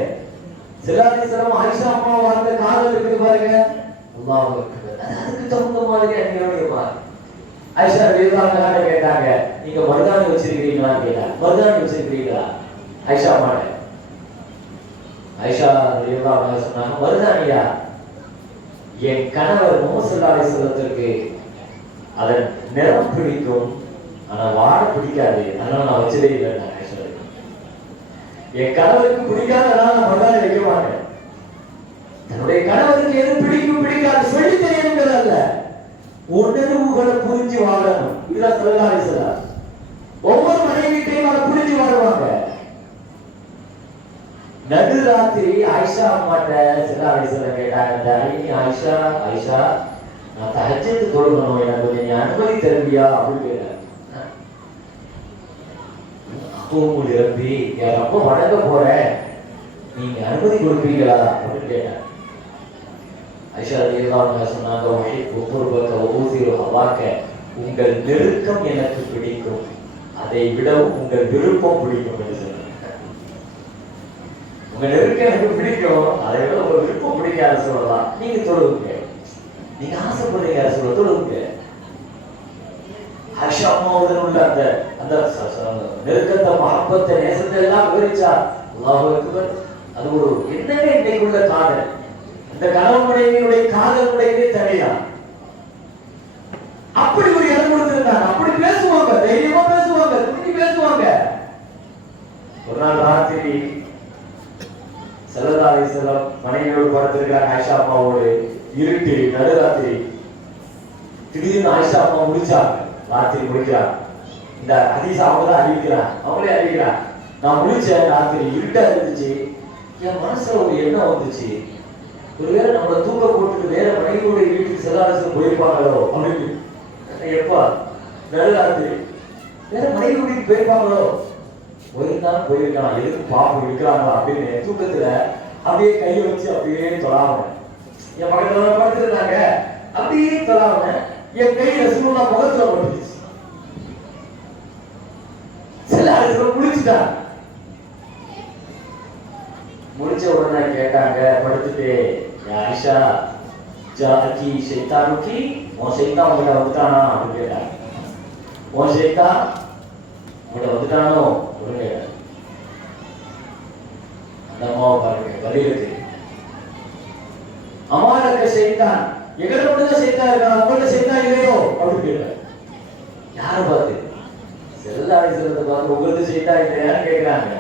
ஸல்லல்லாஹு அலைஹி வஸல்லம் ஆயிஷா அம்மா வாழ்ந்த காதல் இருக்குது பாருங்க, அல்லாஹ் அக்பர். அதுக்கு தகுந்த மாதிரி என்னுடைய மாதிரி. ஆயிஷா ரலியல்லாஹு அன்ஹா கேட்டாங்க, நீங்க மருதாணி வச்சிருக்கீங்களான்னு கேட்டாங்க. மருதாணி வச்சிருக்கீங்களா ஆயிஷா அம்மா? ஆயிஷா ரலியல்லாஹு அன்ஹா சொன்னாங்க, மருதாணியா? என் கணவர் முஹம்மது ஸல்லல்லாஹு அலைஹி வஸல்லத்திற்கு அதன் நிறம் பிடிக்கும், ஆனா வாட பிடிக்காது, அதனால நான் வச்சதே இல்லை. என் கணவருக்கு பிடிக்காதனால நான் மருதாணி வைக்க மாட்டேன். தன்னுடைய கணவருக்கு எது பிடிக்கும் பிடிக்காது சொல்லி தெரியணுங்கிறதல்ல, உணர்வுகளை புரிஞ்சு வாழணும். இதுதான் ஸல்லல்லாஹு அலைஹி வஸல்லம். ஒவ்வொரு மனைவிட்டையும் அதை புரிஞ்சு வாழ்வாங்க. நடுராத்திரி ஆயிஷா அம்மாட்ட ஸல்லல்லாஹு அலைஹி வஸல்லம் கேட்டாங்க, ஆயிஷா ஆயிஷா நான் தஹஜ்ஜத் தொழுகணும், எனக்கு கொஞ்சம் அனுமதி தருவியா அப்படின்னு கேட்டாங்க. அப்பவும் ரப்பி என் ரொம்ப வணங்க போறேன், நீங்க அனுமதி கொடுப்பீங்களா அப்படின்னு கேட்டாங்க. ஆயிஷா ரலியல்லாஹு அன்ஹா சொன்னாங்க, உங்கள் நெருக்கம் எனக்கு பிடிக்கும், அதை விடவும் உங்கள் விருப்பம் பிடிக்கும் என்று சொன்னாங்க. உங்க நெருக்கம் எனக்கு பிடிக்கும், அதை விட உங்க விருப்பம் பிடிக்காத சொல்லலாம். நீங்க தொழுவுங்க, நீங்க ஆசைப்படுறீங்க சொல்ல தொழுவுங்க. ஆயிஷா அம்மாவுடன் உள்ள அந்த அந்த நெருக்கத்தை, மஹப்பத்தை, நேசத்தை எல்லாம் விவரிச்சா. அல்லாஹ் அக்பர். அது ஒரு என்னங்க இன்னைக்கு உள்ள காதல், அந்த கணவன் மனைவியுடைய காதலுடையதே தனியா. அப்படி ஒரு இடம் கொடுத்திருந்தாங்க, அப்படி பேசுவாங்க, தைரியமா பேசுவாங்க, துணி பேசுவாங்க. ஒரு நாள் ராத்திரி ஸல்லல்லாஹு அலைஹி வஸல்லம் மனைவியோடு படுத்திருக்கிறாங்க ஆயிஷா அம்மாவோடு. இருட்டு, நடுராத்திரி. திடீர்னு ஆயிஷா அம்மா முடிச்சாங்க, ராத்திரி முடிக்கிறாங்க. இந்த ஹதீஸ் அவங்க தான் அறிவிக்கிறாங்க, அவங்களே அறிவிக்கிறாங்க. நான் முடிச்சேன், ராத்திரி இருட்டா இருந்துச்சு, என் மனசுல ஒரு எண்ணம் வந்துச்சு, ஒருவேளை நம்மளை தூக்க போட்டுட்டு வேற மனைவியோட வீட்டுக்கு ஸல்லல்லாஹு போயிருப்பாங்களோ அப்படின்னு. எப்பா நடுராத்திரி வேற மனைவி வீட்டுக்கு போயிருப்பாங்களோ, போயிருந்தாலும் போயிருக்கலாம், எதுக்கு பாப்பு இருக்கிறாங்களா அப்படின்னு தூக்கத்துல அப்படியே கையை வச்சு அப்படியே தொழாம, என் பக்கத்துல படுத்திருந்தாங்க, அப்படியே தொழாம என் கை ரசூலுல்லாஹ் முகத்துல பட்டுச்சு. சில முடிச்சுட்டாங்க. முடிச்ச உடனே கேட்டாங்க படுத்துட்டு, ஆயிஷா ஜாக்கி ஷைத்தானுக்கி, உன் ஷைத்தான் உங்கள்கிட்ட வந்துட்டானா அப்படின்னு கேட்டாங்க. உன் ஷைத்தான் உங்கள்கிட்ட வந்துட்டானோ அப்படின்னு கேட்டாங்க. அந்த அம்மாவை பாருங்க, பதிலுக்கு அம்மாவுக்கு ஷைத்தான் எங்களை மட்டும்தான் ஷைத்தான் இருக்கா, உங்கள்கிட்ட ஷைத்தான் இல்லையோ அப்படின்னு கேட்டாங்க. யாரை பார்த்து? செல்லாடி செல்லத்தை பார்த்து உங்களுக்கு ஷைத்தான் இல்லையான்னு கேட்கிறாங்க.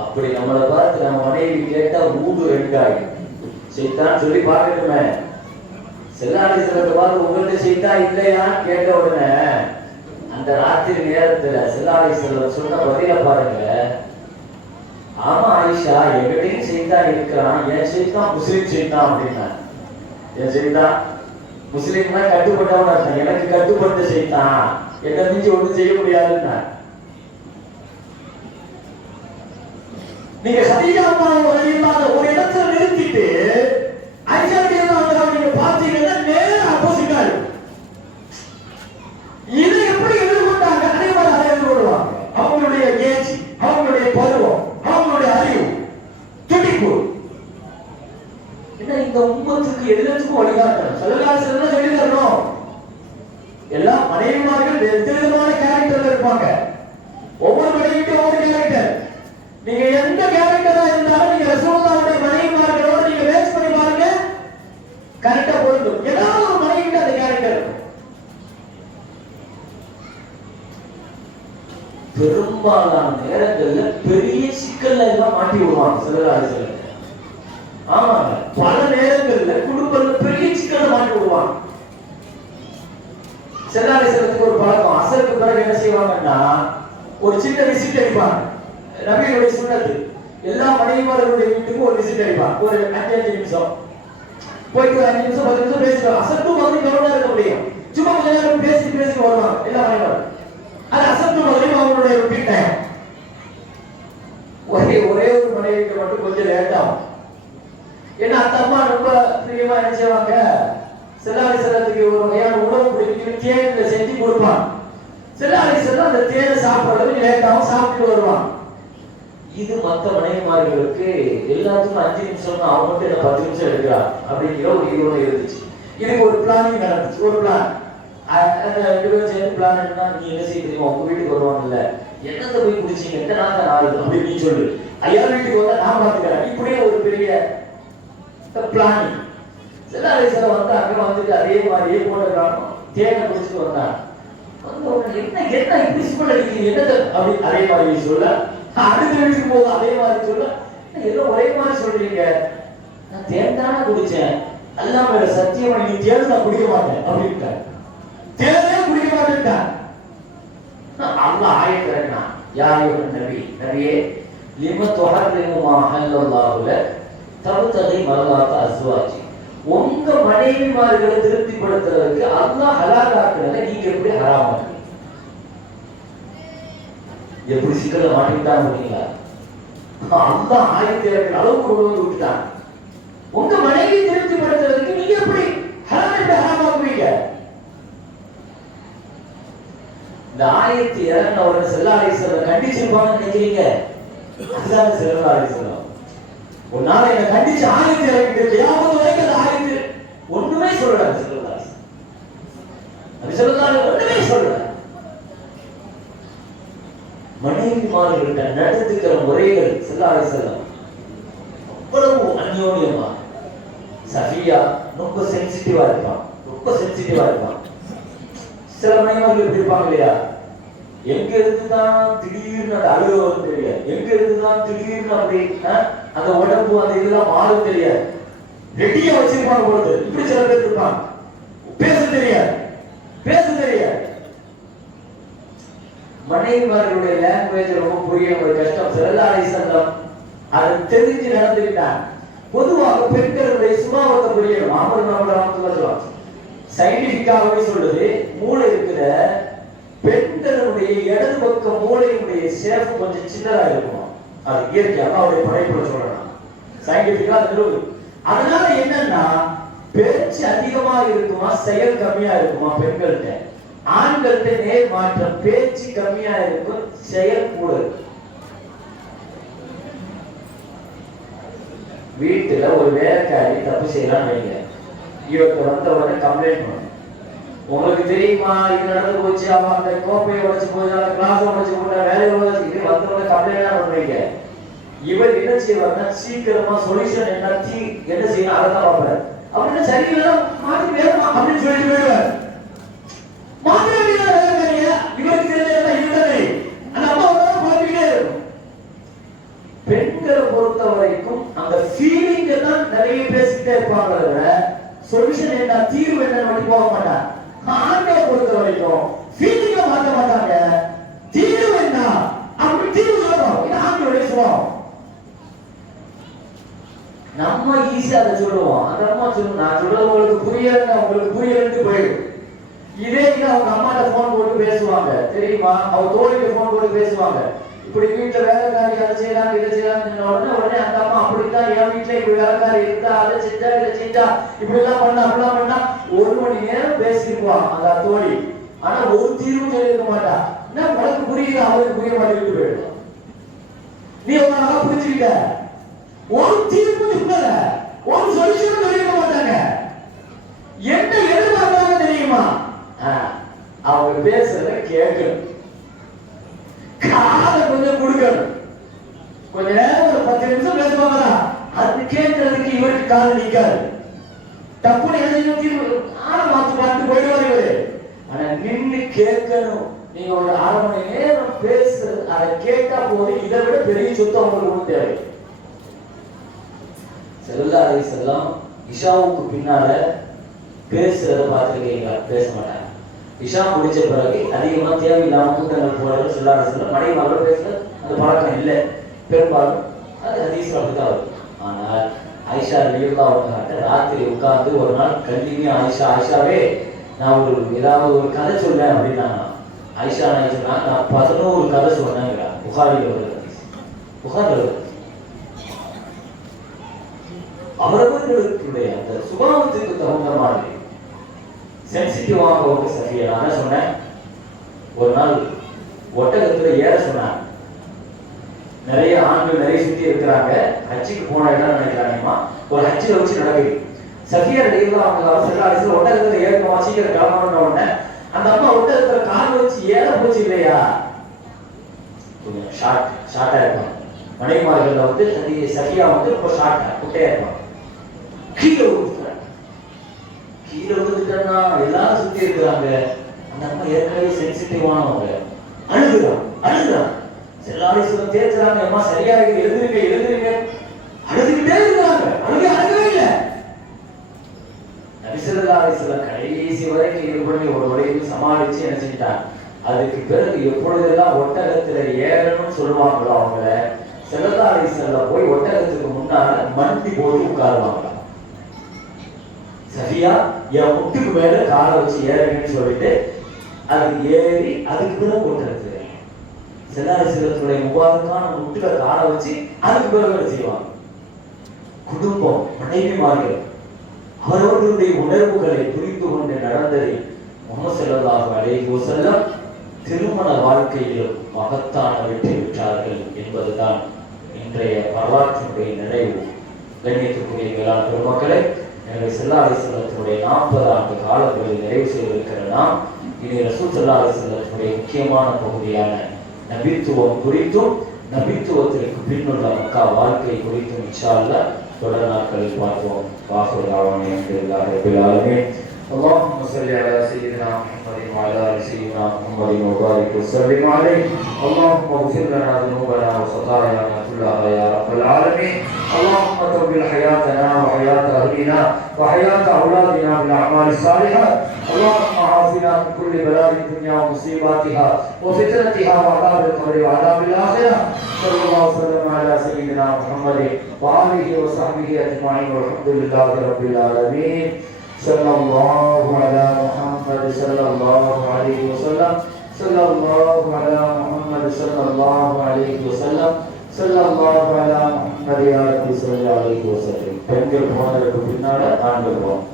அப்படி நம்மளை பார்த்து நம்ம மனைவி கேட்டா ஊடு ரெண்டாய் ஷைத்தான் சொல்லி பார்க்கணுமே. செல்லாடி செல்லத்தை பார்த்து உங்கள்கிட்ட ஷைத்தான் இல்லையான்னு கேட்ட உடனே அந்த ராத்திரி நேரத்துல செல்லாடி செல்லம் சொன்ன பதில பாருங்க. ஆமா ஆயிஷா, எங்கிட்டையும் ஷைத்தான் இருக்கிறான், என் ஷைத்தான் முஸ்லீம் ஷைத்தான் அப்படின்னா. என் ஷைத்தான் முஸ்லீம்னா கட்டுப்பட்டவன் அர்த்தம், எனக்கு கட்டுப்பட்ட ஷைத்தான், என்ன மிஞ்சி ஒன்றும் செய்ய முடியாதுன்னா. நீங்க சதீஜா அம்மாவை ஒரு இடத்துல நிறுத்திட்டு ஆயிஷா நீங்க பார்த்தீங்கன்னா நேர ஆப்போசிட்டா இருக்கும். இதை எப்படி எதிர்கொண்டாங்க? அதே மாதிரி அதை எதிர்கொள்வாங்க. அவங்களுடைய ஏஜ், அவங்களுடைய பருவம், அவங்களுடைய அறிவு, துடிப்பு. என்ன இந்த உம்மத்துக்கு எல்லாத்துக்கும் வழிகாட்டணும். சொல்லலாசனம் சொல்லி தரணும். எல்லா மனைவிமார்கள் விதவிதமான கேரக்டர்ல இருப்பாங்க. ஒவ்வொரு மனைவிக்கும் ஒவ்வொரு கேரக்டர். நீங்க எந்த கேரக்டரா இருந்தாலும் நீங்க ரசூலுல்லாஹ்வுடைய மனைவிமார்களோட நீங்க மேட்ச் பண்ணி பாருங்க, கரெக்டா பொருந்தும். ஏதாவது ஒரு மனைவிக்கு அந்த கேரக்டர் இருக்கும். பெரும்பாலான நேரங்கள்ல பெரிய சிக்கல்ல எல்லாம் மாட்டி விடுவாங்க சிலராக சிலர். ஆமாங்க, பல நேரங்கள்ல குடும்பத்துல பெரிய சிக்கல்ல மாட்டி விடுவாங்க. செல்லாடி செல்லத்துக்கு ஒரு பழக்கம், அசருக்கு பிறகு என்ன செய்வாங்கன்னா ஒரு சின்ன விசிட் அடிப்பாங்க. நபியுடைய சுன்னத்து, எல்லா மனைவிமார்களுடைய வீட்டுக்கும் ஒரு விசிட் அடிப்பாங்க. ஒரு 5 நிமிஷம் போயிட்டு 5 நிமிஷம் 10 நிமிஷம் பேசுவாங்க. அசத்து மாதிரி கவனம் இருக்க முடியும். சும்மா கொஞ்ச நேரம் பேசி வருவாங்க எல்லா மனைவிமாரும். அது அசத்து மாதிரி அவங்களுடைய ருட்டீன் டைம். ஒரே ஒரு மனைவிக்கு மட்டும் கொஞ்சம் லேட் ஆகும். ஏன்னா அந்த அம்மா ரொம்ப பிரியமா என்ன செய்வாங்க, செல்லாடி செல்லத்துக்கு ஒரு வகையான உணவு பிடிக்கும், தேன்ல செஞ்சு கொடுப்பாங்க. செல்லாடி செல்லம் அந்த தேனை சாப்பிடுறது லேட்டாகவும் சாப்பிட்டு வருவாங்க. இது மற்ற மனைவிமார்களுக்கு எல்லாத்துக்கும் 5 நிமிஷம், அவங்க மட்டும் என்ன 10 நிமிஷம் எடுக்கிறாங்க அப்படிங்கிற ஒரு ஈரோடு இருந்துச்சு. இதுக்கு ஒரு பிளானிங் நடந்துச்சு. ஒரு பிளான், அந்த 2 பேரும் சேர்ந்து பிளான் என்ன, நீ என்ன செய்ய தெரியுமா, உங்க வீட்டுக்கு வருவாங்கல்ல, என்னத்தை போய் குடிச்சீங்க, எந்த நாள் ஆகுது அப்படின்னு நீ சொல்லு, ஐயா வீட்டுக்கு வந்தா நான் பார்த்துக்கிறேன். இப்படியே ஒரு பெரிய பிளானிங். செல்லாடி செல்லம் வந்து அங்க வந்துட்டு அதே மாதிரியே போட்டுக்கிறாங்க. தேனை குடிச்சிட்டு வந்தாங்க. என்ன இப்படி சிம்பிள் அடிக்கிறீங்க, என்னது அப்படி அதே மாதிரி சொல்ல, அடுத்த வீட்டுக்கு போது அதே மாதிரி சொல்ல, எல்லாம் ஒரே மாதிரி சொல்றீங்க. நான் தேன் தானே குடிச்சேன், எல்லாம் வேற சத்தியமா நீ தேன் நான் குடிக்க மாட்டேன் அப்படின்ட்டாங்க. தேனே குடிக்க மாட்டேன்ட்டான். அல்லாஹ் ஆயத் இறக்கினான், யா அய்யுஹன் நபி, நபியே லிம துஹர்ரிமு மா ஹல்லல்லாஹு லக் தப்தகி மர்லாத அஸ்வாஜி. உங்க மனைவிமார்களை திருப்திப்படுத்துறதுக்கு அல்லாஹ் ஹலால் ஆக்குறத நீங்க எப்படி ஹராம் ஆக்குறீங்க? எப்படி சிக்கல மாட்டிட்டாங்க பாத்தீங்களா? அல்லாஹ் ஆயத்தை இறக்கிற அளவுக்கு கொண்டு வந்து விட்டுட்டாங்க. உங்க மனைவி திருப்திப்படுத்துறதுக்கு நீங்க எப்படி ஹராம் ஆக்குவீங்க? இந்த ஆயத்தை இறங்கின உடனே ஸல்லல்லாஹு அலைஹி வஸல்லம் கண்டிச்சிருப்பாங்கன்னு நினைக்கிறீங்க? அதுதான் ஸல்லல்லாஹு அலைஹி வஸல்லம் ஒரு நாளை என்ன கண்டிச்சு ஆயத்தை இறக்கிட்டு யாவது வரைக்கும் அந்த ஆயத்து ஒண்ணுமே சொல்லல. ஸல்லல்லாஹு அலைஹி வஸல்லம் நபி ஸல்லல்லாஹு அலைஹி வஸல்லம் ஒண்ணுமே சொல்லல. மனைவிமார்கள்ட்ட நடந்துக்கிற முறைகள் ஸல்லல்லாஹு அலைஹி வஸல்லம் அவ்வளவு அந்யோன்யமா. சஃபியா ரொம்ப சென்சிட்டிவா இருப்பான், ரொம்ப சென்சிட்டிவா இருப்பான். சில மனைவிமார்கள் எப்படி இருப்பாங்க இல்லையா, எங்க இருந்துதான் திடீர்னு அந்த அழுக வரும் தெரியாது, எங்க இருந்துதான் திடீர்னு அப்படி அந்த உடம்பு அந்த இதெல்லாம் மாறும் தெரியாது, ரெடியா வச்சிருப்பாங்க பொழுது. இப்படி சில பேர் இருப்பாங்க, பேச தெரியாது, பேச தெரியாது. மனைவிமார்களுடைய லாங்குவேஜ் ரொம்ப புரிய ஒரு கஷ்டம். ஸல்லல்லாஹு அலைஹி வஸல்லம் அதை தெரிஞ்சு நடந்துக்கிட்டாங்க. பொதுவாக பெண்களுடைய சுபாவத்தை புரியணும். அமர் நாம சயின்டிபிக்காகவே சொல்லுது, மூளை இருக்கிற பெண்களுடைய இடது பக்க மூளையினுடைய ஷேப் கொஞ்சம் சின்னதா இருக்கும். அது இயற்கை, அல்லாஹ்வுடைய படைப்புல சொல்லலாம், சயின்டிபிக்கா நிரூபி. அதனால என்னன்னா பேச்சு அதிகமா இருக்குமா, செயல் கம்மியா இருக்குமா பெண்கள்கிட்ட? ஆண்கள்கிட்ட நேர் மாற்றம், பேச்சு கம்மியா இருக்கும், செயல் கூட இருக்கும். வீட்டுல ஒரு வேலைக்காரி தப்பு செய்யலாம்னு வைங்க, இவருக்கு வந்த உடனே கம்ப்ளைண்ட் பண்ணும். உங்களுக்கு தெரியுமா இது நடந்து போச்சு, அவன் அந்த கோப்பையை உடைச்சு போச்சு, அந்த கிளாஸ் உடைச்சு போட்டா, வேலையை உடைச்சு, இது வந்த உடனே கம்ப்ளைண்ட் பண்ணுவீங்க. இவர் என்ன செய்வார்னா சீக்கிரமா சொல்யூஷன் என்ன செய்யணும் அதை தான் பார்ப்பாரு. அப்படின்னு சரியில்லை மாற்றி வேணுமா அப்படின்னு சொல்லிட்டு போயிடுவார். மாற்ற வேண்டிய இவருக்கு தெரியல இல்லை, அந்த அம்மாவோட பார்த்துக்கிட்டே இருக்கும். பெண்களை பொறுத்த வரைக்கும் அந்த ஃபீலிங் தான் நிறைய பேசிக்கிட்டே இருப்பாங்க, சொல்யூஷன் என்ன தீர்வு என்னன்னு மட்டும் போக மாட்டாங்க. ஆண்களை பொறுத்த வரைக்கும் ஃபீலிங்க மாற்ற மாட்டாங்க, தீர்வு என்ன அப்படி தீர்வு சொல்றோம். இது ஆண்களுடைய சுபாவம். நம்ம ஈஸியா அதை சொல்லுவோம், அந்த அம்மா சொல்லுவோம் நான் சொல்றது உங்களுக்கு புரியல, உங்களுக்கு புரியலன்னு போயிடும். இதே அவங்க அம்மாட்ட போன் போட்டு பேசுவாங்க தெரியுமா, அவங்க தோழிக்கு போன் போட்டு பேசுவாங்க, இப்படி வீட்டுல வேலைக்காரி அதை செய்யலாம் இதை செய்யலாம் உடனே அந்த அம்மா அப்படித்தான் என் வீட்டுல இப்படி வேலைக்காரி இருந்தா அதை செஞ்சா இதை செஞ்சா இப்படி எல்லாம் பண்ணா அப்படிலாம் பண்ணா 1 மணி நேரம் பேசிருப்பான் அந்த தோழி. ஆனா ஒரு தீர்வு சொல்லிருக்க மாட்டா. என்ன உனக்கு புரியுது அவருக்கு புரிய மாட்டேங்கிட்டு போயிடும். நீ உங்க புரிஞ்சுக்கிட்ட ஒரு தீர்ப்பு இல்ல, ஒரு சொல்யூஷன் சொல்லிருக்க மாட்டாங்க. என்ன எதிர்பார்க்கறாங்க தெரியுமா, அவங்க பேசுறத கேட்கணும், காதை கொஞ்சம் கொடுக்கணும். கொஞ்ச நேரம் ஒரு 10 நிமிஷம் பேசுவாங்களா, அது கேட்கறதுக்கு இவருக்கு காது நிக்காது. தப்புன்னு எழுதி ஆளை மாத்து பார்த்து போயிடுவார் இவரு. ஆனா நின்று கேட்கணும். நீங்க ஒரு 1/2 மணி நேரம் பேசுறது அதை கேட்டா போது இதை விட பெரிய சொத்து அவங்களுக்கு ஒண்ணு தேவை. ஸல்லல்லாஹு அலைஹி வஸல்லம் இஷாவுக்கு பின்னால பேசுறத பார்த்துருக்கீங்களா? பேச மாட்டாங்க. இஷா முடிச்ச பிறகு அதிகமா தேவையில்லாம கூட்டங்கள் போறது ஸல்லல்லாஹு அலைஹி வஸல்லம் மனைவிமார்கள் பேசுறது அந்த பழக்கம் இல்லை பெரும்பாலும். அது ஹதீஸ்ல அப்படிதான் வரும். ஆனால் ஆயிஷா ரலியல்லாஹு அன்ஹா ராத்திரி உட்கார்ந்து ஒரு நாள் கண்டினியூ ஆயிஷாவே நான் ஏதாவது ஒரு கதை சொல்லேன் அப்படின்னா ஆயிஷா நான் 11 கதை சொன்னேங்கிறா. புகாரில வருது, புகாரில வருது. அவரவர்களுடைய அந்த சுபாவத்துக்கு தகுந்த மாதிரி சென்சிட்டிவாக ஒரு சஃபியா. நான் சொன்னேன் ஒரு நாள் ஒட்டகத்துல ஏற சொன்னாங்க. நிறைய ஆண்கள் நிறைய சுத்தி இருக்கிறாங்க, ஹஜ்ஜுக்கு போன இடம் நினைக்கிறாங்கம்மா. ஒரு ஹஜ்ஜில் வச்சு நடக்குது. சஃபியா ரலியல்லாஹு அன்ஹா அவசர ஒட்டகத்துல ஏறணும் சீக்கிரம் கிளம்பணும்னு உடனே அந்த அம்மா ஒட்டகத்துல கால் வச்சு ஏற போச்சு இல்லையா, கொஞ்சம் ஷார்ட்டா இருக்கும். மனைவிமார்கள் வந்து சஃபியா வந்து ரொம்ப ஷார்ட்டா குட்டையா இருக்கும். கீழே விழுந்துட்டா எல்லாரும் சுத்தி இருக்கிறாங்க. அந்த அம்மா ஏற்கனவே சென்சிட்டிவானவங்க, அழுகுறான். எல்லாரும் தேய்ச்சாங்க, அம்மா சரியா இருக்கு, எழுதுறீங்க அழுதுகிட்டே இருக்கிறாங்க. அழுகவே இல்லை. நபி ஸல்லல்லாஹு அலைஹி வஸல்லம் கடைசி வரைக்கும் இது பண்ணி ஒரு வரைக்கும் சமாளிச்சு என்ன செஞ்சிட்டாங்க. அதுக்கு பிறகு எப்பொழுதெல்லாம் ஒட்டகத்துல ஏறணும்னு சொல்லுவாங்களோ அவங்கள ஸல்லல்லாஹு அலைஹி வஸல்லம் போய் ஒட்டகத்துக்கு முன்னால மண்டி போட்டு உட்காருவாங்க. சரியா என் முட்டுக்கு மேல காலை வச்சு ஏறுங்கன்னு சொல்லிட்டு அது ஏறி அதுக்கு பிறகு ஒட்டகத்துல செல்லாசிலத்துடைய முபாரக்கான முட்டுல காலை வச்சு அதுக்கு பிறகு செய்வாங்க. குடும்பம் மனைவிமார்கள் அவரவர்களுடைய உணர்வுகளை புரிந்து கொண்டு நடந்ததை முஹம்மது ஸல்லல்லாஹு அலைஹி வஸல்லம் திருமண வாழ்க்கையில் மகத்தான வெற்றி பெற்றார்கள் என்பதுதான் இன்றைய வரலாற்றினுடைய நிறைவு. கண்ணியத்துக்குரிய மேலாண் பெருமக்களே, எனவே ஸல்லல்லாஹு அலைஹி வஸல்லத்துடைய 40 ஆண்டு காலங்களில் நிறைவு செய்திருக்கிற நாம் இனி ரசூல் ஸல்லல்லாஹு அலைஹி வஸல்லத்துடைய முக்கியமான பகுதியான நபித்துவம் குறித்தும் நபித்துவத்திற்கு பின்னுள்ள மக்கா வாழ்க்கை குறித்தும் இன்ஷா அல்லாஹ் தொடர் நாட்களில் பார்ப்போம். வாஹிரு தஅவானா அல்ஹம்துலில்லாஹி ரப்பில் ஆலமீன். اللهم صل على سيدنا محمد وعلى ال سيدنا محمد وبارك وسلم عليه. اللهم اغفر لنا ذنوبنا وخطايانا كلها يا رب العالمين. اللهم طول حياتنا وحياه اهلنا وحياه اولادنا بالاعمال الصالحه. اللهم عافنا من كل بلاء الدنيا ومصيباتها وفتنتها وعذاب القبر وعذاب الاخره. صلى الله وسلم على سيدنا محمد وآله وصحبه اجمعين والحمد لله رب العالمين. صلى الله على محمد صلى الله عليه وسلم. صلى الله على محمد صلى الله عليه وسلم. صلى الله على محمد يا رب صلى عليه وسلم. பெண்கள் போனதற்கு பின்னால ஆண்கள் போவோம்.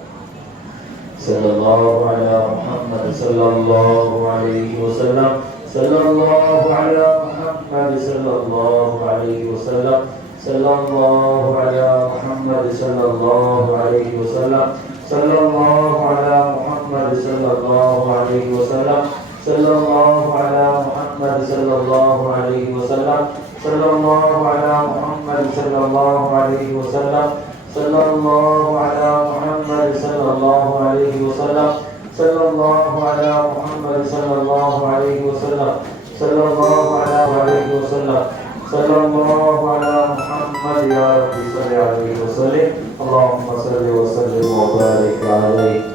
صلى الله على محمد صلى الله عليه وسلم. صلى الله على محمد صلى الله عليه وسلم. sallallahu ala Muhammad sallallahu alaihi wasallam, sallallahu ala Muhammad sallallahu alaihi wasallam, sallallahu ala Muhammad sallallahu alaihi wasallam, sallallahu ala Muhammad sallallahu alaihi wasallam, sallallahu ala Muhammad sallallahu alaihi wasallam, sallallahu ala Muhammad sallallahu alaihi wasallam, sallallahu alaihi wasallam, sallallahu ala Muhammad ya Rabbi salli alaihi wasallam. Allahumma salli wa sallim wa barik alaihi.